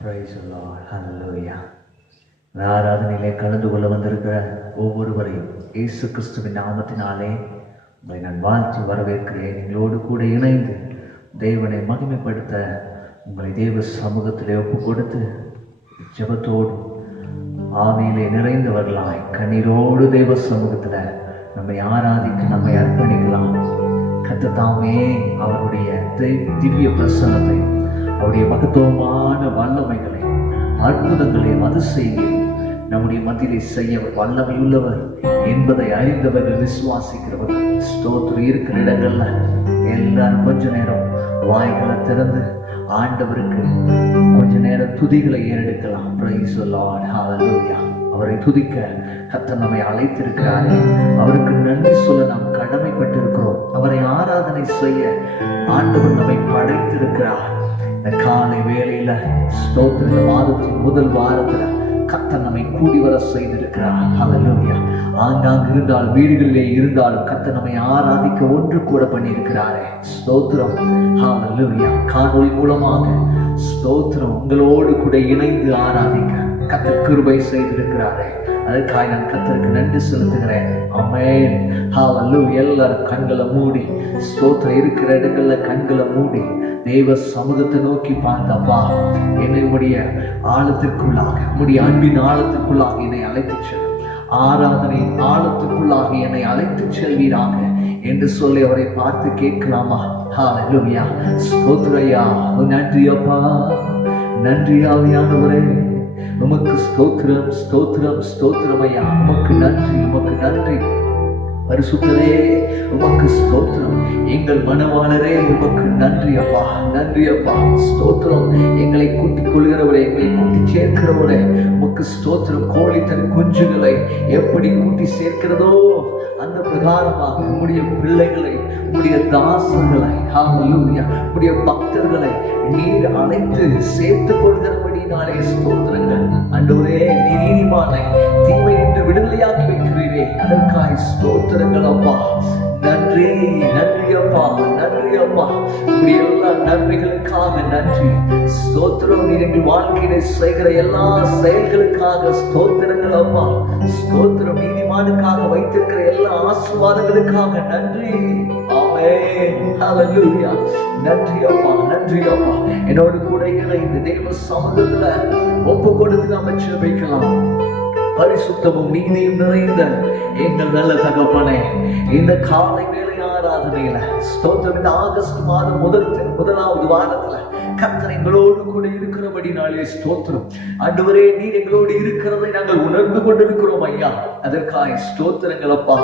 Praise the Lord. Hallelujah. இந்த ஆராதனையிலே கலந்து கொள்ள வந்திருக்கிற ஒவ்வொருவரையும் இயேசு கிறிஸ்துவின் நாமத்தினாலே உங்களை நான் வாழ்த்தி வரவேற்கிறேன். எங்களோடு கூட இணைந்து தேவனை மகிமைப்படுத்த உங்களை தேவ சமூகத்திலே ஒப்பு கொடுத்து ஜெபத்தோடு ஆவியிலே நிறைந்தவர்களாய் கண்ணீரோடு தேவ சமூகத்தில் நம்மை ஆராதிக்க நம்மை அர்ப்பணிக்கலாம். கர்த்தர் தாமே அவருடைய திவ்ய பிரசன்னத்தை, அவருடைய மகத்துவமான வல்லமைகளை, அற்புதங்களையும் அதிசயங்களையும் நம்முடைய மத்தியிலே செய்ய வல்லமையுள்ளவர் என்பதை அறிந்தவர்கள், விசுவாசிக்கிறவர்கள் ஸ்தோத்திரம் இருக்கிற இடங்கள்ல எல்லாரும் கொஞ்ச நேரம் வாய்களை திறந்து ஆண்டவருக்கு கொஞ்ச நேரம் துதிகளை ஏறெடுக்கலாம். Praise the Lord. Hallelujah. அவரை துதிக்க கர்த்தர் நம்மை அழைத்திருக்கிறார். அவருக்கு நன்றி சொல்ல நாம் கடமைப்பட்டிருக்கிறோம். அவரை ஆராதனை செய்ய ஆண்டவர் நம்மை படைத்திருக்கிறார். இந்த காலை வேளையில ஸ்தோத்திர, இந்த மாதத்தின் முதல் வாரத்துல கர்த்தர் நம்மை கூடி வர செய்திருக்கிறார். ஹல்லேலூயா. ஆங்காங்கு இருந்தாலும் வீடுகளிலே இருந்தாலும் கர்த்தர் நம்மை ஆராதிக்க ஒன்று கூட பண்ணியிருக்கிறாரே. ஸ்தோத்திரம். ஹல்லேலூயா. காணொளி மூலமாக ஸ்தோத்திரம் உங்களோடு கூட இணைந்து ஆராதிக்க கர்த்தர் கிருபை செய்திருக்கிறாரே. அதற்காக நான் கர்த்தருக்கு நன்றி செலுத்துகிறேன். ஆமென். ஹல்லேலூயா. எல்லாரும் கண்களை மூடி ஸ்தோத்திரம் இருக்கிற இடங்கள்ல கண்களை மூடி தேவ சமூகத்தை நோக்கி பார்த்தப்பா, என்னை உடைய ஆழத்திற்குள்ளாக, உடைய அன்பின் ஆழத்திற்குள்ளாக என்னை அழைத்து செல், ஆராதனை ஆழத்திற்குள்ளாக என்னை அழைத்து செல்வீராக என்று சொல்லி அவரை பார்த்து கேட்கலாமா? ஹல்லேலூயா. ஸ்தோத்திரையா. நன்றி அப்பா, நன்றி ஆவியானவரே, உமக்கு ஸ்தோத்திரம், ஸ்தோத்திரம், ஸ்தோத்திரம் ஐயா. உமக்கு நன்றி, உமக்கு நன்றி. பரிசுத்தரே உமக்கு ஸ்தோத்திரம். எங்கள் மனவாளரே உமக்கு நன்றி அப்பா, நன்றி அப்பா. ஸ்தோத்திரம். எங்களை கூட்டிக் கொள்கிறவரே, எங்களை கூட்டி சேர்க்கிறவரே உமக்கு ஸ்தோத்திரம். கோழி தன் குஞ்சுகளை எப்படி கூட்டி சேர்க்கிறதோ அந்த பிரகாரமாக உம்முடைய பிள்ளைகளை, உம்முடைய தாசர்களை, ஹல்லேலூயா, உம்முடைய பக்தர்களை நீர் அழைத்து சேர்த்துக் கொள்கிறபடினாலே ஸ்தோத்திரங்கள். ஆண்டவரே, நீ நீதிமானை தீமை என்று விடுதலையாக்கி வைக்கிறீரே, அதற்காக ஸ்தோத்திரங்கள் அப்பா. நன்றி, நன்றி அப்பா, நன்றி அப்பா. உங்களுடைய எல்லா நன்மைகளுக்காக நன்றி. ஸ்தோத்திரம். நீர் எங்கள் வாழ்க்கையில செய்கிற எல்லா செயல்களுக்காக ஸ்தோத்திரங்கள் அப்பா. ஸ்தோத்திரம். நீதிமானுக்காக வைத்திருக்கிற எல்லா ஆசீர்வாதங்களுக்காக நன்றி. ஆமென். ஹல்லேலூயா. நன்றி அப்பா, நன்றி அப்பா. என்னோடு கூட இணைந்து தேவ சமூகத்துல ஒப்பு கொடுத்து நாம ஜெபிக்கலாம். பரிசுத்தமும் நீதியும் நிறைந்த எங்கள் நல்ல தகப்பனே, இந்த காலை வேளை ஆராதனையில ஸ்தோத்திரம், இந்த ஆகஸ்ட் மாதம் முதலாவது வாரத்துல கர்த்தர் எங்களோடு கூட இருக்கிறபடினாலே ஸ்தோத்திரம். ஆண்டவரே, நீர் எங்களோடு இருக்கிறதை நாங்கள் உணர்ந்து கொண்டிருக்கிறோம் ஐயா. அதற்காக ஸ்தோத்திரங்கள் அப்பா.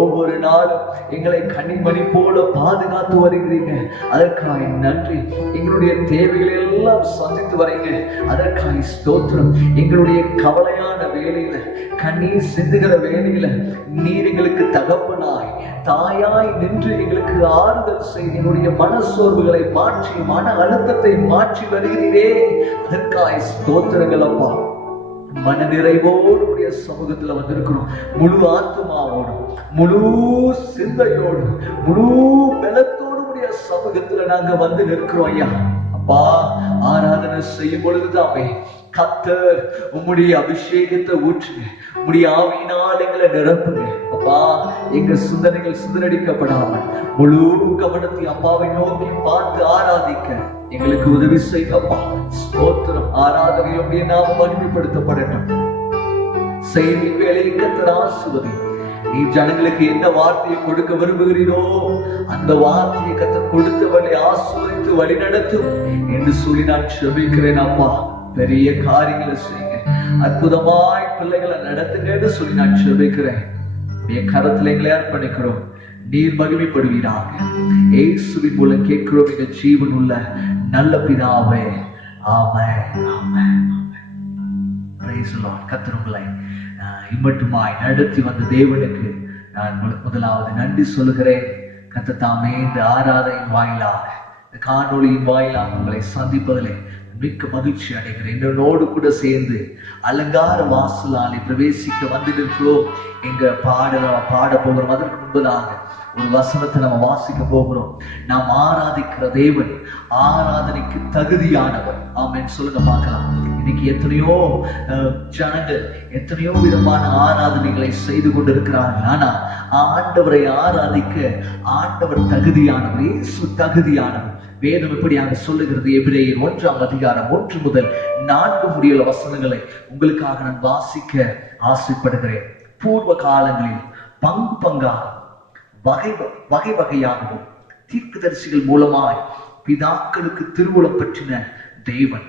ஒவ்வொரு நாளும் எங்களை கண்ணிமணி போல பாதுகாத்து வருகிறீங்க, அதற்காக நன்றி. எங்களுடைய தேவைகளை எல்லாம் சந்தித்து வரீங்க, அதற்காக ஸ்தோத்திரம். எங்களுடைய கவலையான வேலையில, கண்ணீர் சிந்துகிற வேலையில நீர் எங்களுக்கு தகப்பனாய், தாயாய் நின்று எங்களுக்கு ஆறுதல் செய்து எங்களுடைய மனசோர்வுகளை மாற்றி, மன அழுத்தத்தை மாற்றி வருகிறீரே, அதற்காக ஸ்தோத்திரங்கள் அப்பா. மன நிறைவோடு சமூகத்துல வந்திருக்கிறோம். முழு ஆத்மாவோடு, முழு சிந்தையோடு, முழு பலத்தோடு சமூகத்துல நாங்க வந்து நிற்கிறோம் ஐயா. அப்பா, ஆராதனை செய்யும் பொழுதுதாமே கர்த்தர் உம்முடைய அபிஷேகத்தை ஊற்றுங்க, உம்முடைய ஆவியினால் எங்களை நிரப்புங்க அப்பா. எங்க சிந்தனைகள் சிதறடிக்கப்படாமல் முழு கவனத்தை அப்பாவை நோக்கி பார்த்து ஆராதிக்க எங்களுக்கு உதவி செய்யப்பா. ஸ்தோத்திரம். ஆராதனையுடைய நாமம் மகிமைப்படுத்தப்படட்டும். செய்தி வேலையை கர்த்தர் ஆசீர்வதி. நீ ஜனங்களுக்கு என்ன வார்த்தையை கொடுக்க விரும்புகிறீரோ அந்த வார்த்தையை கர்த்தர் கொடுத்தவளை ஆசீர்வதித்து வழி நடத்தும் என்று சொல்லி நான் ஜெபிக்கிறேன் அப்பா. பெரிய காரியங்களை செய்யுங்க, அற்புதமாய் பிள்ளைகளை நடத்துங்கன்னு சொல்லி நான் ஜெபிக்கிறேன். என் கரத்துல எங்களை அர்ப்பணிக்கிறோம். நீர் மகிமைப்படுவீராக. இயேசுவின் மூலம் கேட்கிறோம் எங்க ஜீவன் உள்ள நல்ல பிதாவே. ஆமென், ஆமென். Praise the Lord. கர்த்தர் உங்களை இம்மட்டுமாய் நடத்தி வந்த தேவனுக்கு நான் முதலாவது நன்றி சொல்லுகிறேன். கர்த்தர் தாமே இந்த ஆராதனையின் வாயிலாக, இந்த காணொளியின் வாயிலாக உங்களை சந்திப்பதிலே மிக்க மகிழ்ச்சி அடைகிறேன். என்னோடு கூட சேர்ந்து அலங்கார வாசலாலை பிரவேசிக்க வந்திருக்கிறோம். எங்க பாட போகிறோம். அதற்கு முன்பதாக ஒரு வசனத்தை நம்ம வாசிக்க போகிறோம். நாம் ஆராதிக்கிற தேவன் ஆராதனைக்கு தகுதியானவர். ஆமென் சொல்லுங்க பார்க்கலாம். இன்னைக்கு எத்தனையோ ஜனங்கள் எத்தனையோ விதமான ஆராதனைகளை செய்து கொண்டிருக்கிறார்கள். ஆனா ஆண்டவரை ஆராதிக்க ஆண்டவர் தகுதியானவர், இயேசு தகுதியானவர். வேதம் இப்படியாக சொல்லுகிறது. எபிரேயர் 1ஆம் அதிகாரம் 1 முதல் 4 முடியுள்ள வசனங்களை உங்களுக்காக நான் வாசிக்க ஆசைப்படுகிறேன். பூர்வ காலங்களில் பங்கு பங்காக வகை வகையாகவும் தீர்க்கதரிசிகள் மூலமாய் பிதாக்களுக்கு திருவுளம் பற்றின தேவன்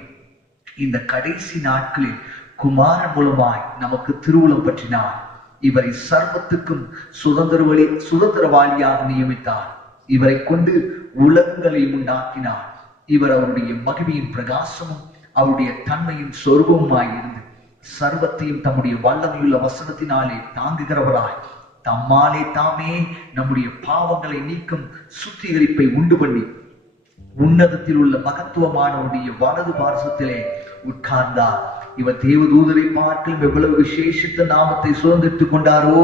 இந்த கடைசி நாட்களில் குமாரன் மூலமாய் நமக்கு திருவுளம் பற்றினார். இவரை சர்வத்துக்கும் சுதந்திரவாளியாக நியமித்தார். இவரை கொண்டு உலகங்களை உண்டாக்கினார். இவர் அவருடைய மகிமையின் பிரகாசமும் அவருடைய தன்மையின் சொரூபமாய் இருந்து சர்வத்தையும் தம்முடைய வல்லமையுள்ள வசனத்தினாலே தாங்குகிறவராய் தம்மாலே தாமே நம்முடைய பாவங்களை நீக்கும் சுத்திகரிப்பை உண்டு பண்ணி உன்னதத்தில் உள்ள மகத்துவமானவருடைய வலது பார்சத்திலே உட்கார்ந்தார். இவர் தேவதூதரை பார்க்கலும் எவ்வளவு விசேஷித்த நாமத்தை சுதந்திரித்துக் கொண்டாரோ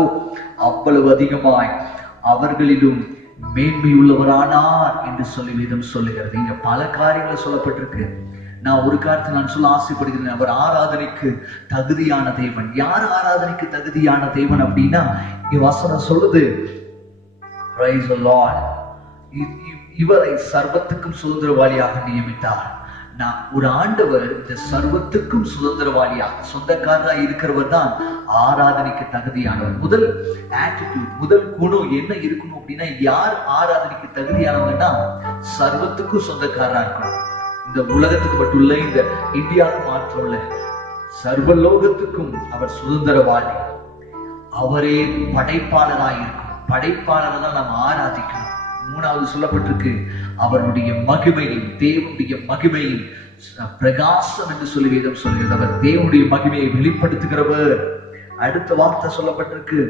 அவ்வளவு அதிகமாய் அவர்களிலும் மேன்மை உள்ளவரானார் என்று சொல்லி வேதம் சொல்லுகிறது. இங்க பல காரியங்கள் சொல்லப்பட்டிருக்கு. நான் ஒரு காரியத்தை நான் சொல்ல ஆசைப்படுகிறேன். அவர் ஆராதனைக்கு தகுதியான தேவன். யார் ஆராதனைக்கு தகுதியான தேவன் அப்படின்னா, வசனம் சொல்லுது, Praise the Lord. இவரை சர்வத்துக்கும் சுதந்திரவாளியாக நியமித்தார். நான் ஒரு ஆண்டவர் இந்த சர்வத்துக்கும் சுதந்திரவாளியாக சொந்தக்காரராக இருக்கிறவர் தான் ஆராதனைக்கு தகுதியானவர். முதல் ஆட்டிடியூட், முதல் குணம் என்ன இருக்கணும் அப்படின்னா, யார் ஆராதனைக்கு தகுதியானவங்கன்னா சர்வத்துக்கும் சொந்தக்காரரா இருக்கணும். இந்த உலகத்துக்கு மட்டும் இல்ல, இந்த இந்தியாவுக்கு மாற்றம் இல்ல, சர்வலோகத்துக்கும் அவர் சுதந்திரவாளி. அவரே படைப்பாளராக இருக்கும். படைப்பாளரை தான் நாம் ஆராதிக்கணும். 3வது சொல்லப்பட்டிருக்கு, அவருடைய மகிமையின், தேவனுடைய மகிமையின் பிரகாசம் என்று சொல்லி வேதம் சொல்கிறது. அவர் தேவனுடைய மகிமையை வெளிப்படுத்துகிறவர். அடுத்த வார்த்தை சொல்லப்பட்டிருக்கு,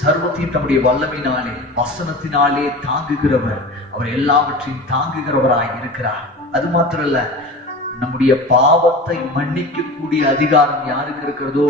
சர்வத்தையும் தம்முடைய வல்லமையினாலே வசனத்தினாலே தாங்குகிறவர். அவர் எல்லாவற்றையும் தாங்குகிறவராய் இருக்கிறார். அது மாத்திரல்ல, நம்முடைய பாவத்தை மன்னிக்க கூடிய அதிகாரம் யாருக்கு இருக்கிறதோ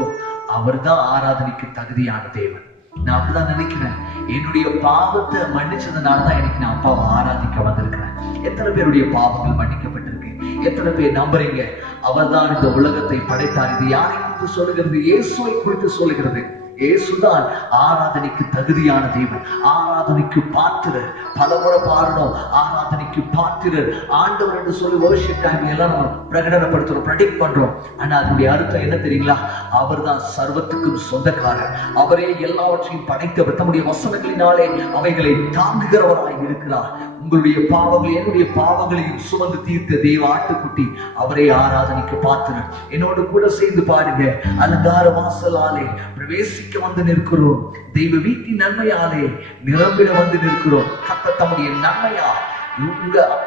அவர்தான் ஆராதனைக்கு தகுதியான தேவன். நான் அப்படிதான் நினைக்கிறேன். என்னுடைய பாவத்தை மன்னிச்சதுனாலதான் எனக்கு நான் அப்பாவை ஆராதிக்க வந்திருக்கிறேன். எத்தனை பேருடைய பாவங்கள் மன்னிக்கப்பட்டிருக்கு? எத்தனை பேர் நம்புறீங்க அவர் தான் இந்த உலகத்தை படைத்தார்? இது யாரை குறித்து சொல்லுகிறது? இயேசுவை குறித்து சொல்லுகிறது. இயேசுதான் ஆராதனைக்கு தகுதியான தேவன், ஆராதனைக்கு பாத்திரர். பலமுறை பாடணும், ஆராதனைக்கு பாத்திரர் ஆண்டவர் என்று சொல்லி வர்ஷிப் டைம் எல்லாம் நம்ம பிரகடனப்படுத்துறோம், ப்ரெடிக்ட் பண்றோம். ஆனா அதனுடைய அர்த்தம் என்ன தெரியுங்களா? அவர் தான் சர்வத்துக்கும் சொந்தக்காரர். அவரே எல்லாவற்றையும் படைத்தவர். தம்முடைய வசனங்களினாலே அவைகளை தாங்குகிறவராய் இருக்கிறார். உங்களுடைய பாவங்களை, என்னுடைய பாவங்களையும் சுமந்து தீர்த்த தேவ ஆட்டுக்குட்டி அவரே ஆராதனைக்கு பாத்திரர். என்னோடு கூட சேர்ந்து பாருங்க. அலங்கார வாசலாலே பிரவேசிக்க வந்து நிற்கிறோம். தெய்வ வீட்டின் நன்மையாலே நிரம்பிட வந்து நிற்கிறோம். கர்த்தர் தம்முடைய நன்மையால்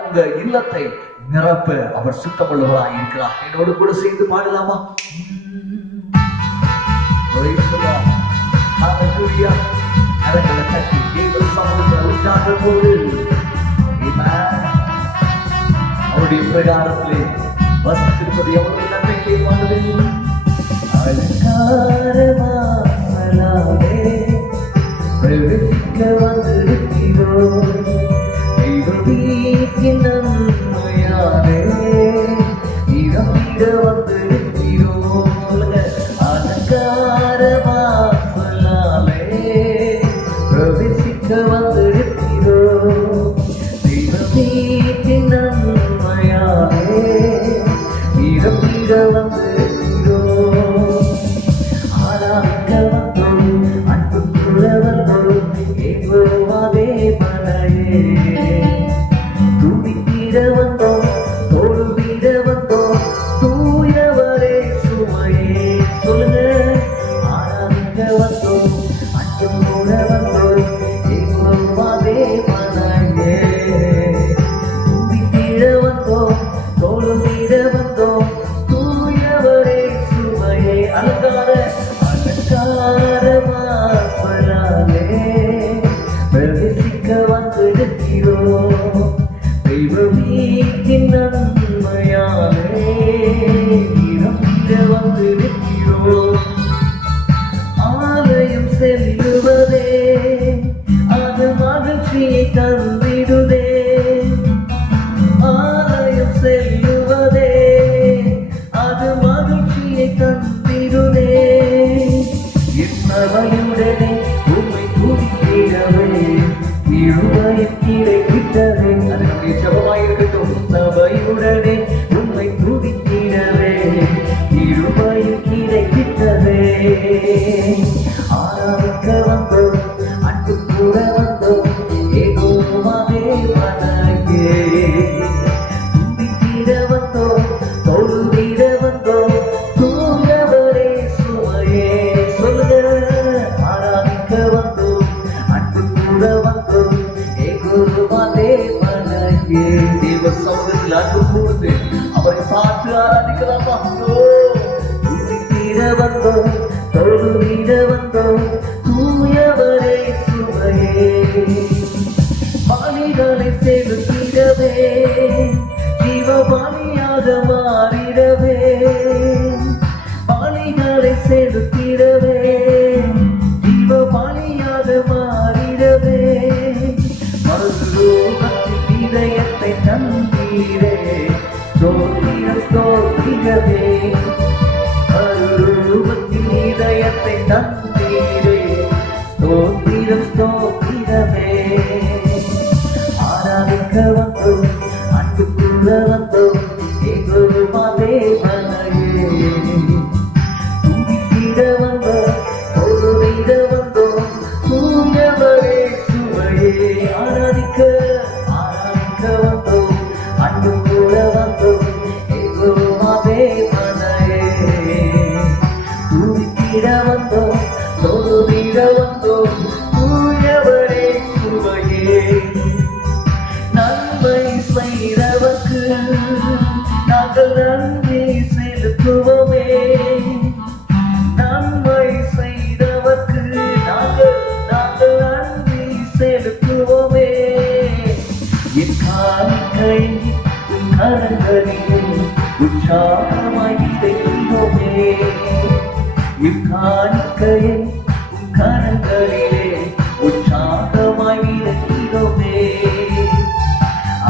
உங்க இல்லத்தை நிரப்ப அவர் சுத்தமுள்ளவராய் இருக்கிறார். என்னோடு கூட சேர்ந்து பாடலாமா? கரங்களை தட்டி தேவ சமூகத்தில் உற்சாகம் போடு. அவருடைய பிரகாரத்திலே வசித்திருப்பது எவ்வளவு நன்மைக்கு வந்தது. அலங்காரமாலே பிரவேசிக்க வந்திருக்கிறோம். தெய்வ வீட்டின் நன்மையாலே இரம்பிட வந்திருக்கிறோம். அலங்காரமாலே பிரவேசிக்க வந்திருக்கிறோம். தெய்வ வீட்டின் நன்மையாலே இரம்பிட வந்திருக்கிறோம். ஆராதிக்க வந்தோம், அன்புக்குள்ளவர்களோம், ஏகோவா தேவனை ஆராதிக்கலாமா? துதித்திட வந்தோம், தொழுதிட வந்தோம், தூயவரே சுவையே. பலிகளை செலுத்திடவே, ஜீவபலியாக மாறிடவே, பலிகளை செலுத்திடவே, ஜீவபலியாக மாறிடவே, மறுரூபத்தின் இதயத்தை தந்தீரே, ஸ்தோத்திரம் ஸ்தோத்திரமே. மறுரூபத்தின் இதயத்தை தந்தீரே, ஸ்தோத்திரம் ஸ்தோத்திரமே. ஆராதிக்க வந்தோம், அன்பு கூற வந்தோம், எங்களுமா தேவனையே. துதித்திட வந்தோம், தொழுதிட வந்தோம், தூயவரே சுவையே. ஆராதிக்க வந்தோம், அன்பு கூற வந்தோம், எங்களுமா தேவனையே. துதித்திட வந்தோம், தொழுதிட வந்தோம், தூயவரே சுவையே. நன்மை செய்தவர்க்கு நாங்கள் நன்றி செலுத்துவோமே, நன்மை செய்தவர்க்கு நாங்கள் நன்றி செலுத்துவோமே. என் காணிக்கை உன் கரங்களிலே உற்சாகமாய் விதைக்கிறோமே, என் காணிக்கையை உன் கரங்களிலே உற்சாகமாய் விதைக்கிறோமே.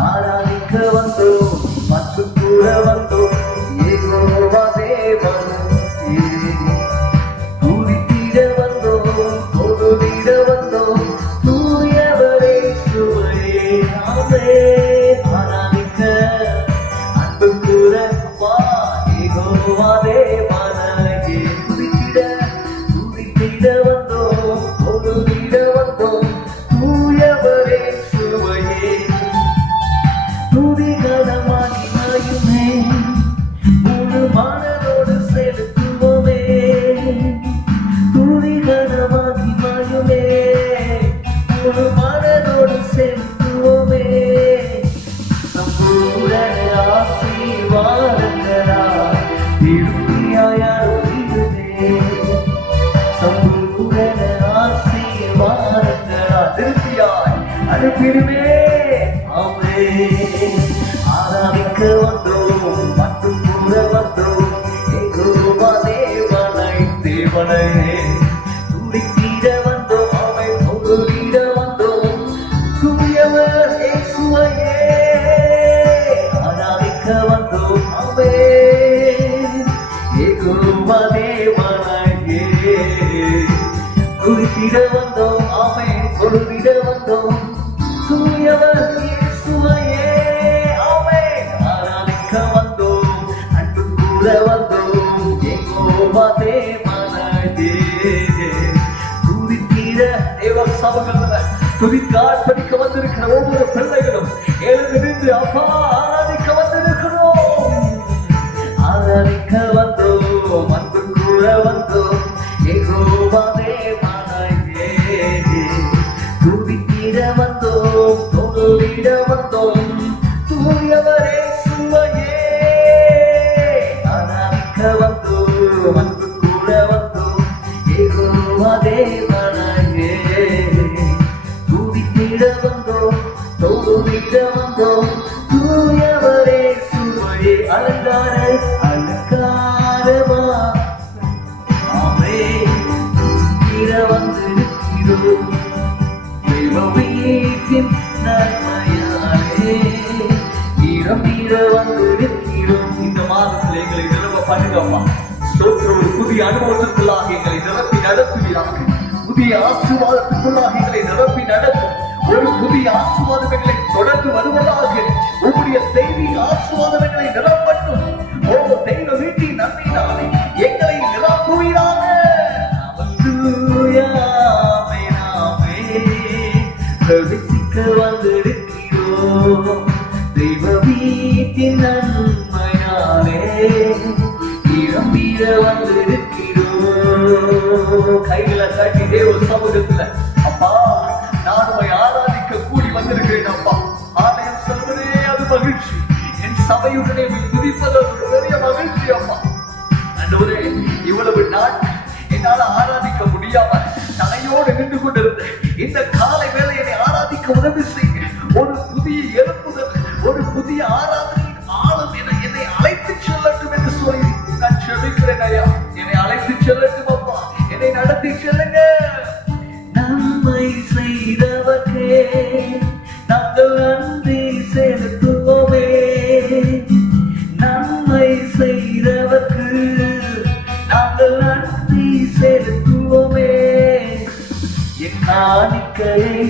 ஆராதிக்க வந்தோம், மற்ற கூற வந்தோம், யெகோவா தேவனே. துதித்திட வந்தோம், தொழுதிட வந்தோம், தூயவரே சுவையே. ஆராதிக்க அன்பு கூற வா, யெகோவா தேவனே. துதித்திட வந்தோம், தொழுதிட வந்தோம், தூயவரே சுவையே. துதிகரமாகியுமே முழு மனதோடு செலுத்துவோமே, துதிகரமாகியுமே முழு மனதோடு செலுத்துவோமே. சம்பூரண ஆசீர்வாதங்களா திருப்தியாய் அருளிடுமே, சம்பூரண ஆசீர்வாதங்களா திருப்தியாய் அனுப்பிடுமே. ஆராதிக்க வந்தோம், மட்டும் கூற வந்தோம், யெகோவா தேவனை தேவனை. துதித்திட வந்தோம், அவை தொழுதிட வந்தோம், தூயவர் இயேசுவையே. ஆராதிக்க வந்தோம், அவை யெகோவா தேவனையே. துதித்திட வந்தோம், அவை தொழுதிட வந்தோம், தூயவர் இயேசுவையே. ஆமென். ஆராதிக்க வந்தோம், அன்பு கூற வந்தோம், யெகோவா தேவனையே. துதித்திட தேவ சபைகள்ல துதிக்க ஆர்ப்பரிக்க வந்திருக்கிற ஒவ்வொரு பிள்ளைகளும் எழுந்திருந்து அப்பா ஆராதிக்க வந்திருக்கிறோம். ஆராதிக்க வந்தோம், அன்பு கூற வந்தோம், யெகோவா தேவனையே. துதித்திட வந்தோம், தொழுதிட வந்தோம், தூயவரே சுவையே. ஆராதிக்க வந்தோம், அன்பு கூற வந்தோம், யெகோவா தேவனையே. துதித்திட வந்தோம், தொழுதிட வந்தோம், தூயவரே சுவையே. அலங்கார அலங்காரமா ஆமென். துதித்திட வந்திருக்கிறோம், வீட்டின் நன்மையாலே நிரம்பிட வந்திருக்கிறோம். இந்த மாதத்தில் எங்களை நிரம்ப பண்ணுங்கப்பா. ஸ்தோத்திரம். ஒரு புதிய அனுபவத்திற்குள்ளாக எங்களை நிரப்பி நடத்துவீராக, புதிய ஆசீர்வாதத்திற்குள்ளாக எங்களை நிரப்பி நடத்தும். ஒரு புதிய ஆசீர்வாதம் எங்களை தொடர்ந்து வருவதாக, உங்களுடைய தெய்வீக ஆசீர்வாதம் எங்களை நிரப்பட்டும். ஓ தெய்வ வீட்டின் நன்மையினாலே எங்களை நிரப்புவீராக. பிரவேசிக்க வந்திருக்கிறோம், தெய்வ வீட்டின் நன்மையாலே நிரம்பிட வந்திருக்கிறோம். கைகளை காட்டி தேவ சமூகத்துல அப்பா நான் உம்மை ஆராதிக்க கூடி வந்திருக்கிறேன். அப்பா ஆலயம் செல்வதே அது மகிழ்ச்சி, என் சபையுடனே துதிப்பது ஒரு பெரிய காணிக்கையை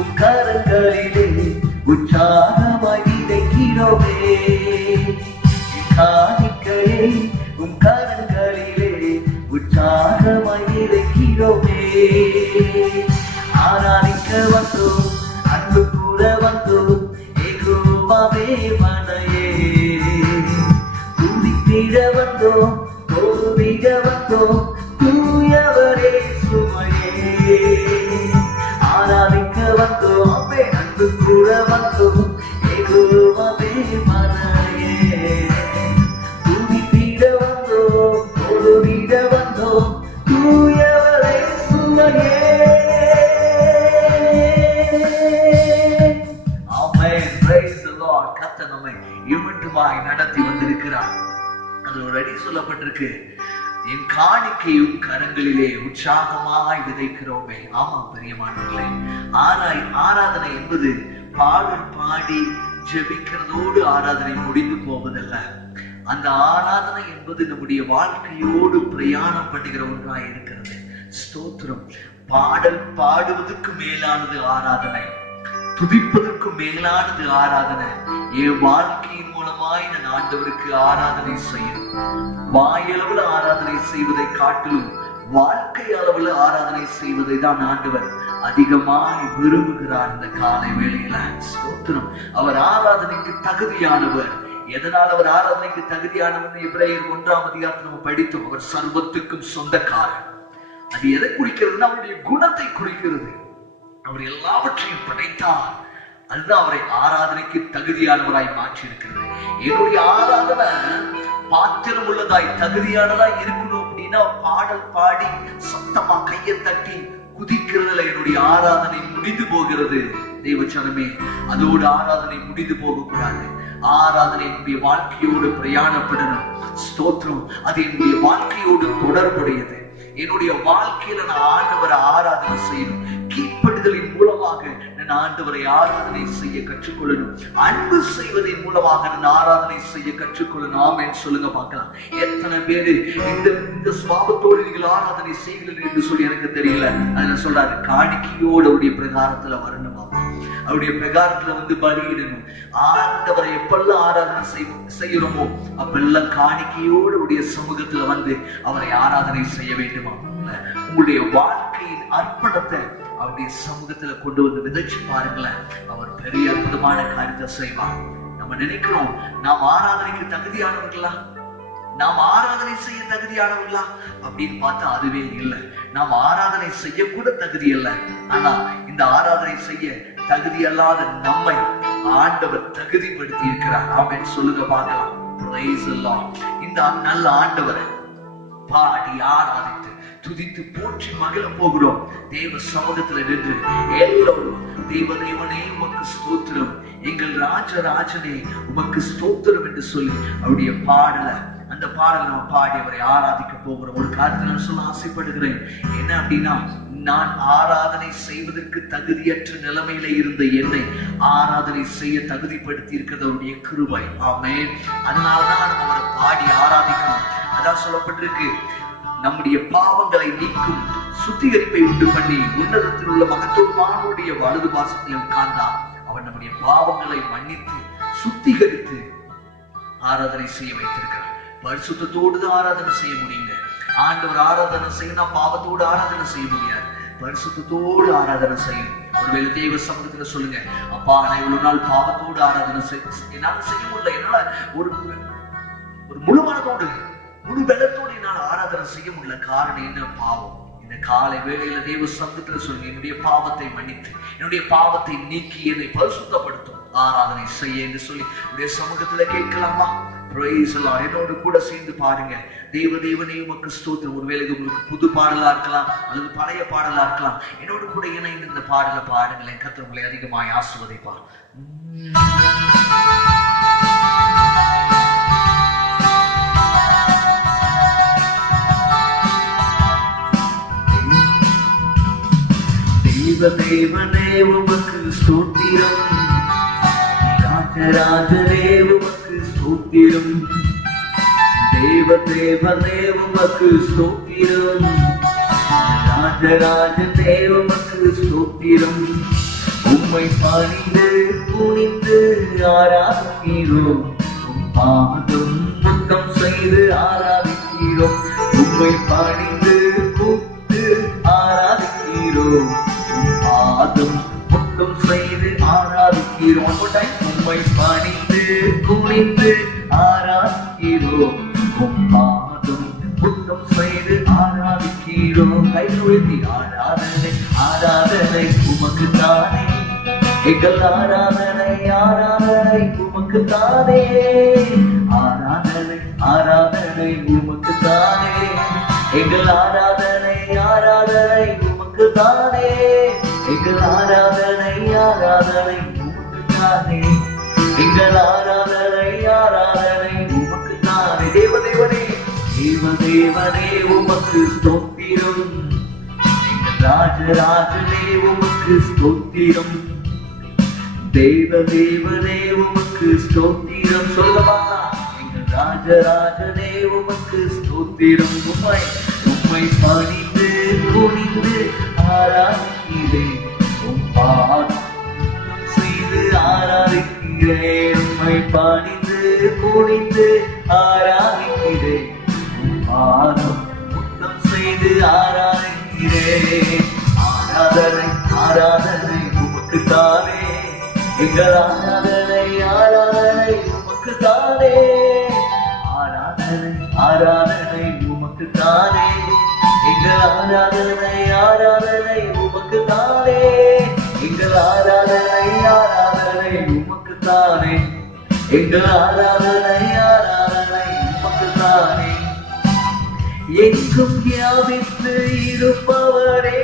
உம் கரங்களிலே உற்சாகமாய் விதைக்கிறோமே. காணிக்கையை உம் கரங்களிலே உற்சாகமாய் விதைக்கிறோமே. ஆராதிக்க வந்தோம், அன்பு கூற வந்தோம், ஏகோவாவே மனையே. துதித்திட வந்தோம், தோல்விட வந்தோம், தூயவரே சுமையே. ஆராதிக்க வந்தோம், அன்பு கூற வந்தோம், ஏகோவாவே மனையே. துதித்திட வந்தோம், தோல்விட வந்தோம், தூயவரே சுமையே. இமட்டுமாய் நடத்தி வந்திருக்கிறார். அது ஒரு அடி சொல்லப்பட்டிருக்கு, என் காணிக்கையும் கரங்களிலே உற்சாகமாய் விதைக்கிறோமே. ஆமா பிரியமானவர்களே, ஆராதனை என்பது பாடல் பாடி ஜெபிக்கிறதோடு ஆராதனை முடிந்து போவதல்ல. அந்த ஆராதனை என்பது நம்முடைய வாழ்க்கையோடு பிரயாணம் பண்ணுகிற ஒன்றாய் இருக்கிறது. ஸ்தோத்திரம். பாடல் பாடுவதற்கு மேலானது ஆராதனை, துதிப்பதற்கு மேலானது ஆராதனை. என் வாழ்க்கையின் மூலமாய் நான் ஆண்டவருக்கு ஆராதனை செய்யணும். வாயளவுல ஆராதனை செய்வதை காட்டிலும் வாழ்க்கை அளவுல ஆராதனை செய்வதை தான் ஆண்டவர் அதிகமாய் விரும்புகிறார். இந்த காலை வேளையில ஸ்தோத்திரம். அவர் ஆராதனைக்கு தகுதியானவர். எதனால் அவர் ஆராதனைக்கு தகுதியானவர்? எபிரேயர் 1ஆம் அதிகாரத்தில் நம்ம படித்தோம். அவர் சர்வத்துக்கும் சொந்தக்காரர். அது எதை குறிக்கிறதுன்னா அவருடைய குணத்தை குறிக்கிறது. அவர் எல்லாவற்றையும் படைத்தார். அதுதான் அவரை ஆராதனைக்கு தகுதியானவராய் மாற்றி இருக்கிறது. என்னுடைய ஆராதனை பாத்திரம் உள்ளதாய் தகுதியானதாய் இருக்கணும் அப்படின்னா பாடல் பாடி சத்தமா கையை தட்டி குதிக்கிறதுல என்னுடைய ஆராதனை முடிந்து போகிறது. தேவச்சனமே, அதோடு ஆராதனை முடிந்து போகக்கூடாது. ஆராதனை என்னுடைய வாழ்க்கையோடு பிரயாணப்படணும். ஸ்தோத்திரம். அது என்னுடைய வாழ்க்கையோடு தொடர்புடையது. என்னுடைய வாழ்க்கையில நான் ஆண்டவரை ஆராதனை செய்யணும். கீழ்ப்படிதலின் மூலமாக நான் ஆண்டவரை ஆராதனை செய்ய கற்றுக்கொள்ளணும். அன்பு செய்வதன் மூலமாக நான் ஆராதனை செய்ய கற்றுக்கொள்ளணும். ஆமென் சொல்லுங்க பார்க்கலாம். எத்தனை பேரு இந்த சுவாபத்தோடு நீங்கள் ஆராதனை செய்கிறீர்கள் என்று சொல்லி எனக்கு தெரியல. அதுல சொல்றாரு, காணிக்கையோடு அவருடைய பிரகாரத்துல வரணுமா, அவருடைய பிரகாரத்துல வந்து பலியிடணும். ஆண்டவரை எப்பெல்லாம் ஆராதனை செய்யறோமோ அப்பெல்லாம் காணிக்கையோடு அவருடைய சமூகத்துல வந்து அவரை ஆராதனை செய்ய வேண்டுமா. உங்களுடைய வாழ்க்கையின் அர்ப்பணத்தை அவருடைய சமூகத்துல கொண்டு வந்து விதைச்சு பாருங்களேன். அவர் பெரிய அற்புதமான காரியத்தை செய்வார். நம்ம நினைக்கிறோம் நாம் ஆராதனைக்கு தகுதியானவர்களா, நாம் ஆராதனை செய்ய தகுதியானவர்களா அப்படின்னு பார்த்தா அதுவே இல்லை. நாம் ஆராதனை செய்ய கூட தகுதி இல்லை. ஆனா இந்த ஆராதனை செய்ய தகுதி அல்லாத நம்மை ஆண்டவர் தகுதிப்படுத்தி இருக்கிறார். ஆமென் சொல்லுங்க பார்க்கலாம். Price the Lord. இந்த நல்ல ஆண்டவரை பாடி ஆராதித்து துதித்து போற்றி மகிழ போகிறோம். தேவ சமூகத்துல நின்று எல்லோரும் தேவனே உமக்கு ஸ்தோத்திரம், எங்கள் ராஜராஜனே உமக்கு ஸ்தோத்திரம் என்று சொல்லி அவருடைய அந்த பாடலை நம்ம பாடி அவரை ஆராதிக்க போகிறோம். ஒரு காரியத்தை நான் சொல்ல ஆசைப்படுகிறேன். என்ன அப்படின்னா, நான் ஆராதனை செய்வதற்கு தகுதியற்ற நிலைமையில இருந்த என்னை ஆராதனை செய்ய தகுதிப்படுத்தி இருக்கிறது அவருடைய கிருபை. ஆமென். அதனாலதான் நம்ம அவரை பாடி ஆராதிக்கணும். அதான் சொல்லப்பட்டிருக்கு, நம்முடைய பாவங்களை நீக்கும் சுத்திகரிப்பை உண்டு பண்ணி உன்னதத்தில் உள்ள மகத்துவமானுடைய வலது பாசத்தில் உட்கார்ந்தார். அவன் நம்முடைய பாவங்களை மன்னித்து சுத்திகரித்து ஆராதனை செய்ய வைத்திருக்கிறார். பரிசுத்தத்தோடு ஆராதனை செய்ய முடியுங்க. ஆண்டவர் ஆராதனை செய்யணும், பாவத்தோடு ஆராதனை செய்ய முடியாது. பரிசுத்தத்தோடு ஆராதனை செய்யணும். ஒருவேளை தேவ சமூகத்துல சொல்லுங்க, அப்பா நான் இவ்வளவு நாள் பாவத்தோடு ஆராதனை என்னால செய்ய முடியல, என்னால ஒரு முழு மனதோடு முழு பலத்தோடு என்னால் ஆராதனை செய்ய முடியல. காரணம் என்ன? பாவம். இந்த காலை வேளையில தேவ சமூகத்துல சொல்லுங்க, என்னுடைய பாவத்தை மன்னித்து என்னுடைய பாவத்தை நீக்கி என்னை பரிசுத்தப்படுத்தும் ஆராதனை செய்ய என்று சொல்லி உடைய சமூகத்துல கேட்கலாமா? Price the Lord. என்னோடு கூட சேர்ந்து பாருங்க. தேவனே உமக்கு ஸ்தோத்திரம். ஒருவேளை இது உங்களுக்கு புது பாடலா இருக்கலாம் அல்லது பழைய பாடலா இருக்கலாம். என்னோடு கூட இணைந்து இந்த பாடலை பாடுங்களேன். கர்த்தர் உங்களை அதிகமாய் ஆசீர்வதிப்பார். தேவனே உமக்கு ஸ்தோத்திரம், ராஜராஜனே உமக்கு ஸ்தோத்திரம், தேவனே உமக்கு ஸ்தோத்திரம், ராஜராஜனே உமக்கு ஸ்தோத்திரம். உம்மை பணிந்து குனிந்து ஆராதிக்கிறோம். உம் பாதம் முத்தம் செய்து ஆராதிக்கிறோம். உம்மை பணிந்து கூப்பிட்டு ஆராதிக்கிறோம். உம் பாதம் முத்தம் செய்து ஆராதிக்கிறோம். உம்மை பணிந்து குனிந்து ஆராதிக்கிறோம். உம் பாதம் முத்தம் செய்து ஆராதிக்கிறோம். கை உயர்த்தி ஆராதனை ஆராதனை உமக்கு தானே. எங்கள் ஆராதனை ஆராதனை உமக்கு தானே. ஆராதனை ஆராதனை உமக்கு தானே. எங்கள் ஆராதனை ஆராதனை உமக்கு தானே. எங்கள் ஆராதனை ஆராதனை உமக்கு தானே. எங்கள் ஆராதனை ஆராதனை உமக்கு தானே. தேவதேவனே தேவதேவனே உமக்கு ஸ்தோத்திரம். எங்கள் ராஜராஜனே உமக்கு ஸ்தோத்திரம். தேவதேவனே உமக்கு ஸ்தோத்திரம். சொல்லவா? எங்கள் ராஜராஜனே உமக்கு ஸ்தோத்திரம். உம்மை பணிந்து குனிந்து ஆராதிக்கிறேன். உம் பாதம் செய்து ஆராதிக்கிறேன். உம்மை பணிந்து குனிந்து ஆராதிக்கிறேன். உம் பாதம் முத்தம் செய்து ஆராதிக்கிறேன். ஆராதனை ஆராதனை உமக்கு தானே. எங்கள் ஆராதனை ஆராதனை உமக்கு தானே. ஆராதனை ஆராதனை உமக்கு தானே. எங்கள் ஆராதனை ஆராதனை உமக்கு தானே. எங்கள் ஆராதனை ஆராதனை உமக்கு தானே. எங்கள் ஆராதனை ஆராதனை உமக்கு தானே. எங்கும் வியாபித்து இருப்பவரே,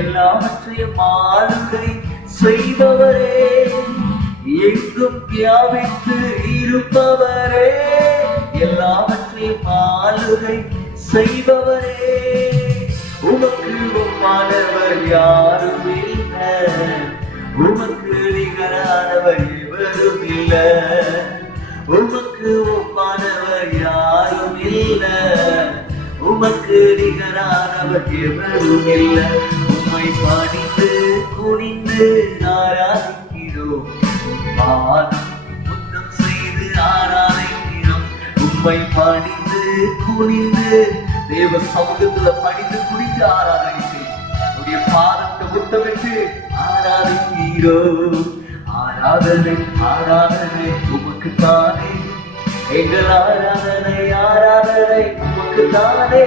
எல்லாவற்றையும் ஆளுகை செய்பவரே. எங்கும் வியாபித்து இருப்பவரே, எல்லாவற்றையும் ஆளுகை செய்பவரே. உமக்கு ஒப்பானவர் யாரும் இல்லை. உமக்கு நிகரானவர் எவரும் இல்லை. உமக்கு ஒப்பானவர் யாரும் இல்லை. உமக்கு நிகரானவர் எவரும் இல்லை. உம்மை பணிந்து குனிந்து ஆராதிக்கிறோம். பாதம் முத்தம் செய்து ஆராதிக்கிறோம். உம்மை பணிந்து குனிந்து தேவ சமூகத்துல பணிந்து குனிந்து ஆராதனை செய்யும். உடைய பாதத்தை முத்தமிட்டு ஆராதிக்கிறோம். ஆராதனை ஆராதனை உமக்கு தானே. எங்கள் ஆராதனை ஆராதனை உமக்கு தானே.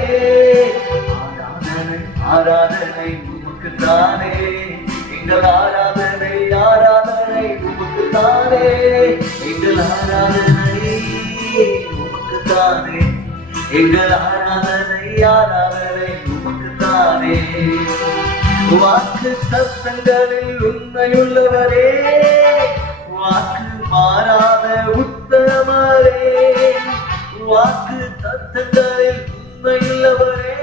ஆராதனை ஆராதனை உமக்கு தானே. எங்கள் ஆராதனை ஆராதனை உமக்கு தானே. எங்கள் ஆராதனை உமக்கு தானே. எங்கள் ஆராதனை ஆராதனை உமக்கு தானே. வாக்கு தத்தங்களில் உண்மையுள்ளவரே, வாக்கு மாறாத உத்தமரே. வாக்கு தத்தங்களில் உண்மையுள்ளவரே,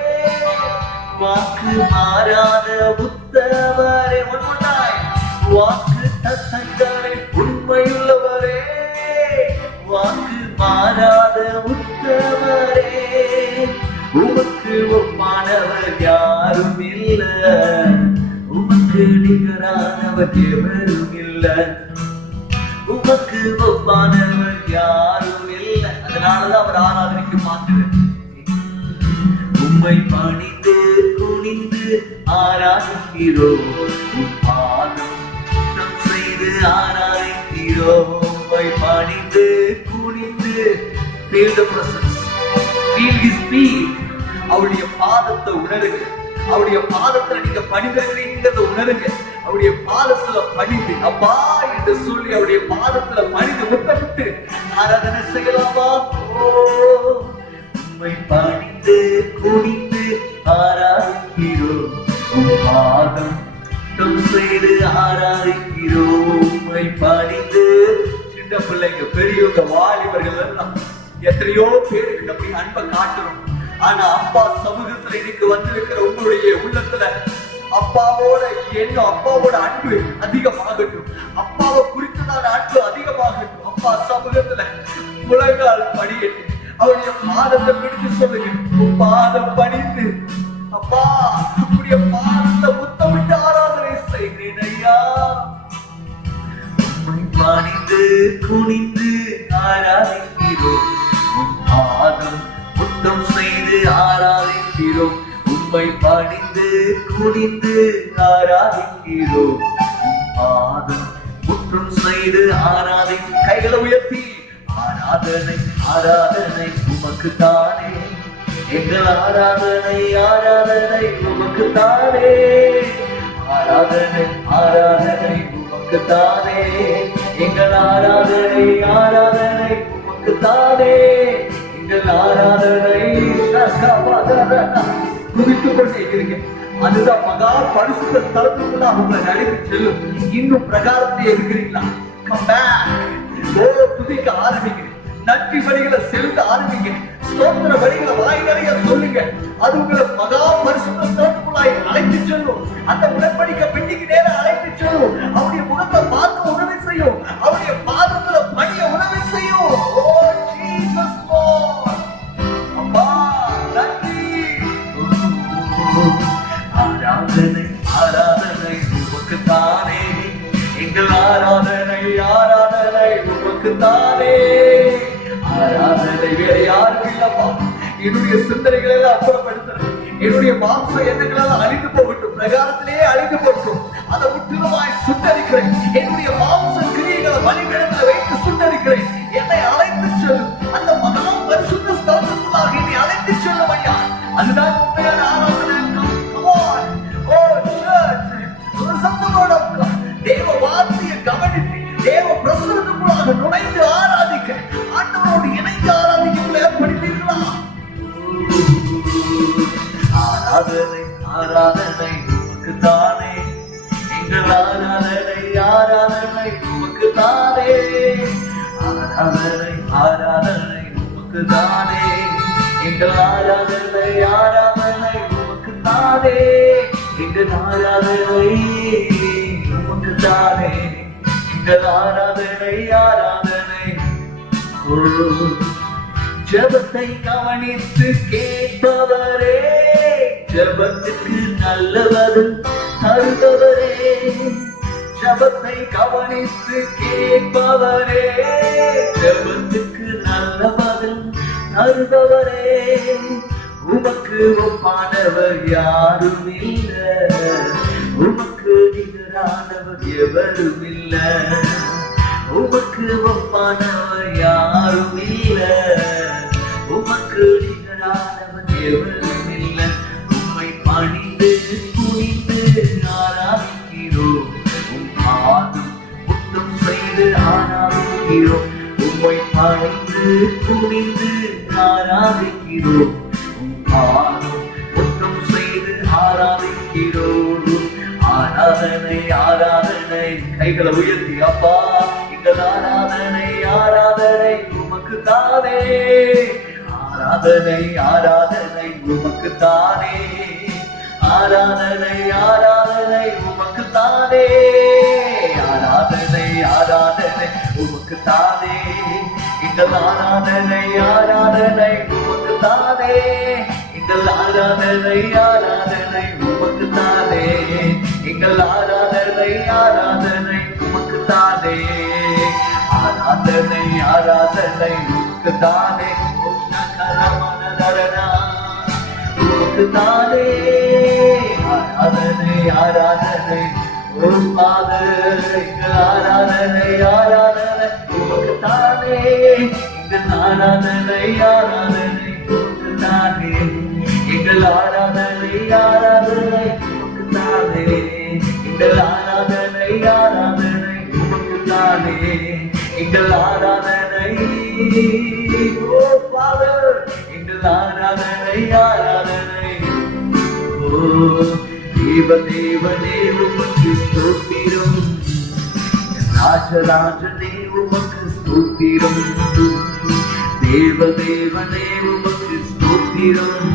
வாக்கு மாறாத உத்தமரே. வாக்கு தத்தங்களில் உண்மையுள்ளவரே, வாக்கு மாறாத உத்தமரே. உமக்கு ஒப்பானவர் யாரும் இல்ல. உமக்கு நிகரானவர் எவரும் இல்ல. உமக்கு ஒப்பானவர் யாரும் இல்ல. அதனாலதான் அவர் ஆராதனைக்கு மாற்றுகிறார். உம்மை பணிந்து குனிந்து ஆராதிக்கிறோம். உம் பாதம் முத்தம் செய்து ஆராதிக்கிறோம். உம்மை பணிந்து குனிந்து feel the presence, feel his feet. அவருடைய பாதத்தை உணருங்க. அவருடைய பாதத்துல நீங்க பணிந்திருக்கிறீங்கிறத உணருங்க. அவருடைய பாதத்துல பணிந்து அப்பா என்று சொல்லி அவருடைய பாதத்துல பணிந்து முத்தமிட்டு ஆராதனை செய்யலாமா? உம்மை பணிந்து குனிந்து ஆராதிக்கிறோம். உம் பாதம் முத்தம் செய்து ஆராதிக்கிறோம். உம்மை பணிந்து சின்ன பிள்ளைங்க பெரியவங்க வாலிபர்கள் எல்லாம் எத்தனையோ பேருக்கு நம்ம அன்பை காட்டுறோம். ஆனா அப்பா சமூகத்துல இன்னைக்கு வந்திருக்கிற உங்களுடைய உள்ளத்துல அப்பாவோட எண்ணம், அப்பாவோட அன்பு அதிகமாகட்டும். அப்பாவை குறித்ததான அன்பு அதிகமாகட்டும். அப்பா சமூகத்துல முழங்கால் படியட்டு அவருடைய பாதத்தை பிடித்து சொல்லுங்க. பாதம் படித்து அப்பா உடைய பாதத்துல முத்தமிட்டு ஆராதனை செய்கிறேன் ஐயா. உம்மை பணிந்து குனிந்து ஆராதிக்கிறோம், உம் பாதம் முத்தம் செய்து ஆராதிக்கிறோம். உம்மை பணிந்து குனிந்து ஆராதிக்கிறோம், உம் பாதம் முத்தம் செய்து ஆராதி. கைகளை உயர்த்தி ஆராதனை ஆராதனை உமக்கு தானே, எங்கள் ஆராதனை ஆராதனை உமக்கு தானே, ஆராதனை ஆராதனை உமக்கு தானே, எங்கள் ஆராதனை ஆராதனை உமக்கு தானே, எங்கள் ஆராதனை. துதித்துக் கொண்டே இருக்கிறீங்க. அதுதான் மகா பரிசுத்த ஸ்தலத்துக்குள்ளாக உங்களை அழைத்து செல்லும். இன்னும் பிரகாரத்திலே இருக்கிறீங்களா? Come back. துதிக்க ஆரம்பிங்க, நன்றி வழிகளை செலுத்த ஆரம்பிங்க, ஸ்தோத்திர வழிகளை வாய் நிறைய சொல்லுங்க. அது உங்களை மகா பரிசுத்த ஸ்தலத்துக்குள்ளாய் அழைத்து செல்லும். அந்த உடன்படிக்கை பெட்டிக்கு நேரம் அழைத்து செல்லும். அவருடைய முகத்தை பார்க்க உதவி செய்யும், அவருடைய பாதத்துல பணிய உதவி செய்யும். ஓ ஜீசஸ் லார்ட், அப்பா நன்றி. ஆராதனை ஆராதனை உமக்கு தானே, எங்கள் ஆராதனை ஆராதனை உமக்கு தானே, ஆராதனை வேற யாருக்கும் இல்லப்பா. என்னுடைய சிந்தனைகளை எல்லாம் அப்புறப்படுத்துறேன், என்னுடைய மாம்ச எண்ணங்களெல்லாம் அழிந்து போகட்டும், பிரகாரத்திலேயே அழிந்து போகட்டும். அதை முற்றிலுமாய் சுட்டரிக்கிறேன். என்னுடைய மாம்ச கிரியைகளை வழிகிடத்தில் வைத்து சுட்டரிக்கிறேன். என்னை அழைத்து செல்லும், அந்த மகா பரிசுத்த ஸ்தலத்துக்குள்ளாக என்னை அழைத்து செல்லும் ஐயா. அதுதான் உண்மையான ஆராதனை. தேவ வார்த்தையை கவனித்து தேவ பிரசன்னத்துக்குள்ளாக நுழைந்து ஆராதிக்க, ஆண்டவரோடு இணைந்து ஆராதிக்க ஏற்படுத்தீர்களா? ஆராதனை ஆராதனை உமக்கு தானே, எங்கள் ஆராதனை ஆராதனை உமக்கு தானே, ஆராதனை ஆராதனை உமக்கு தானே, எங்கள் ஆராதனை ஆராதனை உமக்கு தானே, எங்கள் ஆராதனை உமக்கு தானே, எங்கள் ஆராதனை ஆராதனை. ஜெபத்தை கவனித்து கேட்பவரே, ஜெபத்துக்கு நல்லவது தருபவரே, ஜெபத்தை கவனித்து கேட்பவரே, ஜெபத்துக்கு நல்லவது தருபவரே, உமக்கு ஒப்பானவர் யாரும் இல்ல, உமக்கு நிகரானவர் எவரும் இல்ல, உமக்கு ஒப்பானவர் யாரும் இல்ல, உமக்கு நிகரானவர் எவரும் இல்ல. உம்மை பணிந்து குனிந்து ஆராதிக்கிறோம், உம் பாதம் முத்தம் செய்து ஆராதிக்கிறோம். உம்மை பணிந்து குனிந்து ஆராதிக்கிறோம், முத்தம் செய்து ஆராதிக்கிறோம். ஆராதனை ஆராதனை. கைகளை உயர்த்தி அப்பா எங்கள் ஆராதனை ஆராதனை உமக்கு தானே, ஆராதனை ஆராதனை உமக்கு தானே, ஆராதனை ஆராதனை உமக்கு தானே, ஆராதனை ஆராதனை உமக்கு தானே, எங்கள் ஆராதனை ஆராதனை உமக்கு தானே, எங்கள் ஆராதனை ஆராதனை உமக்கு தானே, எங்கள் ஆராதனை ஆராதனை உமக்கு தானே, ஆராதனை ஆராதனை உமக்கு தானே, உமக்கு தானே, ஆராதனை ஆராதனை ஒரு பாதர். எங்கள் ஆராதனை ஆராதனை உமக்கு தானே, எங்கள் ஆராதனை ஆராதனை உமக்கு தானே, எங்கள் ஆராதனை ஆராதனை உமக்கு தானே, எங்கள் ஆராதனை ஆராதனை உமக்கு தானே, எங்கள் ஆராதனை. ஓ ஃபாதர், எங்கள் ஆராதனை ஆராதனை. ஓ தேவனே உமக்கு ஸ்தோத்திரம், ராஜராஜனே உமக்கு ஸ்தோத்திரம், தேவனே உமக்கு ஸ்தோத்திரம்,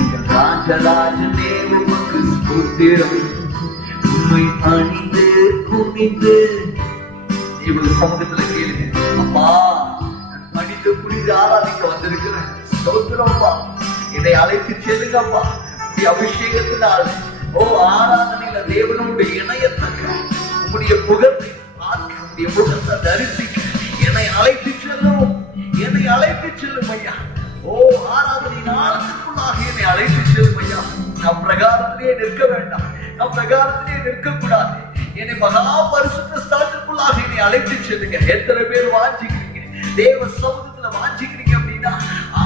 எங்கள் ராஜராஜனே உமக்கு ஸ்தோத்திரம். உம்மை பணிந்து குனிந்து இவங்க சமூகத்துல கேளுங்க, அப்பா நான் பணிந்து குனிந்து ஆராதிக்க வந்திருக்கிறேன், ஸ்தோத்திரம்ப்பா, என்னை அழைத்து செல்லுங்கப்பா, அபிஷேகத்தினால் ஆராதனையில தேவனுடைய இணையத்தக்க உங்களுடைய முகத்தை பார்க்க, உங்களுடைய முகத்தை தரிசிக்க என்னை அழைத்து செல்லும், என்னை அழைத்து செல்லும் ஐயா. ஆராதனையின் ஆழத்துக்குள்ளாக என்னை அழைத்து செல்லும் ஐயா. நம் பிரகாரத்திலே நிற்க வேண்டாம், நம் பிரகாரத்திலே நிற்க கூடாது. என்னை மகா பரிசுத்த ஸ்தலத்துக்குள்ளாக என்னை அழைத்து செல்லுங்க. எத்தனை பேர் வாஞ்சிக்கிறீங்க தேவ சமூகத்துல வாஞ்சிக்கிறீங்க அப்படின்னா,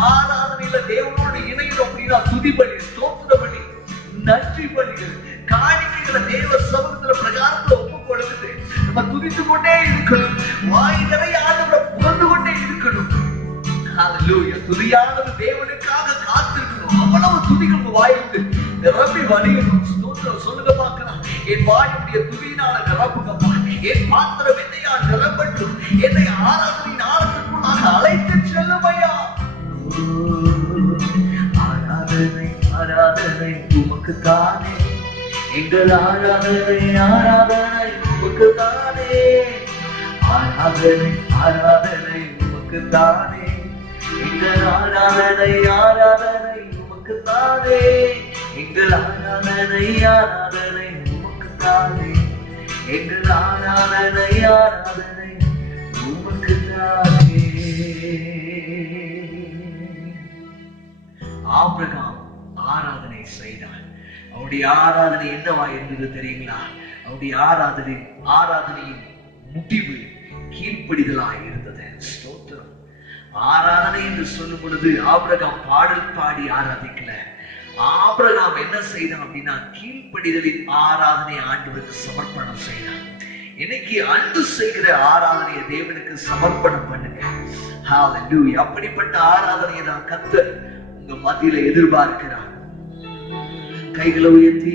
ஆராதனையில தேவனோடு இணையணும் அப்படின்னா, துதி பலி, ஸ்தோத்திர பலி, நன்றி பலிகள், காணிக்கைகளை தேவ சமூகத்துல பிரகாரத்துல ஒப்பு கொடுக்குது. நம்ம துதித்து கொண்டே இருக்கணும், வாய் நிறைய ஆண்டவரை புகழ்ந்து கொண்டே இருக்கணும். துதியானது தேவனுக்காக காத்திருக்கணும். அவ்வளவு துதிகள் வாயிலிருந்து நிரம்பி வழியணும். ஸ்தோத்திரம் சொல்லுங்க பார்க்கலாம். என் வாயுடைய துதியினால நிரப்புங்கப்பா, என் பாத்திரம் என்னையால் நிரம்பட்டும், என்னை ஆராதனையின் ஆழத்திற்குள்ளாக அழைத்து செல்லுமையா. ஆராதனை ஆராதனை உமக்கு தானே, எங்கள் ஆராதனை ஆராதனை உமக்கு தானே, ஆராதனை ஆராதனை உமக்கு தானே, எங்கள் ஆராதனை ஆராதனை உமக்கு தானே, எங்கள் ஆராதனை ஆராதனை உமக்கு தானே, எங்கள் ஆராதனை ஆராதனை உமக்கு தானே. ஆபிரகாம் ஆராதனை செய்தார். அவருடைய ஆராதனை என்னவா இருந்தது தெரியுங்களா? அவருடைய ஆராதனையின் முடிவு கீழ்ப்படிதலாய் இருந்தது. ஸ்தோத்திரம். ஆராதனை என்று சொல்லும் பொழுது ஆபிரகாம் பாடல் பாடி ஆராதிக்கல. ஆபிரகாம் என்ன செய்தான் அப்படின்னா, கீழ்ப்படிதலின் ஆராதனை ஆண்டவருக்கு சமர்ப்பணம் செய்தான். இன்னைக்கு அன்பு செய்கிற ஆராதனையை தேவனுக்கு சமர்ப்பணம் பண்ணுங்க. ஹல்லேலூயா. அப்படிப்பட்ட ஆராதனையை தான் கர்த்தர் உங்க மத்தியில எதிர்பார்க்கிறார். கைகளை உயர்த்தி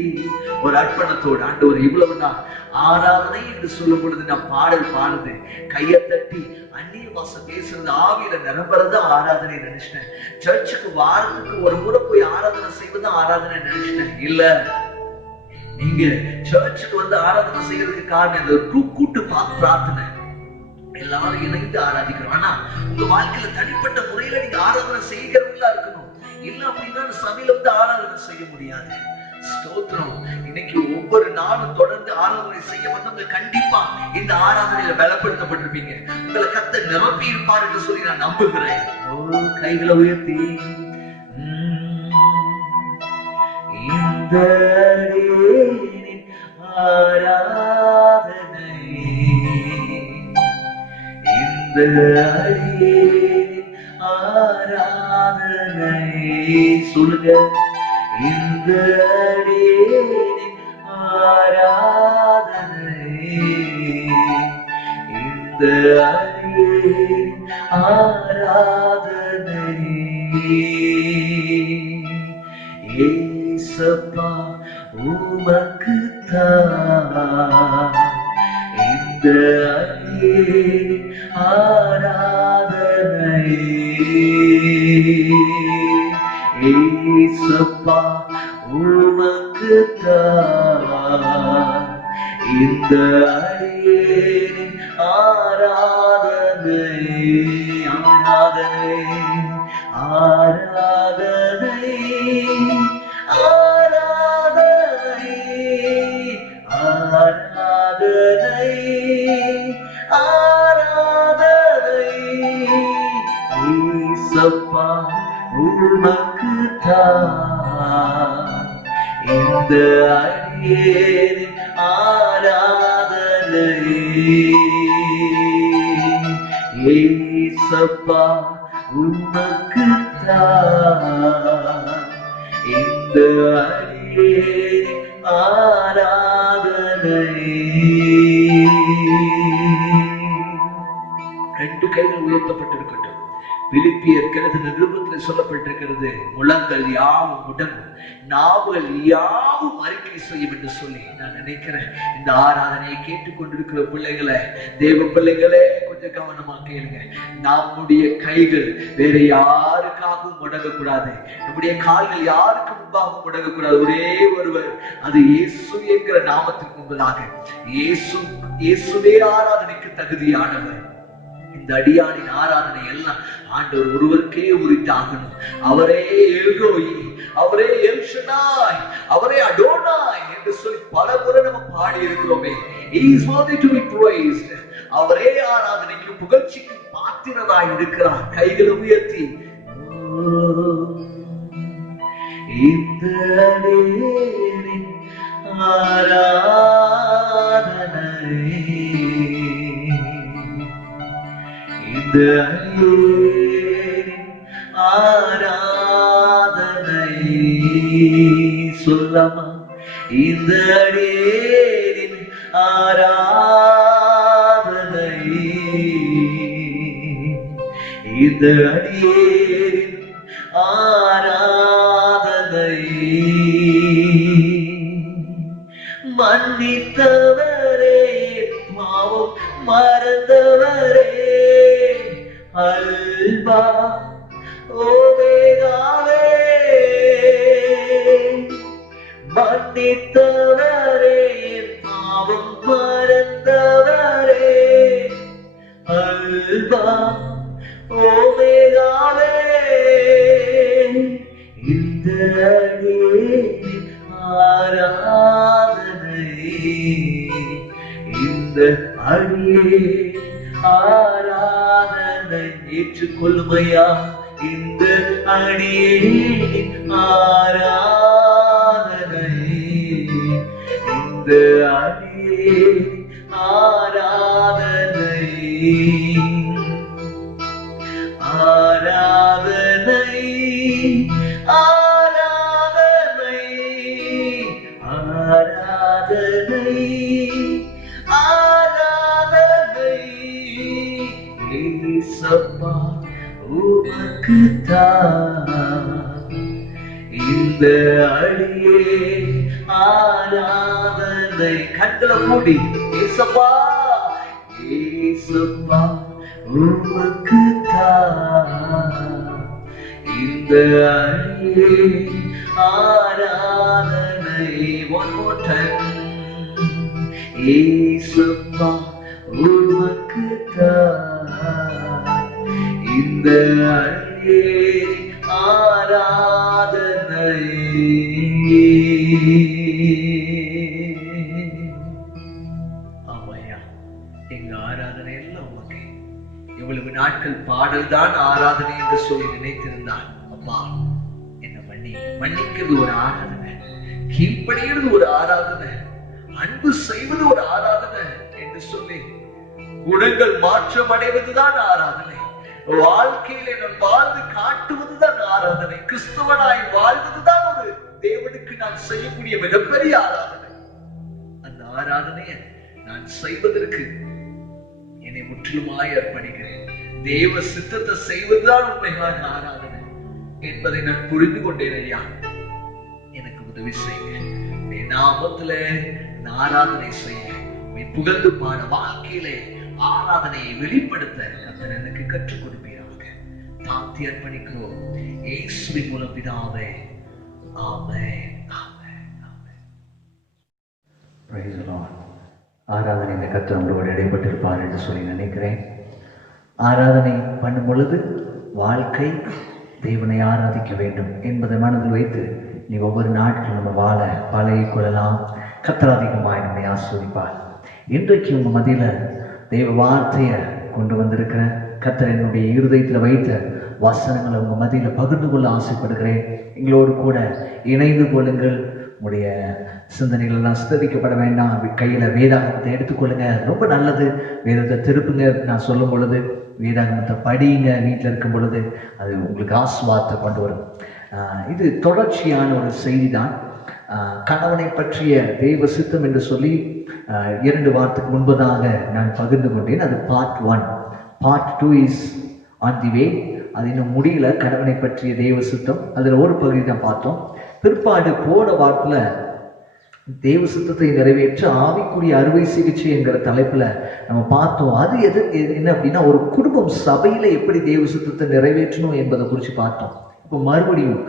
ஒரு அர்ப்பணத்தோடு, ஆண்டவர் இவ்வளவு நாள் ஆராதனை என்று சொல்லும் பொழுது நான் பாடல் பாடுது, கையை தட்டி அந்நிய பாஷை பேசுறது, ஆவியில நிரம்புறது ஆராதனை நினைச்சிட்டேன். சர்ச்சுக்கு வாரத்துக்கு ஒரு முறை போய் ஆராதனை செய்வது ஆராதனை நினைச்சிட்டேன். இல்ல, நீங்க சர்ச்சுக்கு வந்து ஆராதனை செய்யறதுக்கு காரணம் இந்த கூட்டு பிரார்த்தனை, எல்லாரும் இணைந்து ஆராதிக்கிறோம். ஆனா உங்க வாழ்க்கையில தனிப்பட்ட முறையில நீங்க ஆராதனை செய்கிறவங்களா இருக்கணும். இல்ல அப்படின்னா சபையில வந்து ஆராதனை செய்ய முடியாது. ஸ்தோத்திரம். இன்னைக்கு ஒவ்வொரு நாளும் தொடர்ந்து ஆராதனை செய்ய வந்தவங்க கண்டிப்பா இந்த ஆராதனையில பலப்படுத்தப்பட்டிருப்பீங்க. உங்களை கர்த்தர் நிரப்பி இருப்பார் என்று சொல்லி நான் நம்புகிறேன். கைகளை உயர்த்தி இந்த ஆராதனை, இந்த ஆராதனை சொல்லுங்க. இந்த ஆராதனை, இந்த ஆராதனை ஏசப்பா உமக்கு தான், இந்த ஆராதனை ஏசப்பா உமக்கு தான், இந்த ஆராதனை ஆராதனை ஆராதனை ஆராதனை ஆராதனை ஆராதனை ஏசப்பா உமக்கு தான், இந்த ஆராதனை ஏசப்பா உமக்கு தான், இந்த ஆராதனை. ரெண்டு கைகள் உயர்த்தப்பட்டிருக்கட்டும். பிலிப்பியர் நிருபத்தில் சொல்லப்பட்டிருக்கிறது, முழங்கள் யாவும் முடங்கும், நாவுகள் யாவும் அறிக்கை செய்யும் என்று சொல்லி நான் நினைக்கிறேன். இந்த ஆராதனையை கேட்டுக்கொண்டிருக்கிற பிள்ளைகளை, தேவ பிள்ளைகளே, கொஞ்சம் கவனமா கேளுங்க. நம்முடைய கைகள் வேற யாருக்காகவும் முடங்கக்கூடாது, நம்முடைய கால்கள் யாருக்கு முன்பாகவும் முடங்கக்கூடாது. ஒரே ஒருவர், அது இயேசு என்கிற நாமத்திற்கு முன்பதாக. இயேசுவே ஆராதனைக்கு தகுதியானவர். இந்த அடியானின் ஆராதனை எல்லாம் ஆண்டவர் ஒருவருக்கே உரித்தாகணும். அவரே எல்ரோயி, அவரே எல் ஷடாய், அவரே அடோனாய் என்று சொல்லி பல முறை நம்ம பாடி இருக்கிறோமே. He is worthy to be praised. அவரே ஆராதனைக்கு புகழ்ச்சிக்கு பாத்திரராய் இருக்கிறார். கைகளை உயர்த்தி இந்த ஆராதனை, இந்த ஆராதனை சொல்லாமா, இந்த அடியேனின் ஆராதனை, இந்த அடியேனின் ஆராதனை. மன்னித்தவரே, பாவம் மறந்தவரே, அல்பா ஓமேகாவே, மன்னித்தவரே, பாவம் மறந்தவரே, அல்பா ஓமேகாவே, இந்த ஆராதனை, இந்த அடியே ஆராதனை ஏற்றுக்கொள்ளுமையா. இந்த அடியே ஆராதனை, இந்த அடியே ஆராதனை, ஆராதனை, ஆராதனை, ஆராதனை, ஆராதனை இயேசப்பா உமக்குத்தான். இந்த அடியே ஆராதனை. கண்களை மூடி இயேசப்பா, இயேசப்பா உமக்குத்தான். இந்த அடியே ஆராதனை. One more time. இயேசப்பா உமக்குத்தான். இந்த அடியே ஆராதனை. ஆமையா, எங்க ஆராதனை எல்லாம் உமக்கு. இவ்வளவு நாட்கள் பாடல் தான் ஆராதனை என்று சொல்லி நினைத்திருந்தான். அம்மா என்ன மன்னிக்கிறது ஒரு ஆராதனை, கீழ்ப்படிகிறது ஒரு ஆராதனை, அன்பு செய்வது ஒரு ஆராதனை என்று சொல்லி குணங்கள் மாற்றம் அடைவதுதான் ஆராதனை. வாழ்க்கையிலே நான் வாழ்ந்து காட்டுவதுதான் ஆராதனை. கிறிஸ்தவனாய் வாழ்வதுதான் ஒரு தேவனுக்கு நான் செய்யக்கூடிய மிகப்பெரிய ஆராதனை. அந்த ஆராதனையை நான் செய்வதற்கு என்னை முற்றிலுமாய் அர்ப்பணிக்கிறேன். தேவ சித்தத்தை செய்வதுதான் உண்மையான ஆராதனை என்பதை நான் புரிந்து கொண்டேன். ஐயா, எனக்கு உதவி செய்யுங்க. என் நாமத்துல ஆராதனை செய்ய, புகழ்ந்து பாட, வாழ்க்கையிலே ஆராதனையை வெளிப்படுத்த கர்த்தர் எனக்கு கற்றுக் கொடுப்பீராக. தாழ்த்தி அர்ப்பணிக்கிறோம் இயேசுவின் மூலம் பிதாவே. ஆமென், ஆமென், ஆமென். Praise the Lord. ஆராதனை இந்த கர்த்தர் உங்களோடு இடைப்பட்டிருப்பார் என்று சொல்லி நினைக்கிறேன். ஆராதனை பண்ணும் பொழுது வாழ்க்கை தேவனை ஆராதிக்க வேண்டும் என்பதை மனதில் வைத்து நீ ஒவ்வொரு நாட்களும் நம்ம வாழ பழகி கொள்ளலாம். கர்த்தர் அதிகமாய் நம்மை ஆசீர்வதிப்பார். இன்றைக்கு உங்க மத்தியில தெய்வ வார்த்தையை கொண்டு வந்திருக்கிற கர்த்தர் என்னுடைய இருதயத்தில் வைத்த வசனங்களை உங்க மத்தியில பகிர்ந்து கொள்ள ஆசைப்படுகிறேன். எங்களோடு கூட இணைந்து கொள்ளுங்கள். உங்களுடைய சிந்தனைகள் எல்லாம் சித்தரிக்கப்பட வேண்டாம். கையில வேதாகமத்தை எடுத்துக்கொள்ளுங்க, ரொம்ப நல்லது. வேதத்தை திருப்புங்க. நான் சொல்லும் பொழுது வேதாகமத்தை படியுங்க. வீட்டில் இருக்கும் பொழுது அது உங்களுக்கு ஆசீர்வாதத்தை கொண்டு வரும். இது தொடர்ச்சியான ஒரு செய்தி தான். கணவனை பற்றிய தெய்வ சித்தம் என்று சொல்லி 2 வாரத்துக்கு முன்பதாக நான் பகிர்ந்து கொண்டேன். அது part 1. Part 2 is on the way. அது இன்னும் முடியல. கணவனை பற்றிய தெய்வ சித்தம் அதில் ஒரு பகுதி தான் பார்த்தோம். பிற்பாடு போன வாரத்தில் தெய்வ சித்தத்தை நிறைவேற்ற ஆவிக்குரிய அறுவை சிகிச்சை என்கிற தலைப்புல நம்ம பார்த்தோம். அது என்ன அப்படின்னா, ஒரு குடும்பம் சபையில எப்படி தெய்வ சித்தத்தை நிறைவேற்றணும் என்பதை குறித்து பார்த்தோம். இப்போ மறுபடியும்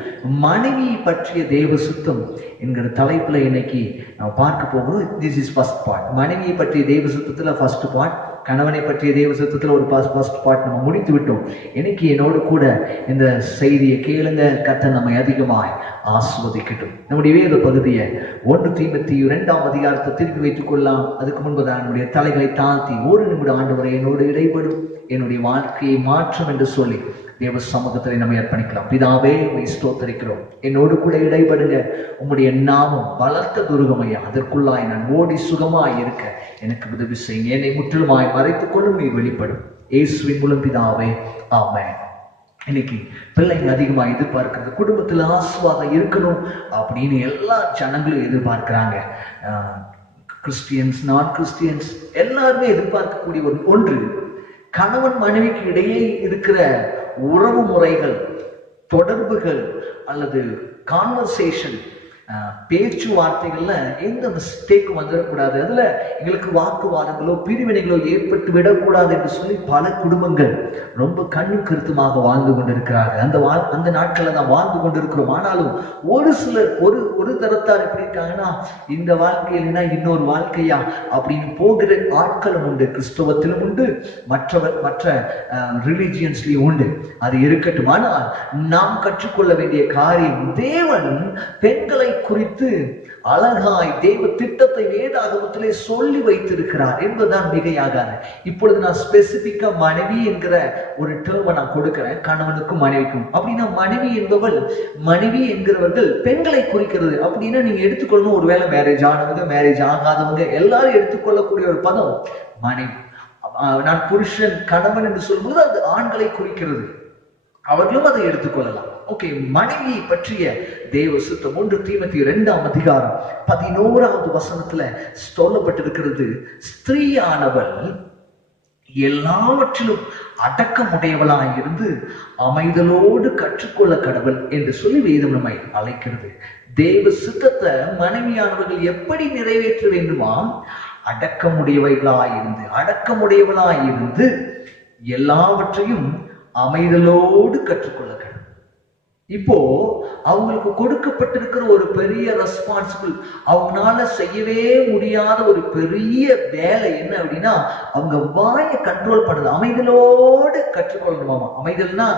மனைவி பற்றிய தெய்வ சித்தம் என்கிற தலைப்புல இன்னைக்கு நம்ம பார்க்க போகிறோம். This is first part. மனைவியை பற்றிய தெய்வ சித்தத்துல ஃபர்ஸ்ட் பார்ட். கணவனை பற்றிய தேவ சித்தத்தில் ஒரு ஃபர்ஸ்ட் பார்ட் நம்ம முடித்து விட்டோம். இன்னைக்கு என்னோடு கூட இந்த செய்தியை கேளுங்க. கர்த்தர் நம்மை அதிகமாய் ஆஸ்வதிக்கட்டும். நம்முடைய வேத பகுதியை 1 தீமோத்தேயு 2ஆம் அதிகாரத்தை திருப்பி வைத்துக் கொள்ளலாம். அதுக்கு முன்பதாக நம்முடைய தலைகளை தாழ்த்தி ஒரு நிமிடம் ஆண்டவரே என்னோடு இடைபடும், என்னுடைய வாழ்க்கையை மாற்றும் என்று சொல்லி தேவ சமூகத்திலே நம்ம அர்ப்பணிக்கலாம். பிதாவே, உம்மை ஸ்தோத்திரிக்கிறோம். என்னோடு கூட இடைபடுங்க. உம்முடைய நாமம் பலத்த துருகமையா, அதற்குள்ளாய் நான் ஓடி சுகமாய் இருக்க எனக்கு உதவி செய்யுங்க. என்னை முற்றிலுமாய் மறைத்துக் கொள்ளும், நீர் வெளிப்படும். இயேசுவின் மூலம் பிதாவே, ஆமென். இன்னைக்கு பிள்ளைங்க அதிகமா எதிர்பார்க்கிறது, குடும்பத்துல ஆசீர்வாதம் இருக்கணும் அப்படின்னு எல்லா ஜனங்களும் எதிர்பார்க்கிறாங்க. கிறிஸ்டியன்ஸ், நான் கிறிஸ்டியன்ஸ் எல்லாருமே எதிர்பார்க்கக்கூடிய ஒன்று, கணவன் மனைவிக்கு இடையே இருக்கிற உறவு முறைகள், தொடர்புகள் அல்லது கான்வர்சேஷன், பேச்சுவார்த்தைகள்ல எந்த மிஸ்டேக்கும் வந்துடக்கூடாது, அதுல எங்களுக்கு வாக்குவாதங்களோ பிரிவினைகளோ ஏற்பட்டு விடக்கூடாது என்று சொல்லி பல குடும்பங்கள் ரொம்ப கண்ணு கருத்துமாக வாழ்ந்து கொண்டிருக்கிறார்கள். அந்த நாட்கள்ல தான் வாழ்ந்து கொண்டிருக்கிறோம். ஆனாலும் ஒரு சிலர் ஒரு தரத்தார் எப்படி இருக்காங்கன்னா, இந்த வாழ்க்கையில்னா இன்னொரு வாழ்க்கையா அப்படின்னு போகிற ஆட்களும் உண்டு. கிறிஸ்தவத்திலும் உண்டு, மற்ற ரிலிஜியன்ஸ்லயும் உண்டு. அது இருக்கட்டும். ஆனால் நாம் கற்றுக்கொள்ள வேண்டிய காரியம், தேவன் பெண்களை குறித்து அழகாய் தேவ திட்டத்தை வேதாகமத்திலே சொல்லி வைத்திருக்கிறார் என்பதுதான் மிகையாகாது. இப்பொழுது நான் ஸ்பெசிபிக்கா மனைவி என்கிற ஒரு டேர்மை நான் கொடுக்கிறேன், கணவனுக்கும் மனைவிக்கும். அப்படின்னா மனைவி என்கிறவர்கள் பெண்களை குறிக்கிறது அப்படின்னா நீங்க எடுத்துக்கொள்ளணும். ஒருவேளை மேரேஜ் ஆனவங்க, மேரேஜ் ஆகாதவங்க எல்லாரும் எடுத்துக்கொள்ளக்கூடிய ஒரு பதம் மனைவி. நான் புருஷன், கணவன் என்று சொல்லும்போது அது ஆண்களை குறிக்கிறது, அவர்களும் அதை எடுத்துக்கொள்ளலாம். ஓகே, மனைவியை பற்றிய தேவ சித்தம் 1 தீமோத்தேயு 2ஆம் அதிகாரம் 11வது வசனத்துல சொல்லப்பட்டிருக்கிறது. ஸ்திரீயானவள் எல்லாவற்றிலும் அடக்கமுடையவளாய் இருந்து அமைதலோடு கற்றுக்கொள்ள கடவுள் என்று சொல்லி வேதம் நம்மை அழைக்கிறது. தேவ சித்தத்தை மனைவியானவர்கள் எப்படி நிறைவேற்ற வேண்டுமா? அடக்கமுடையவளாய் இருந்து எல்லாவற்றையும் அமைதலோடு கற்றுக்கொள்ள. இப்போ அவங்களுக்கு கொடுக்கப்பட்டிருக்கிற ஒரு பெரிய ரெஸ்பான்சிபிள், அவங்களால செய்யவே முடியாத ஒரு பெரிய வேலை என்ன அப்படின்னா, அவங்க வாயை கண்ட்ரோல் பண்ணுது. அமைதலோடு கற்றுக்கொள்ளணுமாமா. அமைதல்னா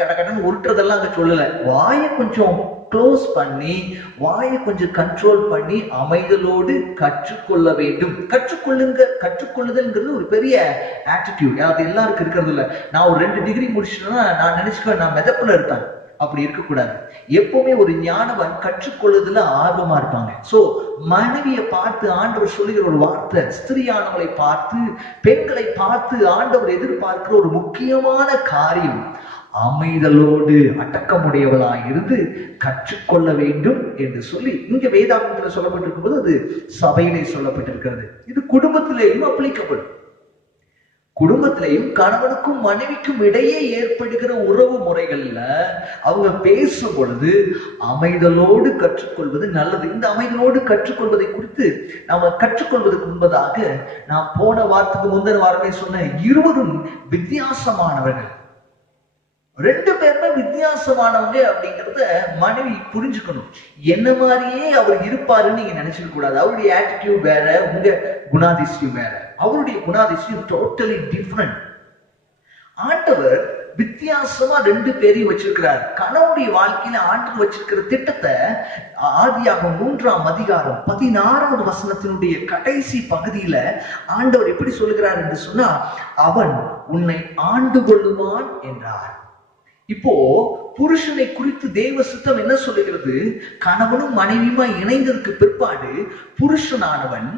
கடன்னு உருட்டுறதெல்லாம் அங்க சொல்லல. வாயை கொஞ்சம் க்ளோஸ் பண்ணி, வாயை கொஞ்சம் கண்ட்ரோல் பண்ணி அமைதலோடு கற்றுக்கொள்ள வேண்டும். கற்றுக்கொள்ளுதல்ங்கிறது ஒரு பெரிய ஆட்டிடியூட். அது எல்லாருக்கும் இருக்கிறது இல்லை. நான் ஒரு 2 டிகிரி முடிச்சுட்டேன்னா நான் நினைச்சுக்குவேன் நான் மெதப்புல இருப்பேன். அப்படி இருக்கக்கூடாது. எப்பவுமே ஒரு ஞானவன் கற்றுக்கொள்ளுதல ஆர்வமா இருப்பாங்க. சோ மனைவியை பார்த்து ஆண்டவர் சொல்லுகிற ஒரு வார்த்தை, ஸ்திரீயானவளை பார்த்து, பெண்களை பார்த்து ஆண்டவர் எதிர்பார்க்கிற ஒரு முக்கியமான காரியம், அமைதலோடு அடக்கமுடையவளாய் இருந்து கற்றுக்கொள்ள வேண்டும் என்று சொல்லி இங்க வேதாகமத்தில் சொல்லப்பட்டிருக்கும் போது அது சபையிலே சொல்லப்பட்டிருக்கிறது. இது குடும்பத்திலேயும் அப்ளிகபிள். குடும்பத்திலையும் கணவனுக்கும் மனைவிக்கும் இடையே ஏற்படுகிற உறவு முறைகள்ல அவங்க பேசும் பொழுது அமைதலோடு கற்றுக்கொள்வது நல்லது. இந்த அமைதலோடு கற்றுக்கொள்வதை குறித்து நாம கற்றுக்கொள்வதற்கு முன்பதாக நான் போன வாரத்துக்கு முந்தின வாரமே சொன்ன, இருவரும் வித்தியாசமானவர்கள். 2 பேருமே வித்தியாசமானவங்க அப்படிங்கிறத மனைவி புரிஞ்சுக்கணும். என்ன மாதிரியே அவர் இருப்பாருன்னு நீங்க நினைச்சிக்க கூடாது. அவருடைய ஆட்டிடியூட் வேற, உங்க குணாதிசயம் வேற. அவருடைய குணாதிசயம் டோட்டலி டிஃபரண்ட். ஆண்டவர் வித்தியாசமா 2 பேரையும் வச்சிருக்கிறார். கணவனுடைய வாழ்க்கையில ஆண்டவர் வச்சிருக்கிற திட்டத்தை ஆதியாகமம் 3ஆம் அதிகாரம் 16வது வசனத்தினுடைய கடைசி பகுதியில ஆண்டவர் எப்படி சொல்லுகிறார் என்று சொன்னா, அவன் உன்னை ஆண்டு கொள்ளுவான் என்றார். இப்போ புருஷனை குறித்து தேவ சித்தம் என்ன சொல்லுகிறது? கணவனும் மனைவியுமா இணைந்ததற்கு பிற்பாடு புருஷனானவன்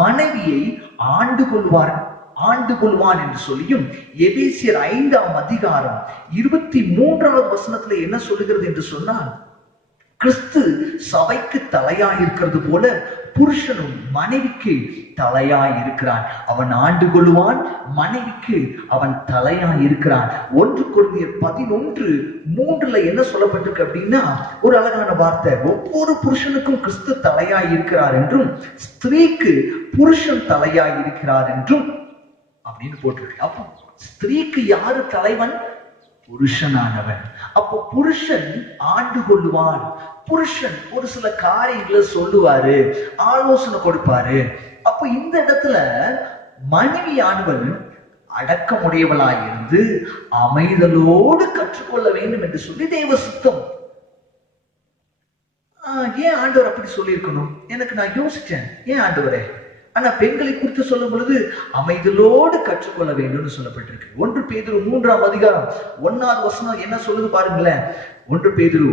மனைவியை ஆண்டு கொள்வான் என்று சொல்லியும், எபேசியர் 5ஆம் அதிகாரம் 23வது வசனத்துல என்ன சொல்லுகிறது என்று சொன்னால், கிறிஸ்து சபைக்கு தலையாயிருக்கிறது போல புருஷனும் மனைவிக்கு தலையாய் இருக்கிறான். அவன் ஆண்டு கொள்வான், மனைவிக்கு அவன் தலையாய் இருக்கிறான். 1 கொரிந்தியர் 11:3 என்ன சொல்லப்பட்டிருக்கு அப்படின்னா, ஒரு அழகான வார்த்தை, ஒவ்வொரு புருஷனுக்கும் கிறிஸ்து தலையாய் இருக்கிறார் என்றும் ஸ்திரீக்கு புருஷன் தலையாய் இருக்கிறார் என்றும் அப்படின்னு போட்டிருக்கு. அப்போ ஸ்திரீக்கு யாரு தலைவன்? புருஷனானவன். அப்போ புருஷன் ஆண்டு கொள்ளுவான். புருஷன் ஒரு சில காரியங்களை சொல்லுவாரு, ஆலோசனை கொடுப்பாரு. அப்ப இந்த இடத்துல மனைவியானவன் அடக்கமுடையவளாயிருந்து அமைதலோடு கற்றுக்கொள்ள வேண்டும் என்று சொல்லி தேவ சுத்தம். ஏன் ஆண்டவர் அப்படி சொல்லியிருக்கணும்? எனக்கு நான் யோசிச்சேன், ஏன் ஆண்டவரே? ஆனா பெண்களை குறித்து சொல்லும் பொழுது அமைதலோடு கற்றுக்கொள்ள வேண்டும் சொல்லப்பட்டிருக்கு. 1 பேதுரு 3ஆம் அதிகாரம் 1வது வசனம் என்ன சொல்லுது பாருங்களேன். 1 பேதுரு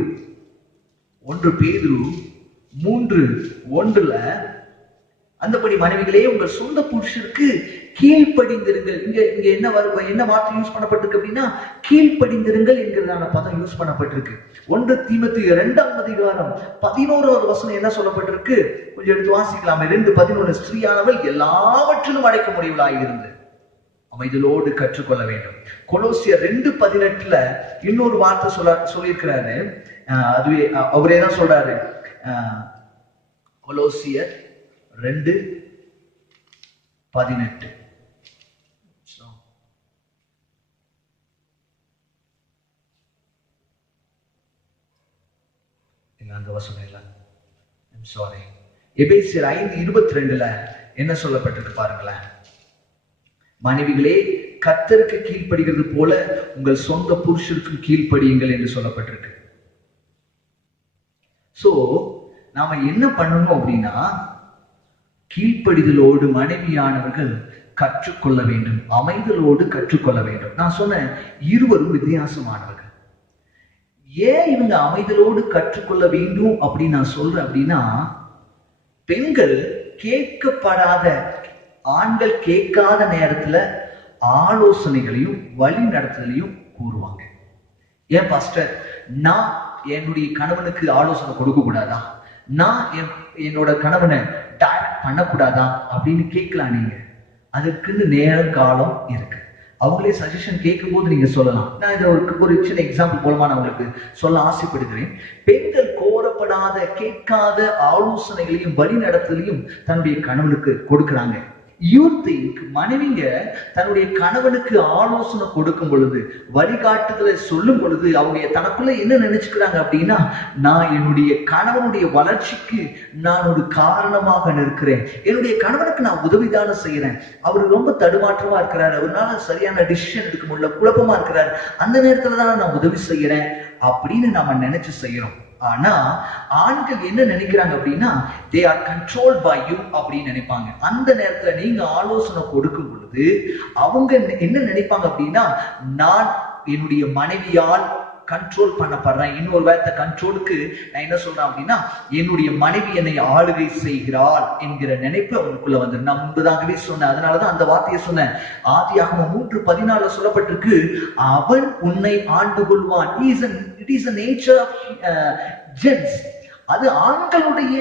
3:1 அந்தபடி மனைவிகளே உங்கள் சொந்த புருஷருக்கு கீழ்ப்படிந்திருங்கள். இங்க என்ன வார்த்தை யூஸ் பண்ணப்பட்டிருக்கு அப்படின்னா கீழ்ப்படிந்திருங்கள் என்கிறதான பதம் யூஸ் பண்ணப்பட்டிருக்கு. 1 தீமோத்தேயு 2ஆம் அதிகாரம் 11வது வசனம் என்ன சொல்லப்பட்டிருக்கு? கொஞ்சம் எடுத்து வாசிக்கலாமே. 2:11 ஸ்திரீயானவள் எல்லாவற்றிலும் அடைக்க முடியவளாயிருந்து அமைதலோடு கற்றுக்கொள்ள வேண்டும். கொலோசியர் 2:18 இன்னொரு வார்த்தை சொல்லியிருக்கிறாரு. அதுவே அவரே தான் சொல்றாரு. கொலோசியர் 2:18 அந்த வசனம் இல்ல, சாரி, எபேசியர் 5:22 என்ன சொல்லப்பட்டிருக்கு பாருங்களேன். மனைவிகளே கர்த்தருக்கு கீழ்ப்படுகிறது போல உங்கள் சொந்த புருஷருக்கு கீழ்ப்படியுங்கள் என்று சொல்லப்பட்டிருக்கு. சோ நாம என்ன பண்ணணும் அப்படின்னா கீழ்ப்படிதலோடு மனைவியானவர்கள் கற்றுக்கொள்ள வேண்டும், அமைதலோடு கற்றுக்கொள்ள வேண்டும். நான் சொன்னேன் இருவரும் வித்தியாசமானவர்கள். ஏன் இவங்க அமைதலோடு கற்றுக்கொள்ள வேண்டும் அப்படின்னு நான் சொல்றேன் அப்படின்னா, பெண்கள் கேட்கப்படாத, ஆண்கள் கேட்காத நேரத்துல ஆலோசனைகளையும் வழி நடத்துதலையும் கூறுவாங்க. ஏன் பாஸ்டர், நான் என்னுடைய கணவனுக்கு ஆலோசனை கொடுக்க கூடாதா? நான் என்னோட கணவனை டைரக்ட் பண்ணக்கூடாதா அப்படின்னு கேட்கலாம். நீங்க அதுக்குன்னு நேரம் காலம் இருக்கு. அவங்களே சஜஷன் கேட்கும் போது நீங்க சொல்லலாம். நான் இதை ஒரு சின்ன எக்ஸாம்பிள் மூலமா நான் உங்களுக்கு சொல்ல ஆசைப்படுகிறேன். பெண்கள் கோரப்படாத, கேட்காத ஆலோசனைகளையும் வழி நடத்தலையும் தன்னுடைய கணவனுக்கு கொடுக்கிறாங்க. யூ திங்க் மனைவிங்க தன்னுடைய கணவனுக்கு ஆலோசனை கொடுக்கும் பொழுது, வழிகாட்டுதலை சொல்லும் பொழுது அவங்க தனக்குள்ள என்ன நினைச்சுக்கிறாங்க அப்படின்னா, நான் என்னுடைய கணவனுடைய வளர்ச்சிக்கு நான் ஒரு காரணமாக நிற்கிறேன், என்னுடைய கணவனுக்கு நான் உதவிதான செய்யறேன், அவர் ரொம்ப தடுமாற்றமா இருக்கிறார், அவரால் சரியான டிசிஷன் எடுக்க முடியல, குழப்பமா இருக்கிறார், அந்த நேரத்துல தான் நான் உதவி செய்யறேன் அப்படின்னு நாம நினைச்சு செய்யறோம். ஆனா ஆண்கள் என்ன நினைக்கிறாங்க அப்படின்னா, they are controlled by you அப்படின்னு நினைப்பாங்க. அந்த நேரத்துல நீங்க ஆலோசனை கொடுக்கும் பொழுது அவங்க என்ன நினைப்பாங்க அப்படின்னா, நான் என்னுடைய மனைவியால் கண்ட்ரோல் பண்ணப்படுறேன். இன்னொரு வார்த்தை கண்ட்ரோலுக்கு நான் என்ன சொல்றேன் அப்படின்னா, என்னுடைய மனைவி என்னை ஆளுகை செய்கிறாள் என்கிற நினைப்பு அவனுக்குள்ள வந்து, நான் முன்பதாகவே சொன்னேன், அதனாலதான் அந்த வார்த்தையை சொன்னேன். ஆதியாகமம் 3:14 சொல்லப்பட்டிருக்கு, அவன் உன்னை ஆண்டு கொள்வான். It is a nature of gents. அது ஆண்களுடைய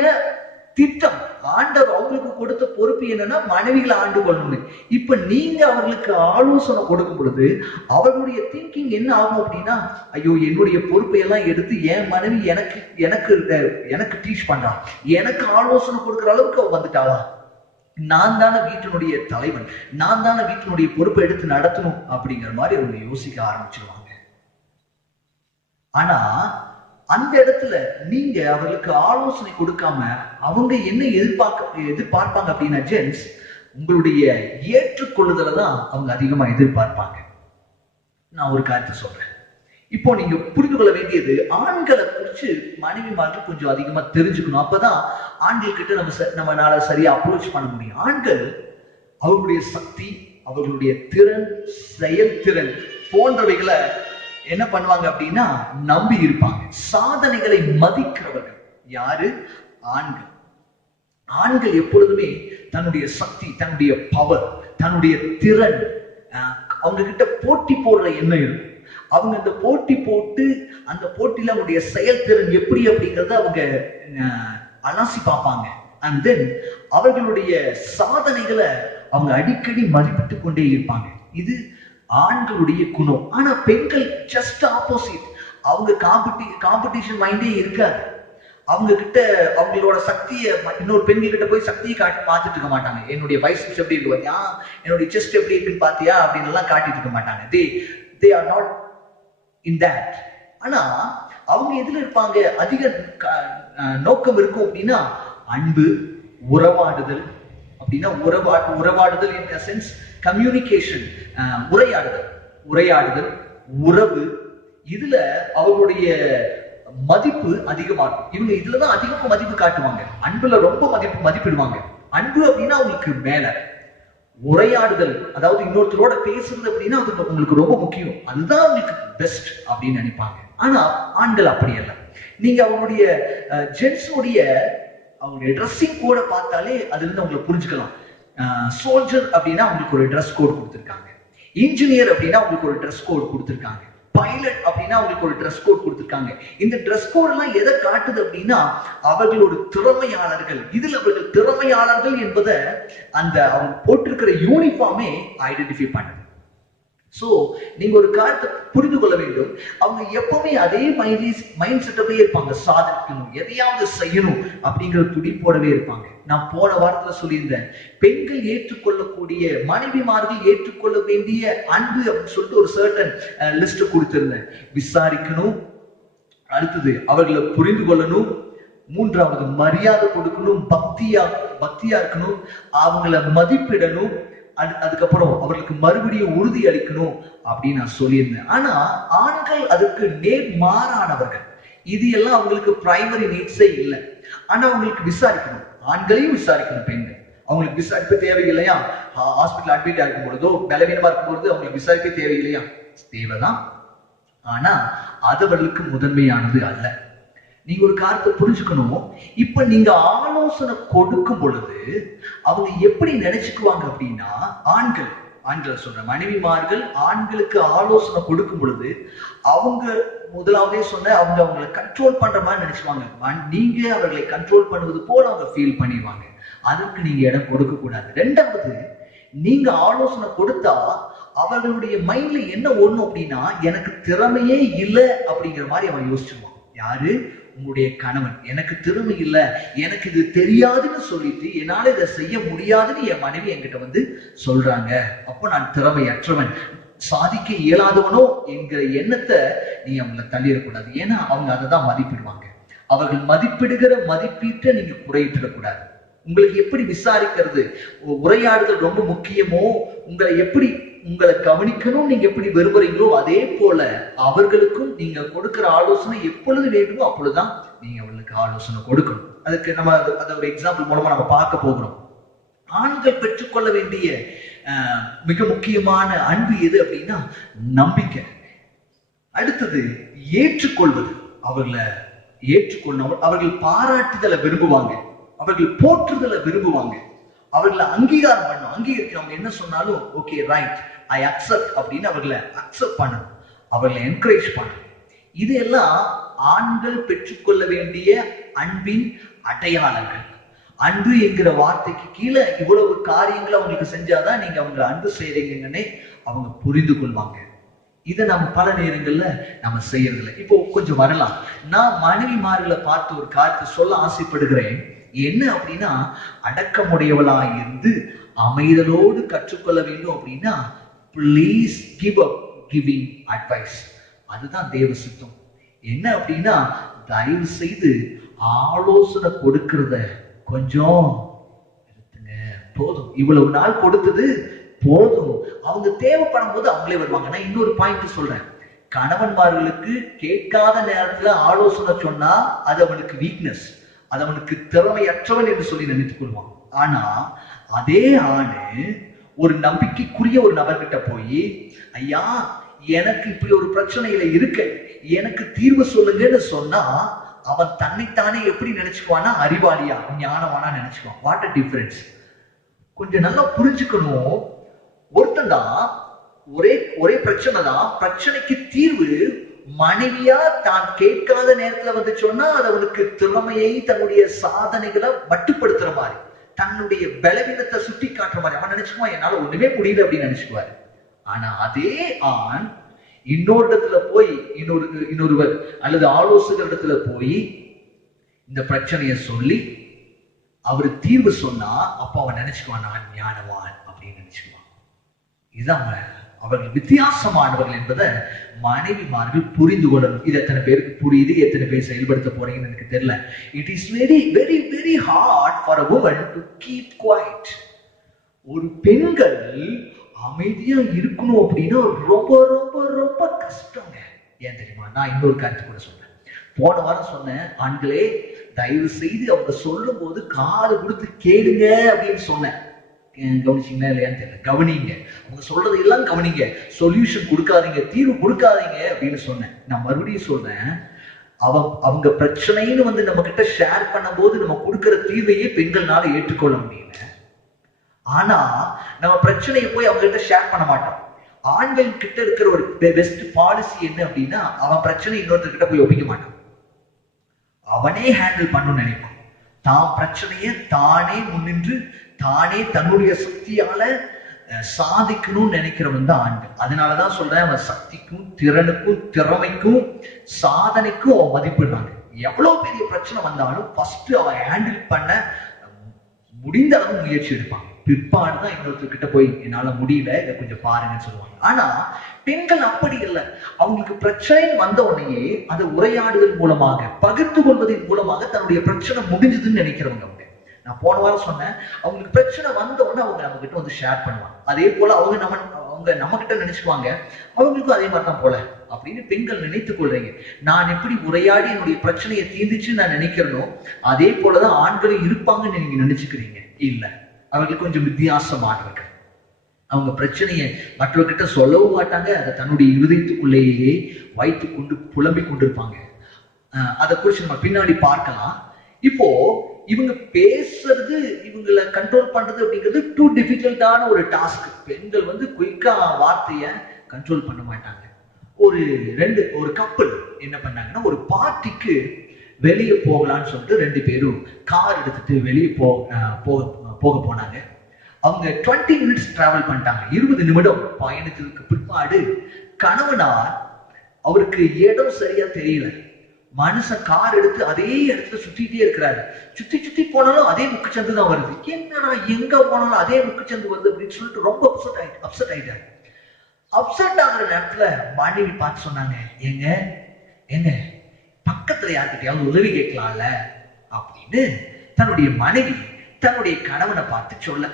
திட்டம். ஆண்டவர் அவங்களுக்கு கொடுத்த பொறுப்பு என்னன்னா மனைவிகளை ஆண்டு கொள்ளணும். இப்ப நீங்க அவர்களுக்கு ஆலோசனை கொடுக்கும் பொழுது அவர்களுடைய திங்கிங் என்ன ஆகும் அப்படின்னா, ஐயோ என்னுடைய பொறுப்பை எல்லாம் எடுத்து என் மனைவி எனக்கு டீச் பண்றா, எனக்கு ஆலோசனை கொடுக்குற அளவுக்கு அவ வந்துட்டாளா, நான் தானே வீட்டினுடைய தலைவன், நான் தானே வீட்டினுடைய பொறுப்பை எடுத்து நடத்தணும் அப்படிங்கிற மாதிரி அவங்க யோசிக்க ஆரம்பிச்சிருவாங்க. ஆனா அந்த இடத்துல நீங்க அவர்களுக்கு ஆலோசனை கொடுக்காம அவங்க என்ன எதிர்பார்ப்பாங்க அப்படின்னா, ஜென்ஸ் உங்களுடைய ஏற்றுக்கொள்ளுதலை தான் அவங்க அதிகமா எதிர்பார்ப்பாங்க. நான் ஒரு காரியத்தை சொல்றேன். இப்போ நீங்க புரிந்து கொள்ள வேண்டியது, ஆண்களை குறிச்சு மனைவிமார்கள் கொஞ்சம் அதிகமா தெரிஞ்சுக்கணும். அப்பதான் ஆண்கள் கிட்ட நம்மளால சரியா அப்ரோச் பண்ண முடியும். ஆண்கள் அவர்களுடைய சக்தி, அவர்களுடைய திறன், செயல்திறன் போன்றவைகளை என்ன பண்ணுவாங்க அப்படின்னா நம்பி இருப்பாங்க. சாதனைகளை மதிக்கிறவர்கள் யாரு? ஆண்கள். ஆண்கள் எப்பொழுதுமே தன்னுடைய சக்தி, தன்னுடைய பவர், தன்னுடைய திறன், அவங்க கிட்ட போட்டி போடுற எண்ணம் இருக்கும். அவங்க இந்த போட்டி போட்டு அந்த போட்டியில அவங்களுடைய செயல்திறன் எப்படி அப்படிங்கறத அவங்க அலாசி பார்ப்பாங்க. அண்ட் தென் அவர்களுடைய சாதனைகளை அவங்க அடிக்கடி மதிப்பிட்டு கொண்டே இருப்பாங்க. இது ஆண்களுடைய குணம். ஆனா பெண்கள் ஜஸ்ட் ஆப்போசிட். அவங்க காம்படிஷன் மைண்டே இருக்காது. அவங்க கிட்ட அவங்களோட சக்தியை இன்னொரு பெண்கள் கிட்ட போய் சக்தியை பார்த்துட்டு இருக்க மாட்டாங்க. என்னுடைய பைசெப்ஸ் எப்படி இருக்கு, என்னுடைய செஸ்ட் எப்படி இருக்குன்னு பாத்தியா அப்படின்னு எல்லாம் காட்டிட்டு இருக்க மாட்டாங்க. they are not in that. ஆனா அவங்க எதுல இருப்பாங்க, அதிக நோக்கம் இருக்கும் அப்படின்னா அன்பு, உறவாடுதல். அப்படின்னா உறவாடுதல் in a sense கம்யூனிகேஷன், உரையாடுதல், உறவு, இதுல அவர்களுடைய மதிப்பு அதிகமா இருக்கும். இவங்க இதுலதான் அதிகமா மதிப்பு காட்டுவாங்க. அன்புல ரொம்ப மதிப்பிடுவாங்க. அன்பு அப்படின்னா அவங்களுக்கு மேல, உரையாடுதல் அதாவது இன்னொருத்தரோட பேசுறது அப்படின்னா அது உங்களுக்கு ரொம்ப முக்கியம், அதுதான் உங்களுக்கு பெஸ்ட் அப்படின்னு நினைப்பாங்க. ஆனா ஆண்கள் அப்படி அல்ல. நீங்க அவங்களுடைய ஜென்ஸுடைய அவங்களுடைய ட்ரெஸ்ஸிங் கோட பார்த்தாலே அதுல இருந்து அவங்களை புரிஞ்சுக்கலாம். சோல்ஜர் அப்படின்னா அவங்களுக்கு ஒரு ட்ரெஸ் கோட் கொடுத்துருக்காங்க, இன்ஜினியர் அப்படின்னா அவங்களுக்கு ஒரு ட்ரெஸ் கோட் கொடுத்துருக்காங்க, பைலட் அப்படின்னா அவங்களுக்கு ஒரு ட்ரெஸ் கோட் கொடுத்துருக்காங்க. இந்த ட்ரெஸ் கோட் எல்லாம் எதை காட்டுது அப்படின்னா அவர்கள் ஒரு திறமையாளர்கள். இதுல அவர்கள் திறமையாளர்கள் என்பதை அந்த அவங்க போட்டிருக்கிற யூனிஃபார்மே ஐடென்டிஃபை பண்ணுது. சோ நீங்க ஒரு காரியத்தை புரிந்து கொள்ள வேண்டும், அவங்க எப்பவுமே அதே மைண்ட் செட்டப்பே இருப்பாங்க. சாதிக்கணும், எதையாவது செய்யணும் அப்படிங்கிற துடிப்போடவே இருப்பாங்க. நான் போன வாரத்துல சொல்லியிருந்தேன், பெண்கள் ஏற்றுக்கொள்ளக்கூடிய, மனைவிமார்கள் ஏற்றுக்கொள்ள வேண்டிய அன்பு அப்படின்னு சொல்லிட்டு ஒரு சர்டன் லிஸ்ட் கொடுத்திருந்தேன். விசாரிக்கணும், அடுத்தது அவர்களை புரிந்து கொள்ளணும், மூன்றாவது மரியாதை கொடுக்கணும், பக்தியா இருக்கணும், அவங்கள மதிப்பிடணும், அதுக்கப்புறம் அவர்களுக்கு மறுபடியும் உறுதி அளிக்கணும் அப்படின்னு நான் சொல்லியிருந்தேன். ஆனா ஆண்கள் அதுக்கு நேர்மாறானவர்கள். இது எல்லாம் அவங்களுக்கு பிரைமரி நீட்ஸே இல்லை. ஆனா அவங்களுக்கு விசாரிக்கணும், ஆண்களையும் விசாரிக்கணும். பெண்கள் அவங்களுக்கு விசாரிப்பு தேவையில்லையா? ஹாஸ்பிட்டல் அட்மிட் ஆகும் பொழுதோ பலவீனமா இருக்கும் பொழுது அவங்களுக்கு விசாரிப்பே தேவையில்லையா? தேவைதான். ஆனா அது அவர்களுக்கு முதன்மையானது அல்ல. நீங்க ஒரு காரியத்தை புரிஞ்சுக்கணும். இப்ப நீங்க ஆலோசனை கொடுக்கும் பொழுது அவங்க எப்படி நினைச்சுக்குவாங்க அப்படின்னா, ஆண்களை சொல்ற மனைவிமார்கள் ஆண்களுக்கு ஆலோசனை கொடுக்கும் பொழுது அவங்க முதலாவதே சொன்ன அவங்களை கண்ட்ரோல் பண்ற மாதிரி நினைச்சுவாங்க. நீங்க அவர்களை கண்ட்ரோல் பண்ணுவது போல அவங்க ஃபீல் பண்ணிடுவாங்க. அதற்கு நீங்க இடம் கொடுக்க கூடாது. ரெண்டாவது, நீங்க ஆலோசனை கொடுத்தா அவர்களுடைய மைண்ட்ல என்ன ஒண்ணும் அப்படின்னா, எனக்கு திறமையே இல்லை அப்படிங்கிற மாதிரி அவன் யோசிச்சுவான். யாரு? உங்களுடைய கணவன். எனக்கு திறமை இல்லை, எனக்கு இது தெரியாதுன்னு சொல்லிட்டு என்னால இதை செய்ய முடியாதுன்னு என் மனைவி என்கிட்ட சொல்றாங்க. அப்போ நான் திறமையற்றவன், சாதிக்க இயலாதவனோ என்கிற எண்ணத்தை நீ அவங்களை தள்ளிடக்கூடாது. ஏன்னா அவங்க அதை தான் மதிப்பிடுவாங்க. அவர்கள் மதிப்பிடுகிற மதிப்பீட்டை நீங்க குறையிடக்கூடாது. உங்களுக்கு எப்படி விசாரிக்கிறது, உரையாடுதல் ரொம்ப முக்கியமோ, உங்களை கவனிக்கணும் நீங்க எப்படி விரும்புறீங்களோ, அதே போல அவர்களுக்கும் நீங்க கொடுக்கிற ஆலோசனை எப்பொழுது வேண்டுமோ அப்பொழுதுதான் நீங்க அவர்களுக்கு ஆலோசனை கொடுக்கணும். அதுக்கு நம்ம அதை ஒரு எக்ஸாம்பிள் மூலமா நம்ம பார்க்க போகிறோம். ஆண்கள் பெற்றுக்கொள்ள வேண்டிய மிக முக்கியமான அன்பு எது அப்படின்னா நம்பிக்கை. அடுத்தது ஏற்றுக்கொள்வது. அவர்களை ஏற்றுக்கொள்ளணும். அவர்கள் பாராட்டுதலை விரும்புவாங்க, அவர்கள் போற்றுதலை விரும்புவாங்க, அவர்களை அங்கீகாரம் பண்ணணும். அங்கீகரிக்கிறவங்க என்ன சொன்னாலும் ஓகே, ரைட், ஐ அக்செப்ட் அப்படின்னு அவர்களை அக்செப்ட் பண்ணணும், அவர்களை என்கரேஜ் பண்ணணும். இதெல்லாம் ஆண்கள் பெற்றுக்கொள்ள வேண்டிய அன்பின் அடையாளங்கள். அன்பு என்கிற வார்த்தைக்கு கீழே இவ்வளவு காரியங்களை அவங்களுக்கு செஞ்சாதான் நீங்க அவங்க அன்பு செய்றீங்கன்னே அவங்க புரிந்து கொள்வாங்க. இதை நம்ம பல நேரங்கள்ல நம்ம செய்யறதில்லை. இப்போ கொஞ்சம் வரலாம். நான் மனைவிமார்களை பார்த்து ஒரு காரியத்தை சொல்ல ஆசைப்படுகிறேன். என்ன அப்படின்னா, அடக்கமுடையவளாய் இருந்து அமைதலோடு கற்றுக்கொள்ள வேண்டும் அப்படின்னா, please give up giving advice. அதுதான் தேவ சித்தம். என்ன அப்படின்னா, தயவு செய்து ஆலோசனை கொடுக்கிறத கொஞ்சம் எடுத்துங்க, போதும், இவ்வளவு நாள் கொடுத்தது போதும். அவங்க தேவைப்படும் போது அவங்களே வருவாங்க. நான் இன்னொரு பாயிண்ட் சொல்றேன். கணவன்மார்களுக்கு கேட்காத நேரத்துல ஆலோசனை சொன்னா அது அவனுக்கு வீக்னஸ், அது அவனுக்கு திறமையற்றவன் என்று சொல்லி நினைத்துக் கொள்வான். ஆனா அதே ஆணு ஒரு நம்பிக்கைக்குரிய ஒரு நபர்கிட்ட போய், ஐயா எனக்கு இப்படி ஒரு பிரச்சனையில இருக்கு, எனக்கு தீர்வு சொல்லுங்கன்னு சொன்னா அவன் தன்னைத்தானே எப்படி நினைச்சுக்குவானா, அறிவாளியா ஞானவானா நினைச்சுக்குவான். What a difference. கொஞ்சம் நல்லா புரிஞ்சுக்கணும். ஒருத்தன் தான் ஒரே பிரச்சனை தான், பிரச்சனைக்கு தீர்வு மனைவியா தான் கேட்காத நேரத்துல சொன்னா அது அவனுக்கு திறமையை, தன்னுடைய சாதனைகளை மட்டுப்படுத்துற மாதிரி, தன்னுடைய பலவீனத்தை சுட்டி காட்டுற மாதிரி அவன் நினைச்சுக்குவான், என்னால ஒண்ணுமே முடியல அப்படின்னு நினைச்சுக்குவாரு. ஆனா அதே ஆண் இன்னொரு இடத்துல போய் இன்னொருவர் அல்லது ஆலோசகர் இடத்துல போய் இந்த பிரச்சனைய சொல்லி அவரு தீர்வு சொன்னா அப்ப அவன் நினைச்சுக்குவான், நான் ஞானவான் அப்படின்னு நினைச்சுக்குவான். இதுதான் அவர்கள் வித்தியாசமானவர்கள் என்பதை மனைவிமார்கள் புரிந்து கொள்ளணும். இது எத்தனை பேருக்கு புரியுது, எத்தனை பேர் செயல்படுத்த போறீங்கன்னு எனக்கு தெரியல. It is very very very hard for a woman to keep quiet. ஒரு பெண்கள் அமைதியா இருக்கணும் அப்படின்னா ரொம்ப ரொம்ப ரொம்ப கஷ்டங்க. ஏன் தெரியுமா? நான் இன்னொரு கருத்து கூட சொன்னேன். போன வாரம் சொன்னேன், ஆண்களே தயவு செய்து அவங்க சொல்லும் போது காது கொடுத்து கேளுங்க அப்படின்னு சொன்னேன். கவனிச்சிங்களா இல்லையான்னு தெரியல. கவனிங்க, அவங்க சொல்றது எல்லாம் கவனிங்க, சொல்யூஷன் கொடுக்காதீங்க, தீர்வு கொடுக்காதீங்க அப்படின்னு சொன்னேன். நான் மறுபடியும் சொல்றேன், அவங்க பிரச்சனைன்னு வந்து நம்ம கிட்ட ஷேர் பண்ணும் போது நம்ம கொடுக்கிற தீர்வையே பெண்கள்னால ஏற்றுக்கொள்ள முடியல. ஆனா நம்ம பிரச்சனையை போய் அவங்க கிட்ட ஷேர் பண்ண மாட்டோம். ஆண்கள் கிட்ட இருக்கிற ஒரு பெஸ்ட் பாலிசி என்ன அப்படின்னா, அவன் பிரச்சனை இன்னொருத்தர்கிட்ட போய் ஒப்பிக்க மாட்டான். அவனே ஹேண்டில் பண்ணணும்னு நினைப்பான். தான் பிரச்சனைய தானே முன்னின்று தானே தன்னுடைய சக்தியால சாதிக்கணும்னு நினைக்கிறவன் தான் ஆண்கள். அதனாலதான் சொல்றேன், அவன் சக்திக்கும் திறனுக்கும் திறமைக்கும் சாதனைக்கும் அவன் மதிப்பிடுறாங்க. எவ்வளவு பெரிய பிரச்சனை வந்தாலும் ஃபர்ஸ்ட் அவன் ஹேண்டில் பண்ண முடிந்த அளவு முயற்சி எடுப்பான். பிற்பாடுதான் இன்னொருத்தர்கிட்ட போய் என்னால முடியல, இதை கொஞ்சம் பாருங்கன்னு சொல்லுவாங்க. ஆனா பெண்கள் அப்படி இல்லை. அவங்களுக்கு பிரச்சனை வந்த உடனே அதை உரையாடுதல் மூலமாக பகிர்ந்து கொள்வதன் மூலமாக தன்னுடைய பிரச்சனை முடிஞ்சதுன்னு நினைக்கிறவங்க அவங்க. நான் போன வாரம் சொன்னேன், அவங்களுக்கு பிரச்சனை வந்த உடனே அவங்க நம்ம கிட்ட வந்து ஷேர் பண்ணுவாங்க. அதே போல அவங்க நம்ம கிட்ட நினைச்சுக்குவாங்க, அவங்களுக்கும் அதே மாதிரி தான் போல அப்படின்னு பெண்கள் நினைத்துக் கொள்றீங்க. நான் எப்படி உரையாடி என்னுடைய பிரச்சனையை தீர்ந்துச்சு நான் நினைக்கிறனோ அதே போலதான் ஆண்களும் இருப்பாங்கன்னு நீங்க நினைச்சுக்கிறீங்க. இல்ல, அவர்களுக்கு கொஞ்சம் வித்தியாசமானவர்கள். அவங்க பிரச்சனையை மற்றவர்கிட்ட சொல்லவும் மாட்டாங்க, அதை தன்னுடைய இருதயத்துக்குள்ளேயே வைத்து கொண்டு புலம்பிக் கொண்டிருப்பாங்க. அதை குறித்து நம்ம பின்னாடி பார்க்கலாம். இப்போ இவங்க பேசுறது, இவங்களை கண்ட்ரோல் பண்றது அப்படிங்கிறது டூ டிஃபிகல்ட்டான ஒரு டாஸ்க். பெண்கள் வந்து குயிக்கா வார்த்தைய கண்ட்ரோல் பண்ண மாட்டாங்க. ஒரு கப்பல் என்ன பண்ணாங்கன்னா, ஒரு பார்ட்டிக்கு வெளியே போகலான்னு சொல்லிட்டு 2 பேரும் கார் எடுத்துட்டு வெளியே போக போனாங்க. அவங்க 20 minutes டிராவல் பண்ணிட்டாங்க. 20 நிமிடம் பயணத்திற்கு பிற்பாடு கணவனார், அவருக்கு இடம் சரியா தெரியல. மனுஷன் கார் எடுத்து அதே இடத்துல சுத்திட்டே இருக்கிறாரு. சுத்தி போனாலும் அதே முக்குச்சந்து தான் வருது. என்னடா எங்க போனாலும் அதே முக்குச்சந்து வருது அப்படின்னு சொல்லிட்டு ரொம்ப அப்செட் ஆயிட்டாரு. அப்செட் ஆகுற நேரத்துல மனைவி பார்த்து சொன்னாங்க, எங்க பக்கத்துல யார்கிட்டயாவது உதவி கேட்கலாம்ல அப்படின்னு தன்னுடைய மனைவி தன்னுடைய கணவனை பார்த்து சொல்ல,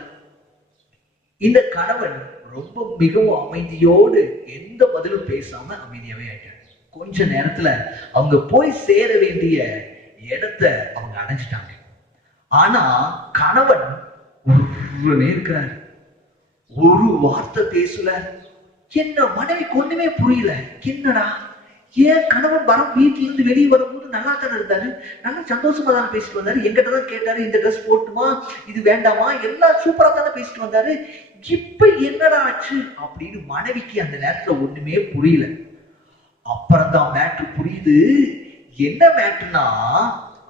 இந்த கணவன் ரொம்ப மிகவும் அமைதியோடு எந்த பதிலும் பேசாம அமைதியாவே ஆயிட்டார். கொஞ்ச நேரத்துல அவங்க போய் சேர வேண்டிய இடத்த அவங்க அடைஞ்சிட்டாங்க. ஆனா கணவன் இருக்கிறார், ஒரு வார்த்தை பேசல. என்ன மனைவிக்கு ஒண்ணுமே புரியல. என்னடா, ஏன் கணவன் வீட்டுல இருந்து வெளியே வரும்போது நல்லா தானே இருந்தாரு, நல்லா சந்தோஷமா தானே பேசிட்டு வந்தாரு, எங்கிட்ட தான் கேட்டாரு இந்த ட்ரெஸ் போட்டுமா, இது வேண்டாமா, எல்லாம் சூப்பரா தானே பேசிட்டு வந்தாரு, இப்ப என்னடா ஆச்சு அப்படின்னு மனைவிக்கு அந்த நேரத்துல ஒண்ணுமே புரியல. அப்புறம் தான் மேட்ரு புரியுது. என்ன மேட்ருனா,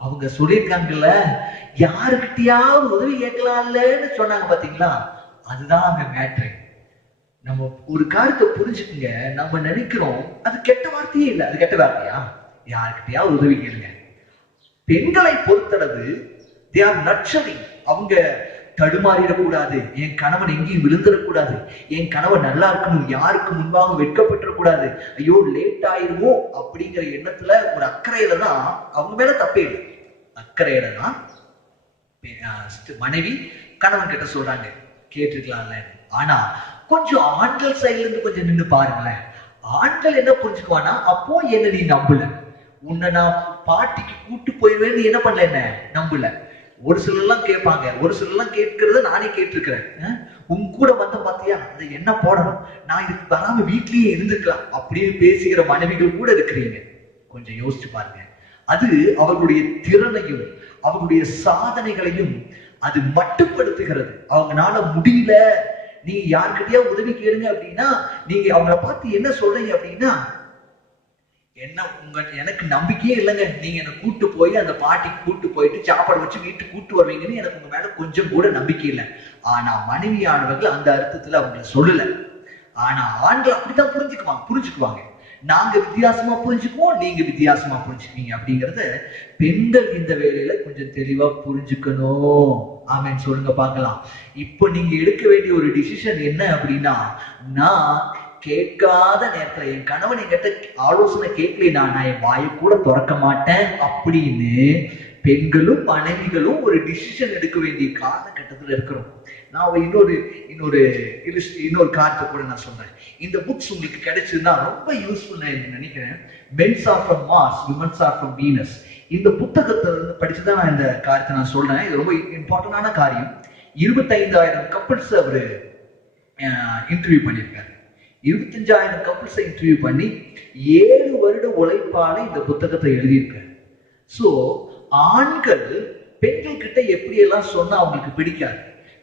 அவங்க சொல்லியிருக்காங்கல்ல, யாருக்கிட்டையாவது உதவி கேட்கலாம்லன்னு சொன்னாங்க பாத்தீங்களா, அதுதான் அங்க மேட்ரு. நம்ம ஒரு காரியத்தை புரிஞ்சுக்குங்க. நம்ம நினைக்கிறோம் அது கெட்ட வார்த்தையே இல்லை. அது கெட்ட வார்த்தையா? யாருக்கிட்டையாவது உதவி கேளுங்க. பெண்களை பொறுத்தளவு they are nurturing. அவங்க தடுமாறிடக்கூடாது, என் கணவன் எங்கேயும் விழுந்துடக்கூடாது, என் கணவன் நல்லா இருக்கணும், யாருக்கு முன்பாக வெட்கப்பட்டுடக்கூடாது, ஐயோ லேட் ஆயிருமோ அப்படிங்கிற எண்ணத்துல ஒரு அக்கறையில தான், அவங்க மேல தப்பே இல்லை, அக்கறையில தான் மனைவி கணவன் கிட்ட சொல்றாங்க கேட்டுக்கலாம்ல. ஆனா கொஞ்சம் ஆண்கள் சைட்ல இருந்து கொஞ்சம் நின்று பாருங்களேன். ஆண்கள் என்ன புரிஞ்சுக்குவானா, அப்போ என்ன நீ நம்பல, உன்னை நான் பாட்டிக்கு கூட்டு போயிருவேன்னு என்ன பண்ணல, என்ன நம்பல. ஒரு சிலர் எல்லாம் கேட்பாங்க, ஒரு சிலர் எல்லாம் கேட்கறத நானே கேட்டிருக்கிறேன். உன் கூட வந்த பாத்தியா, அது என்ன போடணும், நான் இதுக்கு வராம வீட்லயே இருந்துக்கலாம் அப்படின்னு பேசுகிற மனைவிகள் கூட இருக்கிறீங்க. கொஞ்சம் யோசிச்சு பாருங்க. அது அவர்களுடைய திறனையும் அவர்களுடைய சாதனைகளையும் அது மட்டுப்படுத்துகிறது. அவங்களால முடியல, நீங்க யாருக்கிட்டயா உதவி கேளுங்க அப்படின்னா, நீங்க அவங்கள பார்த்து என்ன சொல்றீங்க அப்படின்னா, எனக்கு நம்பிக்கையே இல்லைங்க, நீங்க என்ன கூட்டு போய் அந்த பாட்டிக்கு கூட்டு போயிட்டு சாப்பாடு வச்சு வீட்டுக்கு கூட்டு வருவீங்கன்னு எனக்கு உங்க மேல கொஞ்சம் கூட நம்பிக்கை இல்லை. ஆனா மனைவியானவர்கள் அந்த அர்த்தத்துல அவங்க சொல்லல. ஆனா ஆண்கள் அப்படித்தான் புரிஞ்சுக்குவாங்க. நாங்க வித்தியாசமா புரிஞ்சுக்குவோம், நீங்க வித்தியாசமா புரிஞ்சுக்குவீங்க அப்படிங்கறத பெண்கள் இந்த வேலையில கொஞ்சம் தெளிவா புரிஞ்சுக்கணும். ஆமென் சொல்லுங்க பார்க்கலாம். இப்போ நீங்க எடுக்க வேண்டிய ஒரு டிசிஷன் என்ன அப்படின்னா, நான் கேட்காத நேரத்துல என் கணவன் என்கிட்ட ஆலோசனை கேட்கலனா நான் என் வாயை கூட திறக்க மாட்டேன் அப்படின்னு பெண்களும் மனைவிகளும் ஒரு டிசிஷன் எடுக்க வேண்டிய காலகட்டத்தில் இருக்கிறோம். நான் இன்னொரு காரியத்தை கூட நான் சொல்றேன். இந்த புக்ஸ் உங்களுக்கு கிடைச்சதுன்னா ரொம்ப யூஸ்ஃபுல் நினைக்கிறேன். Mens are from Mars, womens are from Venus. இந்த புத்தகத்தை படிச்சுதான் நான் இந்த காரியத்தை நான் சொல்றேன். இது ரொம்ப இம்பார்ட்டன்டான காரியம். 25,000 கப்பிள்ஸ் அவரு இன்டர்வியூ பண்ணியிருக்காரு. 25,000 கப்பிள்ஸை இன்டர்வியூ பண்ணி 7 வருட உழைப்பால இந்த புத்தகத்தை எழுதியிருக்காரு. சோ ஆண்கள் பெண்கள் கிட்ட எப்படி எல்லாம் சொன்னா அவங்களுக்கு பிடிக்காது,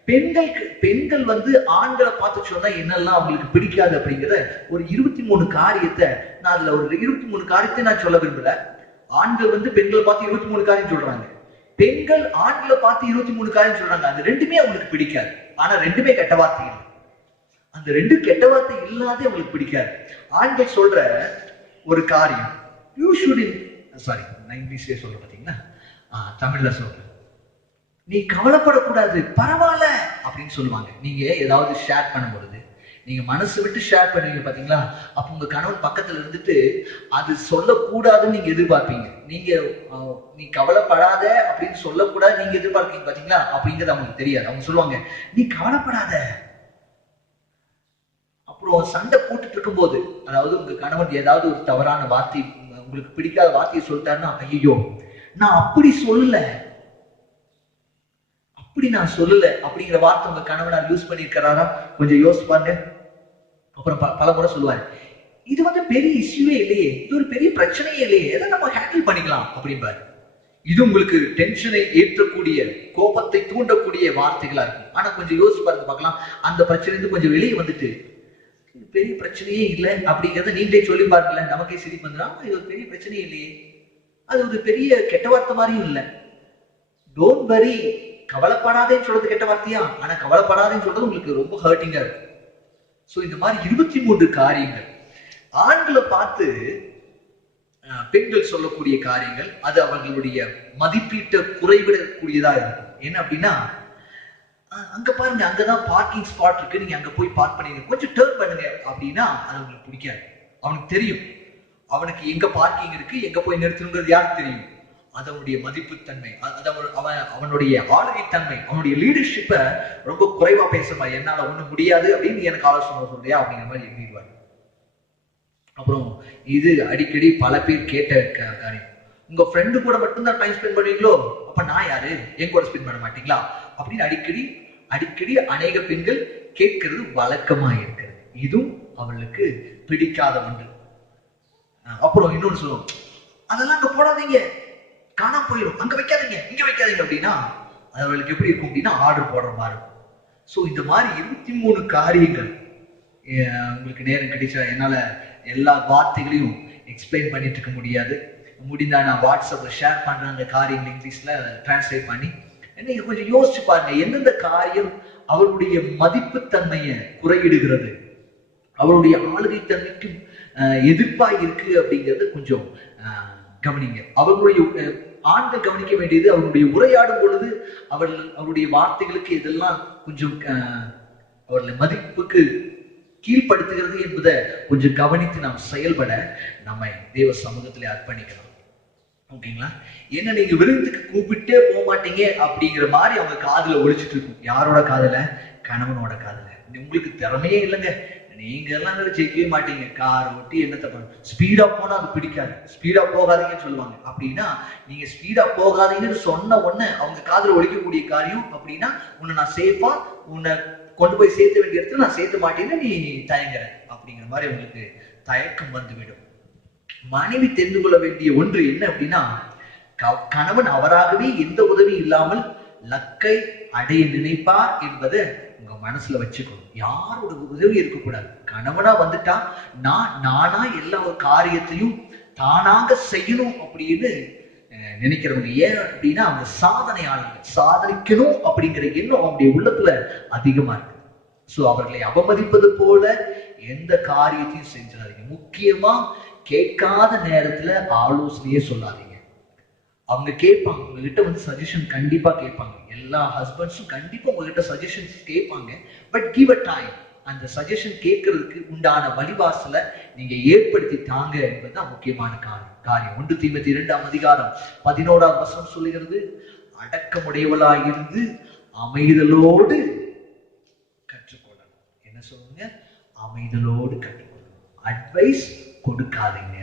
பெண்கள் ஆண்களை பார்த்து சொன்னா என்னெல்லாம் அவங்களுக்கு பிடிக்காது அப்படிங்கிறத ஒரு 23 காரியத்தை நான் அதுல ஒரு 23 காரியத்தை நான் சொல்ல விரும்பல. ஆண்கள் பெண்களை பார்த்து 23 காரியம் சொல்றாங்க, பெண்கள் ஆண்களை பார்த்து 23 காரியம் சொல்றாங்க. அது ரெண்டுமே அவங்களுக்கு பிடிக்காது. ஆனா ரெண்டுமே கெட்ட வார்த்தை இல்லை. அந்த 2 கெட்ட வார்த்தை இல்லாத அவங்களுக்கு பிடிக்காது. ஆண்கள் சொல்ற ஒரு காரியம், யூ ஷுட் நான் இங்கிலீஷ்லயே சொல்றேன் பாத்தீங்கன்னா, தமிழ்ல சொல்றேன், நீ கவலைப்படக்கூடாது, பரவாயில்ல அப்படின்னு சொல்லுவாங்க. நீங்க ஏதாவது ஷேர் பண்ணும் பொழுது நீங்க மனசு விட்டு ஷேர் பண்ணுவீங்க பாத்தீங்களா, அப்ப உங்க கணவன் பக்கத்துல இருந்துட்டு அது சொல்லக்கூடாதுன்னு நீங்க எதிர்பார்ப்பீங்க. நீ கவலைப்படாத அப்படின்னு சொல்லக்கூடாது நீங்க எதிர்பார்ப்பீங்க பாத்தீங்களா, அப்படிங்கிறது அவங்களுக்கு தெரியாது. அவங்க சொல்லுவாங்க, நீ கவலைப்படாத. அப்புறம் சண்டை போட்டுட்டு இருக்கும் போது, அதாவது உங்க கணவன் ஏதாவது ஒரு தவறான வார்த்தை, உங்களுக்கு பிடிக்காத வார்த்தையை சொல்லிட்டாருன்னா, ஐயோ நான் அப்படி சொல்லல அப்படிங்கிற வார்த்தை உங்க கணவனார் யூஸ் பண்ணிருக்கிறாரா, கொஞ்சம் யோசிச்சு பாருங்க. அப்புறம் பல முறை சொல்லுவாரு, இது பெரிய இஷ்யூவே இல்லையே, இது ஒரு பெரிய பிரச்சனையே இல்லையே, எதை நம்ம ஹேண்டில் பண்ணிக்கலாம் அப்படிம்பாரு. இது உங்களுக்கு டென்ஷனை ஏற்றக்கூடிய, கோபத்தை தூண்டக்கூடிய வார்த்தைகளா இருக்கும். ஆனா கொஞ்சம் யோசிச்சு பாருங்க பார்க்கலாம், அந்த பிரச்சனை கொஞ்சம் வெளியே வந்துட்டு பெரிய பிரச்சனையே இல்லை அப்படிங்கிறத நீங்களே சொல்லி பாருங்களேன். நமக்கே சிரிப்பு வந்துடும், இது ஒரு பெரிய பிரச்சனையே இல்லையே, அது ஒரு பெரிய கெட்ட வார்த்தை மாதிரியும் இல்லை. டோன்ட் வரி, கவலைப்படாதேன்னு சொல்றது கெட்ட வார்த்தையா, ஆனா கவலைப்படாதேன்னு சொல்றது உங்களுக்கு ரொம்ப ஹர்ட்டிங்கா இருக்கும். சோ இந்த மாதிரி 23 காரியங்கள் ஆண்களை பார்த்து பெண்கள் சொல்லக்கூடிய காரியங்கள், அது அவர்களுடைய மதிப்பீட்டை குறைவிடக்கூடியதா இருக்கும். என்ன அப்படின்னா, அங்க பாருங்க, அங்கதான் பார்க்கிங் ஸ்பாட் இருக்கு, நீங்க அங்க போய் பார்க் பண்ணீங்க, கொஞ்சம் டர்ன் பண்ணுங்க அப்படின்னா அது அவங்களுக்கு பிடிக்காது. அவனுக்கு தெரியும், அவனுக்கு எங்க பார்க்கிங் இருக்கு, எங்க போய் நிறுத்தணுங்கிறது யாருக்கு தெரியும். அது அவனுடைய மதிப்புத்தன்மை, அவனுடைய ஆளுகை தன்மை, அவனுடைய லீடர்ஷிப்பை ரொம்ப குறைவா பேசுமா, என்னால ஒண்ணும் முடியாது அப்படின்னு எனக்கு ஆலோசனை சொல்றியா அப்படிங்கிற மாதிரி எண்ணிடுவாரு. அப்புறம் இது அடிக்கடி பல பேர் கேட்ட காரியம், உங்க ஃப்ரெண்டு கூட மட்டும்தான் டைம் ஸ்பெண்ட் பண்ணுவீங்களோ, அப்ப நான் யாரு, என் கூட ஸ்பெண்ட் பண்ண மாட்டீங்களா அப்படின்னு அடிக்கடி அநேக பெண்கள் கேட்கிறது வழக்கமா இருக்கிறது. இதுவும் அவளுக்கு பிடிக்காத ஒன்று. அப்புறம் இன்னொன்னு சொல்லுவோம், அதெல்லாம் அங்க போடாதீங்க, காணாம போயிடும், அங்க வைக்காதீங்க, இங்க வைக்காதீங்க அப்படின்னா அது அவளுக்கு எப்படி இருக்கும் அப்படின்னா ஆர்டர் போடுற மாதிரி இருக்கும். ஸோ இந்த மாதிரி 23 காரியங்கள் உங்களுக்கு நேரம் கிடைச்சா என்னால எல்லா வார்த்தைகளையும் எக்ஸ்பிளைன் பண்ணிட்டு இருக்க முடியாது. முடிந்தா நான் வாட்ஸ்அப்ல ஷேர் பண்றேன் அந்த காரியங்கள் இங்கிலீஷ்ல டிரான்ஸ்லேட் பண்ணி. நீங்க கொஞ்சம் யோசிச்சு பாருங்க, எந்தெந்த காரியம் அவருடைய மதிப்புத்தன்மையை குறையிடுகிறது, அவருடைய ஆளுகை தன்மைக்கு எதிர்ப்பாக இருக்கு அப்படிங்கிறது கொஞ்சம் கவனிங்க. அவர்களுடைய ஆண்கள் கவனிக்க வேண்டியது, அவருடைய உரையாடும் பொழுது அவருடைய வார்த்தைகளுக்கு இதெல்லாம் கொஞ்சம் அவர்களை மதிப்புக்கு கீழ்படுத்துகிறது என்பதை கொஞ்சம் கவனித்து நாம் செயல்பட நம்மை தேவ சமூகத்திலே அர்ப்பணிக்கலாம். ஓகேங்களா? என்ன நீங்க விருந்துக்கு கூப்பிட்டே போக மாட்டீங்க அப்படிங்கிற மாதிரி அவங்க காதுல ஒழிச்சிட்டு இருக்கும். யாரோட காதுல? கணவனோட காதுல. உங்களுக்கு திறமையே இல்லைங்க, நீங்க எல்லாம் ஜெயிக்கவே மாட்டீங்க, கார் ஓட்டி என்னத்தை பண்ண, ஸ்பீடா போனா அது பிடிக்காது, ஸ்பீடா போகாதீங்கன்னு சொல்லுவாங்க. அப்படின்னா நீங்க ஸ்பீடா போகாதீங்கன்னு சொன்ன உடனே அவங்க காதுல ஒழிக்கக்கூடிய காரியம் அப்படின்னா, உன்னை நான் சேஃபா உன்னை கொண்டு போய் சேர்த்த வேண்டிய இடத்துல நான் சேர்த்த மாட்டேன்னு நீ தயங்குற அப்படிங்கிற மாதிரி உங்களுக்கு தயக்கம் வந்துவிடும். மனைவி தெரிந்து கொள்ள வேண்டிய ஒன்று என்ன அப்படின்னா, கணவன் அவராகவே எந்த உதவி இல்லாமல் லக்கை அடைய நினைப்பார் என்பதை உங்க மனசுல வச்சுக்கணும். யாரோட உதவி இருக்கக்கூடாது. கணவனா வந்துட்டா நானா எல்லா ஒரு காரியத்தையும் தானாக செய்யணும் அப்படின்னு நினைக்கிறவங்க. ஏன் அப்படின்னா அவங்க சாதனையாளர்கள், சாதனைக்கணும் அப்படிங்கிற எண்ணம் அவங்களுடைய உள்ளத்துல அதிகமா இருக்கு. சோ அவர்களை அவமதிப்பது போல எந்த காரியத்தையும் செஞ்சிடாதீங்க. முக்கியமா கேட்காத நேரத்துல ஆலோசனையே சொல்லாதீங்க. அவங்க கேட்பாங்க, உங்ககிட்ட சஜஷன் கண்டிப்பா கேட்பாங்க. எல்லா ஹஸ்பண்ட்ஸும் கண்டிப்பா உங்ககிட்ட சஜஷன்ஸ் கேட்பாங்க. But give a time. அந்த சஜஷன் கேட்கறதுக்கு உண்டான வழிவாசலை நீங்க ஏற்படுத்தி தாங்க என்பதுதான் முக்கியமான காரியம். 1 தீமோத்தேயு 2ஆம் அதிகாரம் 11ஆம் வசனம் சொல்லுகிறது, அடக்கமுடையவளாயிருந்து அமைதலோடு கற்றுக்கொள்ளணும். என்ன சொல்லுங்க? அமைதலோடு கற்றுக்கொள்ளணும். அட்வைஸ் கொடுக்காதீங்க,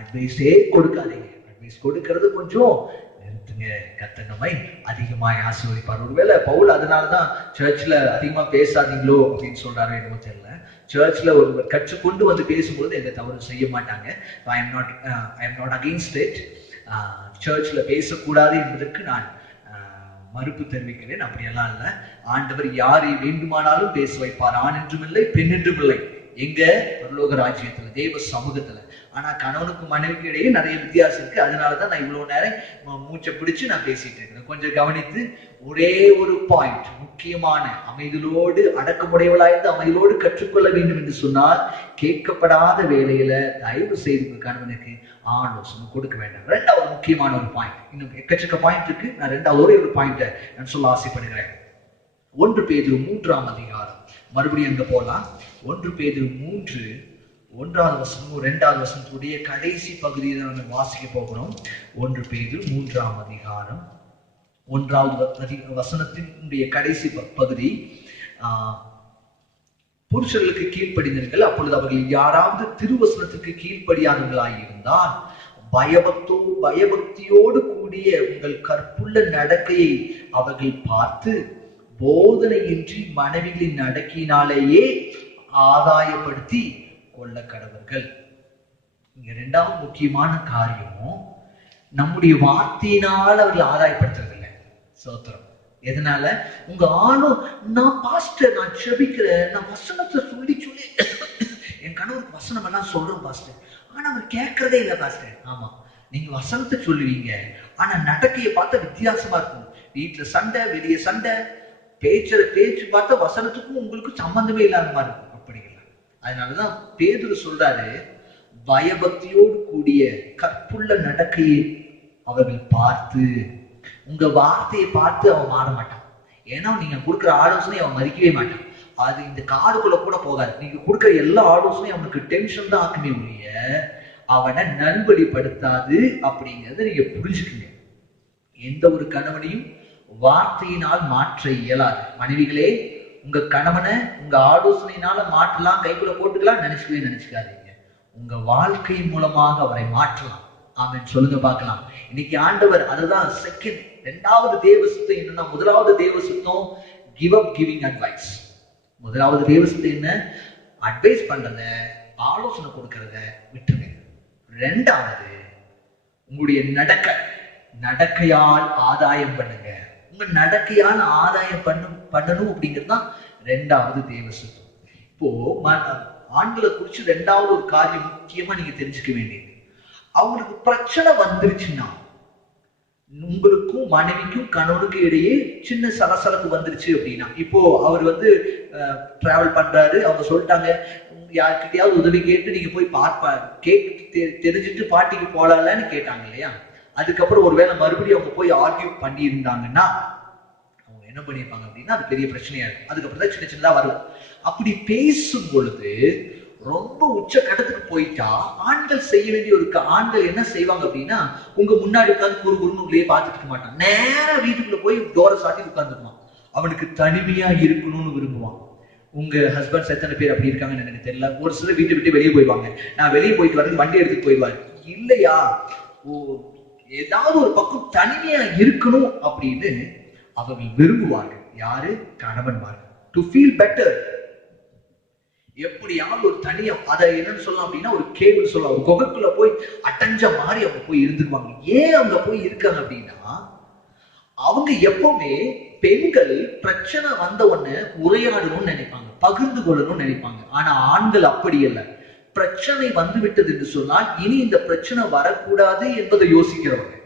அட்வைஸே கொடுக்காதீங்க. அட்வைஸ் கொடுக்கறது கொஞ்சம் நிறுத்துங்க. கர்த்தர் நம்மை அதிகமாய் ஆசீர்வதிப்பார். ஒருவேளை பவுல் அதனாலதான் சர்ச்ல அதிகமா பேசாதீங்களோ அப்படின்னு சொல்றாரு, என்னமோ தெரியல. சர்ச்ல ஒருவர் கற்றுக்கொண்டு வந்து பேசும்போது எந்த தவறு செய்ய மாட்டாங்க. I am not against it. சர்ச்ல பேசக்கூடாது என்பதற்கு நான் மறுப்பு தெரிவிக்கிறேன். அப்படியெல்லாம் இல்லை. ஆண்டவர் யாரை வேண்டுமானாலும் பேச வைப்பார். ஆண் என்றும் இல்லை, பெண் என்றும் இல்லை. எங்க? பரலோக ராஜ்யத்துல, தேவ சமூகத்துல. ஆனா கணவனுக்கும் மனைவிக்கு இடையே நிறைய வித்தியாசம் இருக்கு. அதனாலதான் நான் இவ்வளவு நேரம் மூச்சை பிடிச்சு நான் பேசிட்டு இருக்கிறேன். கொஞ்சம் கவனித்து, ஒரே ஒரு பாயிண்ட் முக்கியமான, அமைதலோடு அடக்கமுடையவளாய்ந்து அமைதலோடு கற்றுக்கொள்ள வேண்டும் என்று சொன்னால், கேட்கப்படாத வேலையில தயவு செய்து கணவனுக்கு ஆலோசனை கொடுக்க வேண்டாம். 2வது முக்கியமான ஒரு பாயிண்ட், இன்னும் எக்கச்சக்க பாயிண்ட் இருக்கு. நான் 2வது ஒரே ஒரு பாயிண்ட நான் சொல்ல ஆசைப்படுகிறேன். 1 பேதுரு 3ஆம் அதிகாரம், மறுபடியும் அங்க போலாம். 1 பேதுரு 3 1வது வசனம் 2வது வசனத்துடைய கடைசி பகுதியை நம்ம வாசிக்க போகிறோம். 1 பேதுரு 3ஆம் அதிகாரம் 1வது வசனத்தினுடைய கடைசி பகுதி, புருஷர்களுக்கு கீழ்ப்படிந்தீர்கள், அப்பொழுது அவர்கள் யாராவது திருவசனத்துக்கு கீழ்ப்படியாதவர்களாயிருந்தால் பயபக்தியோடு கூடிய உங்கள் கற்புள்ள நடக்கையை அவர்கள் பார்த்து போதனையின்றி மனைவிகளின் நடக்கையினாலேயே ஆதாயப்படுத்தி கொள்ள கடவர்கள். இங்க 2வது முக்கியமான காரியமும், நம்முடைய வார்த்தையினால் அவர்கள் ஆதாயப்படுத்துறதில்லை. சோத்திரம். எதனால? உங்க ஆணும், நான் பாஸ்டர், நான் செபிக்கிறேன், நான் வசனத்தை சொல்லி என் கணவருக்கு வசனம் எல்லாம் சொல்றேன் பாஸ்டர், ஆனா அவர் கேட்கறதே இல்லை பாஸ்டர். ஆமா, நீங்க வசனத்தை சொல்லுவீங்க, ஆனா நடக்கையை பார்த்தா வித்தியாசமா இருக்கும். வீட்டுல சண்டை, வெளியே சண்டை, பேச்சு பார்த்தா வசனத்துக்கும் உங்களுக்கும் சம்பந்தமே இல்லாத மாதிரி இருக்கும். அப்படி இல்லை. அதனாலதான் பேதுரு சொல்றாரு, பயபக்தியோடு கூடிய கற்புள்ள நடக்கையை அவர்கள் பார்த்து. உங்க வார்த்தையை பார்த்து அவன் மாற மாட்டான். ஏன்னா நீங்க கொடுக்குற ஆலோசனை அவன் மதிக்கவே மாட்டான். அது இந்த காதுக்குள்ள கூட போகாது. நீங்க கொடுக்குற எல்லா ஆலோசனையும் அவனுக்கு டென்ஷன் தான் ஆக்குமே ஒழிய அவனை நல்வழிப்படுத்தாது. அப்படிங்கிறத நீங்க புரிஞ்சுக்கங்க. எந்த ஒரு கணவனையும் வார்த்தையினால் மாற்ற இயலாது. மனைவிகளே, உங்க கணவனை உங்க ஆலோசனையினால மாற்றலாம், கைக்குள்ள போட்டுக்கலாம் நினைச்சுக்காதீங்க. உங்க வாழ்க்கை மூலமாக அவரை மாற்றலாம். ஆமென் சொல்லுங்க பார்க்கலாம். இன்னைக்கு ஆண்டவர் அதுதான் செகண்ட், 2வது தேவ சுத்தம் என்னன்னா, 1வது தேவ சுத்தம் கிவ் அப் கிவிங் அட்வைஸ். 1வது தேவ சுத்தம் என்ன? அட்வைஸ் பண்றத, ஆலோசனை கொடுக்கறத விட்டுருங்க. 2வது உங்களுடைய நடக்கையால் ஆதாயம் பண்ணுங்க. உங்க நடக்கையால் ஆதாயம் பண்ணணும் அப்படிங்கிறது தான் 2வது தேவ சுத்தம். இப்போ ஆண்களை குறிச்சு 2வது ஒரு காரியம் முக்கியமா நீங்க தெரிஞ்சுக்க வேண்டியது, அவங்களுக்கு பிரச்சனை வந்துருச்சுன்னா, உங்களுக்கும் மனைவிக்கும் கணவனுக்கும் இடையே சின்ன சலசலப்பு வந்துருச்சு அப்படின்னா, இப்போ அவர் டிராவல் பண்றாரு, அவங்க சொல்லிட்டாங்க யார்கிட்டயாவது உதவி கேட்டு நீங்க போய் தெரிஞ்சுட்டு பாட்டிக்கு போலாம்னு கேட்டாங்க இல்லையா? அதுக்கப்புறம் ஒருவேளை மறுபடியும் அவங்க போய் ஆர்கியூ பண்ணி இருந்தாங்கன்னா அவங்க என்ன பண்ணிருப்பாங்க அப்படின்னா, அது பெரிய பிரச்சனையா இருக்கும். அதுக்கப்புறம் தான் சின்ன சின்னதா வரும். அப்படி பேசும் பொழுது ரொம்ப உச்ச கட்டத்துக்கு போயிட்டா ஆண்கள் செய்ய வேண்டிய ஒரு ஆண்கள் என்ன செய்வாங்க அப்படின்னா, உங்க முன்னாடி உட்காந்து குறுகுறுன்னு உங்களையே பார்த்துட்டு இருக்க மாட்டான். நேரா வீட்டுக்குள்ள போய் டோரை சாட்டி உட்கார்ந்துருவான். அவனுக்கு தனிமையா இருக்கணும்னு விரும்புவான். உங்க ஹஸ்பண்ட்ஸ் எத்தனை பேர் அப்படி இருக்காங்கன்னு எனக்கு தெரியல. ஒரு சிலர் வீட்டை விட்டு வெளியே போயிடுவாங்க. நான் வெளியே போயிட்டு வரது வண்டி எடுத்துட்டு போயிடுவாரு இல்லையா? ஏதாவது ஒரு பக்கம் தனிமையா இருக்கணும் அப்படின்னு அவர்கள் விரும்புவார்கள். யாரு? கணவன்மார்கள். To feel better. எப்படியாவது ஒரு தனியா, அதை என்னன்னு சொல்லலாம் அப்படின்னா, ஒரு கேபிள் சொல்லலாம், ஒரு குகைக்குள்ள போய் அடைஞ்ச மாதிரி அவங்க போய் இருந்துக்குவாங்க. ஏன் அவங்க போய் இருக்காங்க அப்படின்னா, அவங்க எப்பவுமே பெண்கள் பிரச்சனை வந்த உடனே உரையாடணும்னு நினைப்பாங்க, பகிர்ந்து கொள்ளணும்னு நினைப்பாங்க. ஆனா ஆண்கள் அப்படி இல்லை. பிரச்சனை வந்து விட்டது என்று சொன்னால் இனி இந்த பிரச்சனை வரக்கூடாது என்பதை யோசிக்கிறவங்க,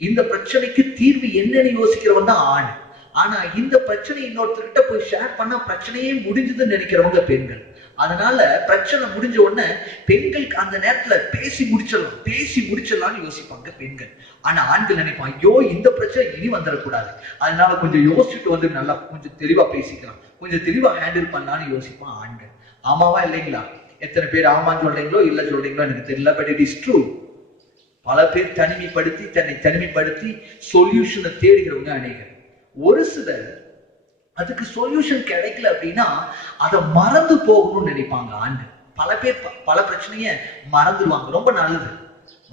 இந்த பிரச்சனைக்கு தீர்வு என்னன்னு யோசிக்கிறவன் தான் ஆண். ஆனா இந்த பிரச்சனை இன்னொருத்தர்கிட்ட போய் ஷேர் பண்ணா பிரச்சனையே முடிஞ்சதுன்னு நினைக்கிறவங்க பெண்கள். அதனால பிரச்சனை முடிஞ்ச உடனே பெண்களுக்கு அந்த நேரத்துல பேசி முடிச்சிடலாம்னு யோசிப்பாங்க பெண்கள். ஆனா ஆண்கள் நினைப்பாங்க, ஐயோ இந்த பிரச்சனை இனி வந்துடக்கூடாது, அதனால கொஞ்சம் யோசிச்சுட்டு வந்து நல்லா கொஞ்சம் தெளிவா பேசிக்கலாம், கொஞ்சம் தெளிவா ஹேண்டில் பண்ணலாம்னு யோசிப்பான் ஆண்கள். ஆமாவா இல்லைங்களா? எத்தனை பேர் ஆமான்னு சொல்றீங்களோ இல்ல சொல்றீங்களோ எனக்கு தெரியல, பட் இட் இஸ் ட்ரூ. பல பேர் தன்னை தனிமைப்படுத்தி சொல்யூஷனை தேடுகிறவங்க அநேகர். ஒரு சிலர் அதுக்கு சொல்யூஷன் கிடைக்கல அப்படின்னா அதை மறந்து போகணும்னு நினைப்பாங்க ஆண்கள். பல பேர் பல பிரச்சனைய மறந்துடுவாங்க. ரொம்ப நல்லது,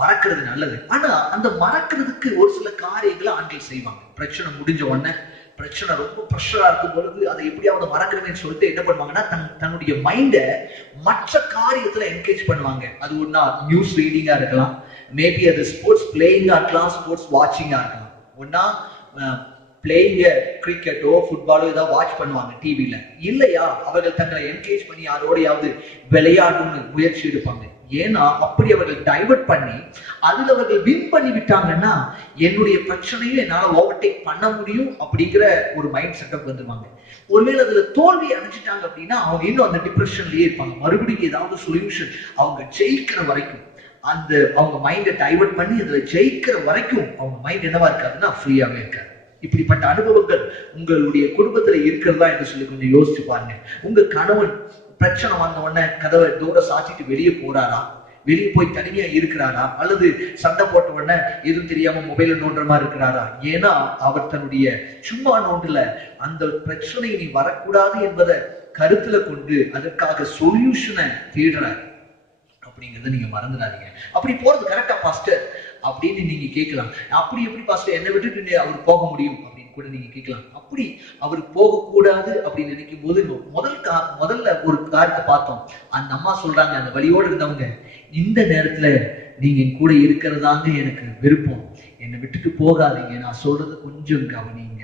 மறக்கிறது நல்லது. ஆனா அந்த மறக்கிறதுக்கு ஒரு சில காரியங்களை ஆண்கள் செய்வாங்க. பிரச்சனை முடிஞ்ச உடனே, பிரச்சனை ரொம்ப ப்ரெஷரா இருக்கும் பொழுது அதை எப்படியாவது மறக்கிறேன்னு சொல்லிட்டு என்ன பண்ணுவாங்கன்னா தன்னுடைய மைண்டை மற்ற காரியத்துல என்கேஜ் பண்ணுவாங்க. அது ஒன்னா நியூஸ் ரீடிங்கா இருக்கலாம், மேபி அது ஸ்போர்ட்ஸ் பிளேயிங்கா இருக்கலாம், ஸ்போர்ட்ஸ் வாட்சிங்கா இருக்கலாம். ஒன்னா பிளேயிங் கிரிக்கெட்டோ ஃபுட்பாலோ ஏதாவது வாட்ச் பண்ணுவாங்க டிவில. இல்லையா அவர்கள் தங்களை என்கேஜ் பண்ணி யாரோடையாவது விளையாடணும்னு முயற்சி எடுப்பாங்க. ஏன்னா அப்படி அவர்கள் டைவர்ட் பண்ணி அதுல அவர்கள் வின் பண்ணி விட்டாங்கன்னா என்னுடைய பிரச்சனையும் என்னால ஓவர்டேக் பண்ண முடியும் அப்படிங்கிற ஒரு மைண்ட் செட்டப் வந்துருவாங்க. ஒருவேளை அதுல தோல்வி அடைஞ்சிட்டாங்க அப்படின்னா அவங்க இன்னும் அந்த டிப்ரெஷன்லயே இருப்பாங்க. மறுபடியும் ஏதாவது சொல்யூஷன் அவங்க ஜெயிக்கிற வரைக்கும் அந்த அவங்க மைண்டை டைவர்ட் பண்ணி அதுல ஜெயிக்கிற வரைக்கும் அவங்க மைண்ட் என்னவா இருக்காதுன்னா ஃப்ரீயாவே இருக்காது. இப்படிப்பட்ட அனுபவங்கள் உங்களுடைய குடும்பத்துல இருக்கிறதா என்று சொல்லி கொஞ்சம் யோசிச்சு பாருங்க. உங்க கணவன் பிரச்சனை வந்த உடனே கதவை டோரை சாத்திட்டு வெளியே போறாரா, வெளியே போய் தனிமையா இருக்கிறாரா, அல்லது சண்டை போட்ட உடனே எதுவும் தெரியாம மொபைல நோண்டுற மாதிரி இருக்கிறாரா? ஏன்னா அவர் தன்னுடைய சும்மா நோண்டுல அந்த பிரச்சனை நீ வரக்கூடாது என்பதை கருத்துல கொண்டு அதற்காக சொல்யூஷனை தேடுறாரு அப்படிங்கறத நீங்க மறந்துடாதீங்க. அப்படி போறது கரெக்டா பாஸ்டர் அப்படின்னு நீங்க கேட்கலாம். அப்படி எப்படி பாஸ்டர் என்னை விட்டுட்டு அவர் போக முடியும் அப்படின்னு கூட நீங்க கேட்கலாம். அப்படி அவர் போகக்கூடாது அப்படின்னு நினைக்கும் போது முதல்ல ஒரு காரியத்தை பார்த்தோம். அந்த அம்மா சொல்றாங்க, அந்த வழியோடு இருந்தவங்க, இந்த நேரத்துல நீங்க என் கூட இருக்கிறதாங்க எனக்கு விருப்பம், என்னை விட்டுட்டு போகாதீங்க, நான் சொல்றத கொஞ்சம் கவனிங்க,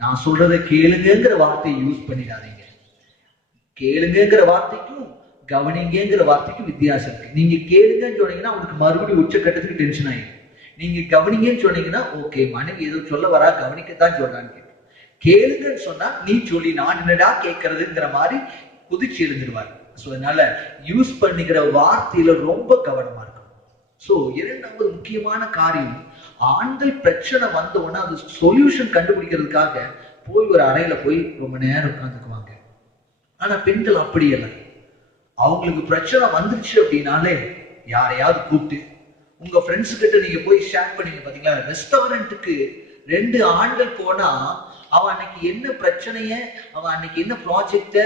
நான் சொல்றத கேளுங்கிற வார்த்தையை யூஸ் பண்ணிடாதீங்க. கேளுங்கிற வார்த்தைக்கும் கவனிங்கிற வார்த்தைக்கும் வித்தியாசம் இருக்கு. நீங்க கேளுங்கன்னு சொன்னீங்கன்னா உங்களுக்கு மறுபடியும் உச்சக்கட்டத்துக்கு டென்ஷன் ஆயிடும். நீங்க கவனிங்கன்னு சொன்னீங்கன்னா ஓகே, மனைவி ஏதோ சொல்ல வரா, கவனிக்கத்தான் சொல்றான்னு கேட்கும். கேளுங்கன்னு சொன்னா நீ சொல்லி நான் என்னடா கேட்கறதுங்கிற மாதிரி குதிச்சு எழுந்துருவாரு. ஸோ அதனால யூஸ் பண்ணிக்கிற வார்த்தையில ரொம்ப கவனமா இருக்கணும். ஸோ இரண்டாவது முக்கியமான காரியம், ஆண்கள் பிரச்சனை வந்தோன்னா அது சொல்யூஷன் கண்டுபிடிக்கிறதுக்காக போய் ஒரு அறையில போய் ரொம்ப நேரம் உட்காந்துக்குவாங்க. ஆனா பெண்கள் அப்படி இல்லை. அவங்களுக்கு பிரச்சனை வந்துருச்சு அப்படின்னாலே யாரையாவது கூப்பிட்டு, உங்க ஃப்ரெண்ட்ஸ் கிட்ட நீங்க போய் ஷேர் பண்ணீங்க பாத்தீங்களா, ரெஸ்டாரண்ட்டுக்கு 2 ஆண்கள் போனா அவன் அன்னைக்கு என்ன பிரச்சனைய, அவன் அன்னைக்கு என்ன ப்ராஜெக்ட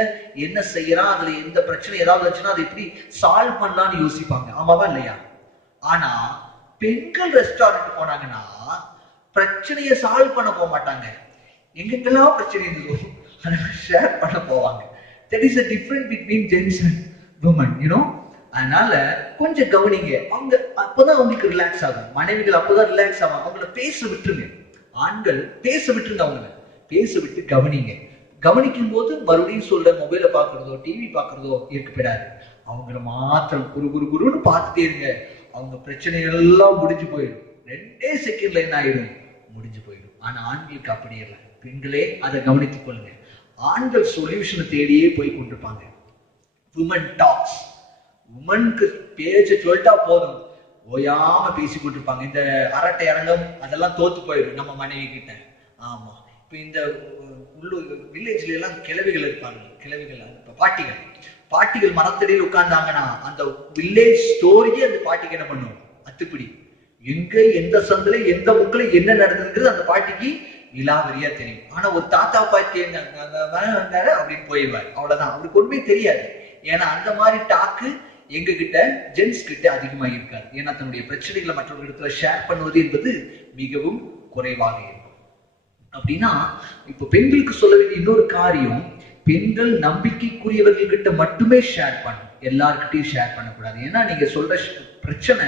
என்ன செய்யறான், அதுல எந்த பிரச்சனை ஏதாவது வச்சுன்னா அதை எப்படி சால்வ் பண்ணலாம்னு யோசிப்பாங்க. ஆமாவா இல்லையா? ஆனா பெண்கள் ரெஸ்டாரண்ட் போனாங்கன்னா பிரச்சனையை சால்வ் பண்ண போக மாட்டாங்க. எங்கெங்கெல்லாம் பிரச்சனை இருந்ததோ அதை ஷேர் பண்ண போவாங்க. That is the difference between gents and women, you know. அதனால கொஞ்சம் கவனிங்க. அவங்க அப்பதான் அவங்களுக்கு ரிலாக்ஸ் ஆகும். மனைவிகள் அப்பதான் ரிலாக்ஸ் ஆகும். அவங்கள பேச விட்டுருங்க. ஆண்கள் பேச விட்டுருங்க. அவங்கள பேச விட்டு கவனிங்க. கவனிக்கும் போது மறுபடியும் சொல்ற மொபைல பாக்குறதோ டிவி பாக்குறதோ இருக்கப்படாது. அவங்கள மாத்திரம் குருன்னு பார்த்துட்டே இருங்க. அவங்க பிரச்சனை எல்லாம் முடிஞ்சு போயிடும். 2 செகண்ட்ல என்ன ஆயிடும், முடிஞ்சு போயிடும். ஆனா ஆண்களுக்கு அப்படி இல்லை. பெண்களே அதை கவனித்துக் கொள்ளுங்க. ஆண்கள் சொல்யூஷனை தேடியே போய் கொண்டிருப்பாங்க. உமன் டாக்ஸ், உமனுக்கு பேச்ச சொல்லிட்டா போதும், ஓயாம பேசி கொண்டிருப்பாங்க. இந்த அரட்டை அரங்கம் அதெல்லாம் தோத்து போயிடும் நம்ம மனைவி கிட்ட. ஆமா, இப்ப இந்த உள்ளூர் வில்லேஜ்ல எல்லாம் கிழவிகள் இருப்பாங்க. கிழவிகள் பாட்டிகள் மரத்தடியில் உட்கார்ந்தாங்கன்னா அந்த வில்லேஜ் ஸ்டோரியே அந்த பாட்டிக்கு என்ன பண்ணும், அத்துப்பிடி. எங்க எந்த சந்தில எந்த முக்கில என்ன நடந்ததுங்கிறது அந்த பாட்டிக்கு விலாவரியா தெரியும். ஆனா ஒரு தாத்தா பாட்டி அப்படின்னு போயிடுவார். அவ்வளவுதான், அவருக்கு ஒண்ணுமே தெரியாது. ஏன்னா அந்த மாதிரி டாக்கு எங்க கிட்ட ஜென்ஸ் கிட்ட அதிகமா இருக்காது. ஏன்னா தன்னுடைய பிரச்சனைகளை மற்றவர்களிடத்துல ஷேர் பண்ணுவது என்பது மிகவும் குறைவாக இருக்கும். அப்படின்னா இப்ப பெண்களுக்கு சொல்ல வேண்டிய இன்னொரு காரியம், பெண்கள் நம்பிக்கைக்குரியவர்கள் கிட்ட மட்டுமே ஷேர் பண்ணும், எல்லார்கிட்டையும் ஷேர் பண்ணக்கூடாது. ஏன்னா நீங்க சொல்ற பிரச்சனை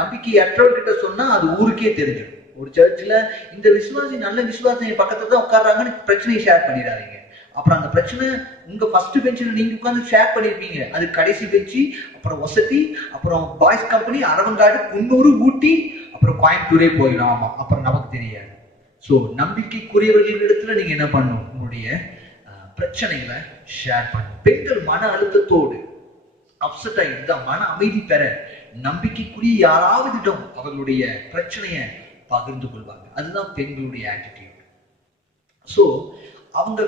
நம்பிக்கையற்றவர்கிட்ட சொன்னா அது ஊருக்கே தெரிஞ்சிடும். ஒரு சர்ச்சில் இந்த விசுவாசி நல்ல விசுவாசி பக்கத்துல தான் உட்கார்றாங்கன்னு பிரச்சனையை ஷேர் பண்ணிடாதீங்க. அப்புறம் அந்த பிரச்சனை உங்க ஃபர்ஸ்ட் பெஞ்சில் நீங்க உட்கார்ந்து ஷேர் பண்ணிருப்பீங்க, அது கடைசி பெஞ்சு, அப்புறம் வசதி, அப்புறம் பாய்ஸ் கம்பெனி, அரவங்காடு, குன்னூர், ஊட்டி, அப்புறம் கோயம்புத்தூரே போயிடும். ஆமா, அப்புறம் நமக்கு தெரியாது. ஸோ நம்பிக்கைக்குரியவர்களிடத்துல நீங்க என்ன பண்ணணும், உங்களுடைய பிரச்சனைகளை ஷேர் பண்ணும். பெண்கள் மன அழுத்தத்தோடு அப்செட் ஆகிட்டு மன அமைதி பெற நம்பிக்கைக்குரிய யாராவதிடம் அவர்களுடைய பிரச்சனையை பகிர்ந்து கொள்வாங்க. அதுதான் பெண்களுடைய ஆட்டிடியூட். சோ அவங்க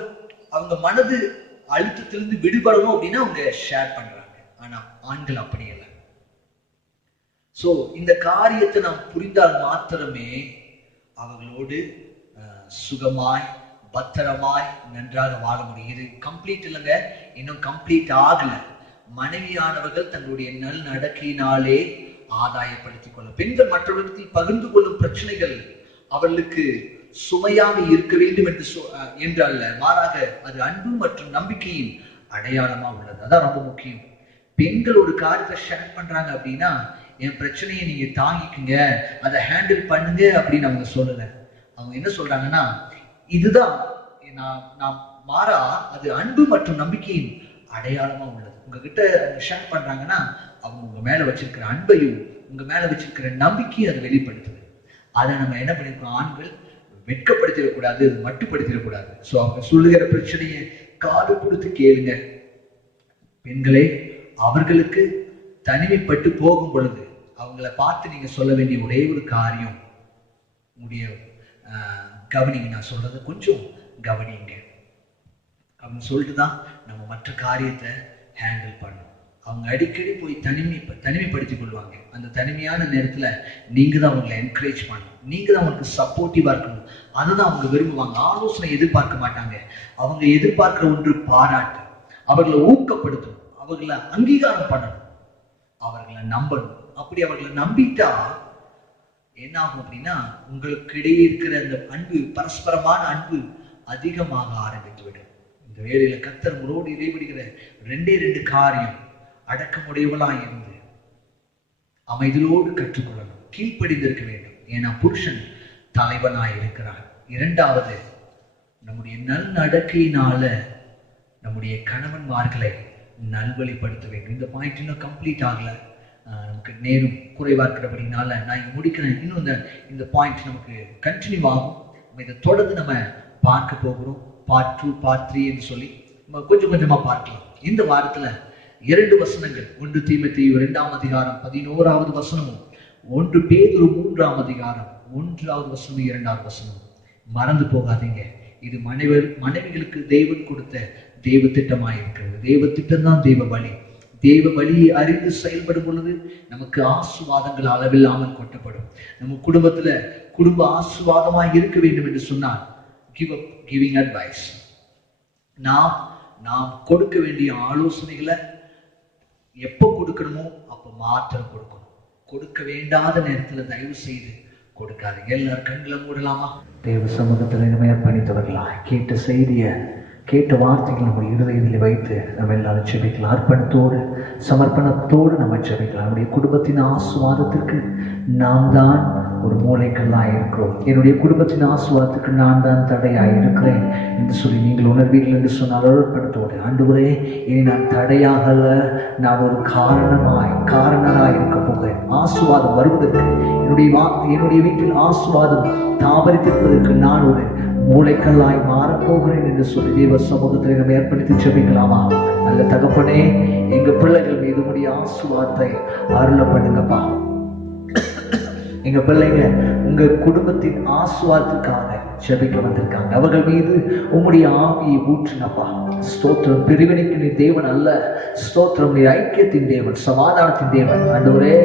அவங்க மனது அழுத்தத்திலிருந்து விடுபடணும் அப்படின்னா அவங்க ஷேர் பண்றாங்க. ஆனா ஆண்கள் அப்படி இல்லை. சோ இந்த காரியத்தை நாம் புரிந்தால் மாத்திரமே அவர்களோடு சுகமாய் பத்திரமாய் நன்றாக வாழ முடியும். இது கம்ப்ளீட் இல்லைங்க, இன்னும் கம்ப்ளீட் ஆகல. மனைவியானவர்கள் தங்களுடைய நல் நடக்கையினாலே ஆதாயப்படுத்திக் கொள்ள, பெண்கள் மற்றவர்களுக்கு பகிர்ந்து கொள்ளும் பிரச்சனைகள் அவர்களுக்கு சுமையாக இருக்க வேண்டும் என்று அல்ல, மாறாக அது அன்பு மற்றும் நம்பிக்கையின் அடையாளமா உள்ளது. அதான் ரொம்ப முக்கியம். பெண்கள் ஒரு காரியத்தை ஷேர் பண்றாங்க அப்படின்னா, என் பிரச்சனையை நீங்க தாங்கிக்குங்க, அதை ஹேண்டில் பண்ணுங்க அப்படின்னு அவங்க சொல்லல. அவங்க என்ன சொல்றாங்கன்னா, இதுதான் நான் மாறா அது அன்பு மற்றும் நம்பிக்கையின் அடையாளமா உள்ளது. உங்ககிட்ட ஷேர் பண்றாங்கன்னா அவங்க உங்க மேல வச்சிருக்கிற அன்பையும் உங்க மேல வச்சிருக்கிற நம்பிக்கையும் அது வெளிப்படுத்துது. அதை நம்ம என்ன பண்ணிருக்கோம், ஆண்கள் வெட்கப்படுத்திடக்கூடாது, மட்டுப்படுத்திடக்கூடாது. ஸோ அவங்க சொல்லுகிற பிரச்சனையை காது கொடுத்து கேளுங்க. பெண்களே, அவர்களுக்கு தனிமைப்பட்டு போகும் பொழுது அவங்கள பார்த்து நீங்க சொல்ல வேண்டிய ஒரே ஒரு காரியம், உங்களுடைய கவனிங்க, நான் சொல்றதை கொஞ்சம் கவனிங்க அப்படின்னு சொல்லிட்டு தான் நம்ம மற்ற காரியத்தை ஹேண்டில் பண்ணணும். அவங்க அடிக்கடி போய் தனிமைப்படுத்திக் கொள்வாங்க. அந்த தனிமையான நேரத்துல நீங்க தான் அவங்களை என்கரேஜ் பண்ணணும், நீங்க தான் அவங்களுக்கு சப்போர்ட்டிவா இருக்கணும். அதுதான் அவங்க விரும்புவாங்க. ஆலோசனை எதிர்பார்க்க மாட்டாங்க. அவங்க எதிர்பார்க்கிற ஒன்று பாராட்டு, அவர்களை ஊக்கப்படுத்தணும், அவர்களை அங்கீகாரம் பண்ணணும், அவர்களை நம்பணும். அப்படி அவர்களை நம்பிட்டா என்ன ஆகும் அப்படின்னா, உங்களுக்கு இடையே இருக்கிற அந்த அன்பு, பரஸ்பரமான அன்பு அதிகமாக ஆரம்பித்து விடும். இந்த வேளையில கர்த்தர் உங்களோடு இடைபடுகிற ரெண்டு காரியம், அடக்கமுடையவளாய் இருந்து அமைதியோடு கற்றுக்கொள்ளணும், கீழ்ப்படிந்திருக்க வேண்டும். ஏன்னா புருஷன் தலைவனாய் இருக்கிறார். இரண்டாவது, நம்முடைய நல் நடக்கையினால நம்முடைய கணவன்மார்களை நல்வழிப்படுத்த வேண்டும். இந்த பாயிண்ட் இன்னும் கம்ப்ளீட் ஆகல, நமக்கு நேரம் குறைவா இருக்கிறபடினால நான் இங்க முடிக்கிறேன். இன்னும் இந்த பாயிண்ட் நமக்கு கண்டினியூ ஆகும். நம்ம இதை தொடர்ந்து நம்ம பார்க்க போகிறோம். பார்ட் 2 பார்ட் 3 என்று சொல்லி நம்ம கொஞ்சம் கொஞ்சமா பார்க்கலாம். இந்த வாரத்துல 2 வசனங்கள், 1 தீமோத்தேயு 2ஆம் அதிகாரம் 11வது வசனமும், 1 பேதுரு 3ஆம் அதிகாரம் 1வது வசனம் 2வது வசனம் மறந்து போகாதீங்க. இது மனைவிகளுக்கு தேவன் கொடுத்த தேவ திட்டமாய் இருக்கிறது. தேவ திட்டம் தான் தேவ வழி. தேவ வழியை அறிந்து செயல்படும் பொழுது நமக்கு ஆசீர்வாதங்கள் அளவில்லாமல் கொட்டப்படும். நம்ம குடும்ப ஆசீர்வாதமாய் இருக்க வேண்டும் என்று சொன்னால் கிவிங் அட்வைஸ், நாம் கொடுக்க வேண்டிய ஆலோசனைகளை எப்போ கொடுக்கணுமோ அப்போ மாத்திரம் கொடுக்கணும். கொடுக்க வேண்டாத நேரத்துல தயவு செய்து கொடுக்காதீங்க. எல்லாரும் கண்களை மூடலாமா? தேவ சமூகத்தில் இனிமே அர்ப்பணித்தவர்களா கேட்ட செய்தியை, கேட்ட வார்த்தைகள் நம்ம இருதயத்தில் வைத்து நம்ம எல்லாரும் ஜெபிக்கலாம். அர்ப்பணத்தோடு சமர்ப்பணத்தோடு நம்ம ஜெபிக்கலாம். நம்முடைய குடும்பத்தின் ஆசீர்வாதத்திற்கு நாம் தான் ஒரு மூளைக்கல்லாக இருக்கிறோம். என்னுடைய குடும்பத்தின் ஆசீர்வாதத்துக்கு நான் தான் தடையாக இருக்கிறேன் என்று சொல்லி நீங்கள் உணர்வீர்கள் என்று சொன்னால் அர்ப்பணத்தோடு, ஆண்டவரே இனி நான் தடையாகல, நான் ஒரு காரணராக இருக்க போகிறேன். ஆசீர்வாதம் வருவதற்கு, என்னுடைய வீட்டில் ஆசீர்வாதம் தாபரித்திருப்பதற்கு நான் ஒரு மூளைக்கல்லாய் மாறப்போகிறேன் என்று சொல்லி தேவ சமூகத்தை நம்ம ஏற்படுத்தி ஜெபிக்கலாமா? நல்ல தகப்பனே, எங்க பிள்ளைகள் மீது உடைய ஆசீர்வாதத்தை அருள பண்ணுங்கப்பா. எங்க பிள்ளைங்க உங்க குடும்பத்தின் ஆசீர்வாதத்துக்காக ஜெபிக்க வந்திருக்காங்க. அவர்கள் மீது உம்முடைய ஆவியை ஊற்றினப்பா. ஸ்தோத்திரம். பிரிவினைக்கு நீ தேவன் அல்ல, ஸ்தோத்திரம், நீ ஐக்கியத்தின் தேவன், சமாதானத்தின் தேவன். ஆண்டவரே,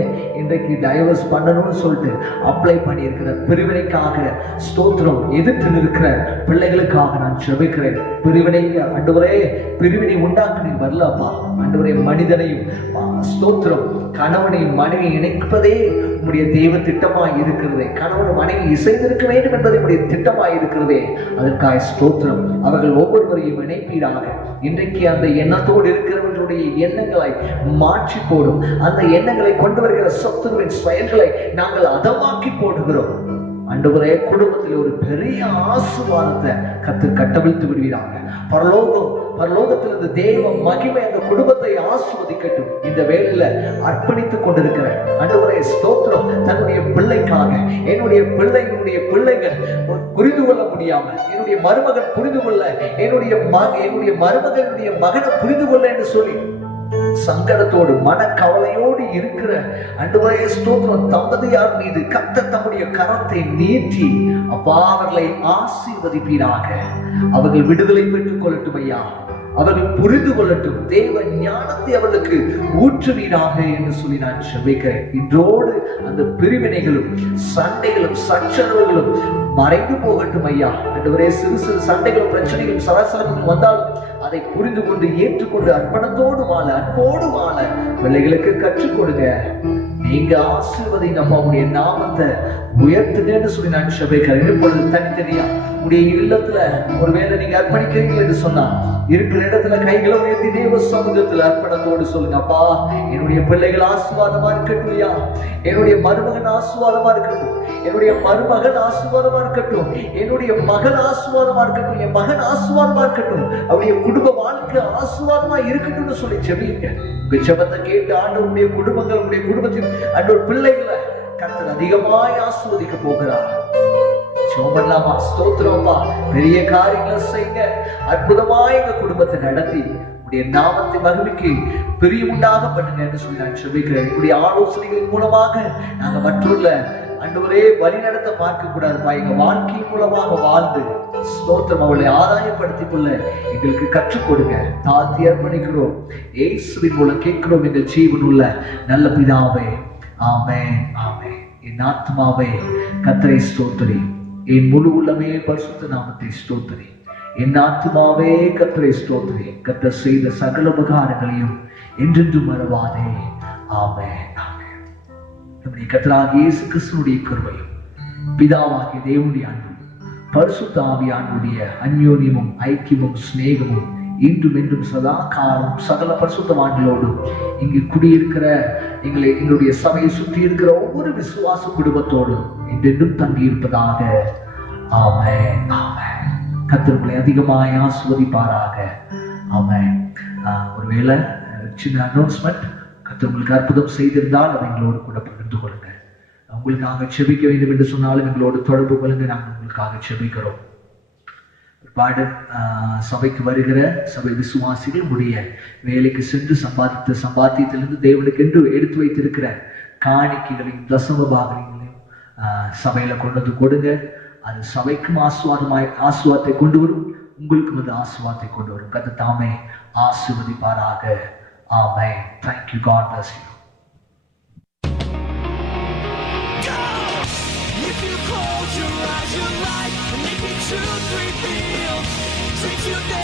இன்றைக்கு டைவர்ஸ் பண்ணணும்னு சொல்லிட்டு அப்ளை பண்ணி இருக்கிற பிரிவினைக்காக ஸ்தோத்திரம், எதிர்த்து நிற்கிற பிள்ளைகளுக்காக நான் ஜெபிக்கிறேன். பிரிவினை ஆண்டவரே, பிரிவினை உண்டாக்க நீ வரலப்பா. ஆண்டவரே, மனிதனையும் ஸ்தோத்திரம், கணவனையும் மனைவி இணைப்பதே உம்முடைய தெய்வ திட்டமாய் இருக்கிறதே. கணவன் மனைவி இசைந்திருக்க வேண்டும் என்பது உம்முடைய திட்டமாய் இருக்கிறதே. அதற்காக ஸ்தோத்திரம். அவர்கள் ஒவ்வொருவரையும் இணைப்பீராக. இன்றைக்கு அந்த எண்ணத்தோடு இருக்கிறவர்களுடைய எண்ணங்களை மாற்றி போடும். அந்த எண்ணங்களை கொண்டு வருகிற சத்துருவின் செயல்களை நாங்கள் அதமாக்கி போடுகிறோம். ஆண்டவரே, குடும்பத்தில் ஒரு பெரிய ஆசீர்வாதத்தை கர்த்தர் கட்டவிழ்த்து விடுவீராக. பரலோகத்திலிருந்து தேவ மகிமை அந்த குடும்பத்தை ஆசீர்வதிக்கட்டும். இந்த வேளையில அர்ப்பணித்துக் கொண்டிருக்கிற ஆண்டவரே ஸ்தோத்திரம், தன்னுடைய பிள்ளைக்காக, என்னுடைய பிள்ளைகள் புரிந்து கொள்ள கொள்ள முடியாம, என்னுடைய மருமகன் புரிந்து கொள்ள, என்னுடைய மருமகனுடைய மகனை புரிந்து கொள்ள என்று சொல்லி சங்கடத்தோடு மனக்கவலையோடு இருக்கிற ஆண்டவரே ஸ்தோத்திரம், தம்பதியார் மீது கர்த்தர் தம்முடைய கரத்தை நீட்டி அப்பா அவர்களை ஆசீர்வதிப்பீராக. அவர்கள் விடுதலை பெற்றுக் கொள்ளட்டும் ஐயா, அவர்கள் புரிந்து கொள்ளட்டும், தேவ ஞானத்தை அவர்களுக்கு ஊற்றுவீராக என்று சொல்லி நான் ஜெபிக்கிறேன். இன்றோடு அந்த பிரிவினைகளும் சண்டைகளும் சச்சரவுகளும் மறைந்து போகட்டும் ஐயா. ஆண்டவரே, சிறு சிறு சண்டைகளும் பிரச்சனைகளும் சராசரங்களும் வந்தாலும் அதை புரிந்து கொண்டு ஏற்றுக்கொண்டு அர்ப்பணத்தோடு வாழ, அன்போடு வாழ பிள்ளைகளுக்கு கற்றுக் கொடுங்க. நீங்க ஆசீர்வதி, நம்ம உடைய நாமத்தை உயர்த்துங்கன்னு சொல்லி நான் ஜெபிக்கிறேன். இப்பொழுது தனித்தனியா உடைய இல்லத்துல ஒருவேளை நீங்க அர்ப்பணிக்கிறீங்க என்று சொன்னா இருக்கிற இடத்துல கைகளை உயர்த்தி தேவ சமூகத்துல அர்ப்பணத்தோடு சொல்லுங்க. அப்பா, என்னுடைய பிள்ளைகள் ஆசீர்வாதமா இருக்கட்டும் ஐயா, என்னுடைய மருமகன் ஆசீர்வாதமா இருக்கட்டும், என்னுடைய மருமகன் ஆசீர்வாதமா இருக்கட்டும், என்னுடைய மகன் ஆசீர்வாதமா இருக்கட்டும், என் மகன் ஆசீர்வாதமா இருக்கட்டும், அவருடைய குடும்ப வாழ்க்கை ஆசீர்வாதமா இருக்கட்டும்னு சொல்லி ஜெபிங்க. உங்க ஜெபத்தை கேட்டு ஆண்டவருடைய குடும்பங்கள், உடைய குடும்பத்தின் ஆண்டவர் பிள்ளைகளை கர்த்தர் அதிகமாய் ஆசீர்வதிக்க போகிறார். சோமல்லாமா ஸ்தோத்திரமா, பெரிய காரியங்களை செய்யுங்க, அற்புதமாய் எங்க குடும்பத்தை நடத்தி உடைய நாமத்தை மகிமைக்கு பிரியமுண்டாக பண்ணுங்க என்று சொல்லி நான் ஜெபிக்கிறேன். என்னுடைய ஆலோசனைகளின் மூலமாக நாங்க மற்றுள்ள ஆண்டவரே வழி நடத்த பார்க்க கூடாதுப்பா, எங்க வாழ்க்கையின் மூலமாக வாழ்ந்து ஸ்தோத்திரம் அவளை ஆதாயப்படுத்திக் கொள்ள எங்களுக்கு கற்றுக் கொடுங்க. தாழ்த்தி அர்ப்பணிக்கிறோம், இயேசுவின் மூலம் கேட்கிறோம் எங்கள் ஜீவன் உள்ள நல்ல பிதாவே, ஆமென் ஆமென். என் ஆத்மாவே கர்த்தரை ஸ்தோத்திரி, என் முழு உள்ளமே பரிசுத்த நாமத்தை ஸ்தோத்திரி. என் ஆத்மாவே கர்த்தரை ஸ்தோத்திரி, கர்த்தர் செய்த சகல உபகாரங்களையும் என்றென்றும் மறவாதே. ஆமென் ஆமென். நம்முடைய கர்த்தராகிய இயேசு கிறிஸ்துவினுடைய கிருபையும் பிதாவாகிய தேவனுடைய அன்பும் பரிசுத்த ஆவியானவருடைய அந்யோன்யமும் ஐக்கியமும் சிநேகமும் இன்றும் என்றும் சதா காலம் சகல பரிசுத்தவான்களோடும் இங்கு குடியிருக்கிற எங்களுடைய சபையை சுற்றி இருக்கிற ஒவ்வொரு விசுவாச குடும்பத்தோடும் என்றென்றும் தங்கி இருப்பதாக. ஆமென் ஆமென். கர்த்தர் உங்களை அதிகமாய் ஆசீர்வதிப்பாராக. ஆமென். ஒருவேளை சின்ன அனௌன்ஸ்மெண்ட், கர்த்தர் உங்களுக்கு அற்புதம் செய்திருந்தால் அதை எங்களோடு கூட பகிர்ந்து கொள்ளுங்க. உங்களுக்காக செபிக்க வேண்டும் என்று சொன்னாலும் எங்களோடு தொடர்பு கொள்ளுங்க, நாங்கள் உங்களுக்காக செபிக்கிறோம். சபைக்கு வருகிற சபை விசுவாசிகள் உடைய வேலைக்கு சென்று சம்பாதித்த சம்பாத்தியத்திலிருந்து தேவனுக்கு என்று எடுத்து வைத்திருக்கிற காணிக்கைகளையும் தசம பாகங்களையும் சபையில கொண்டு வந்து கொடுங்க. அது சபைக்கும் ஆசீர்வாதத்தை கொண்டு வரும், உங்களுக்கும் அது ஆசீர்வாதத்தை கொண்டு வரும். கர்த்தர் தாமே ஆசீர்வதிப்பாராக. ஆமென். Thank you. God bless you. If you close your eyes, your life, and make it 2, 3 feels. Since you there.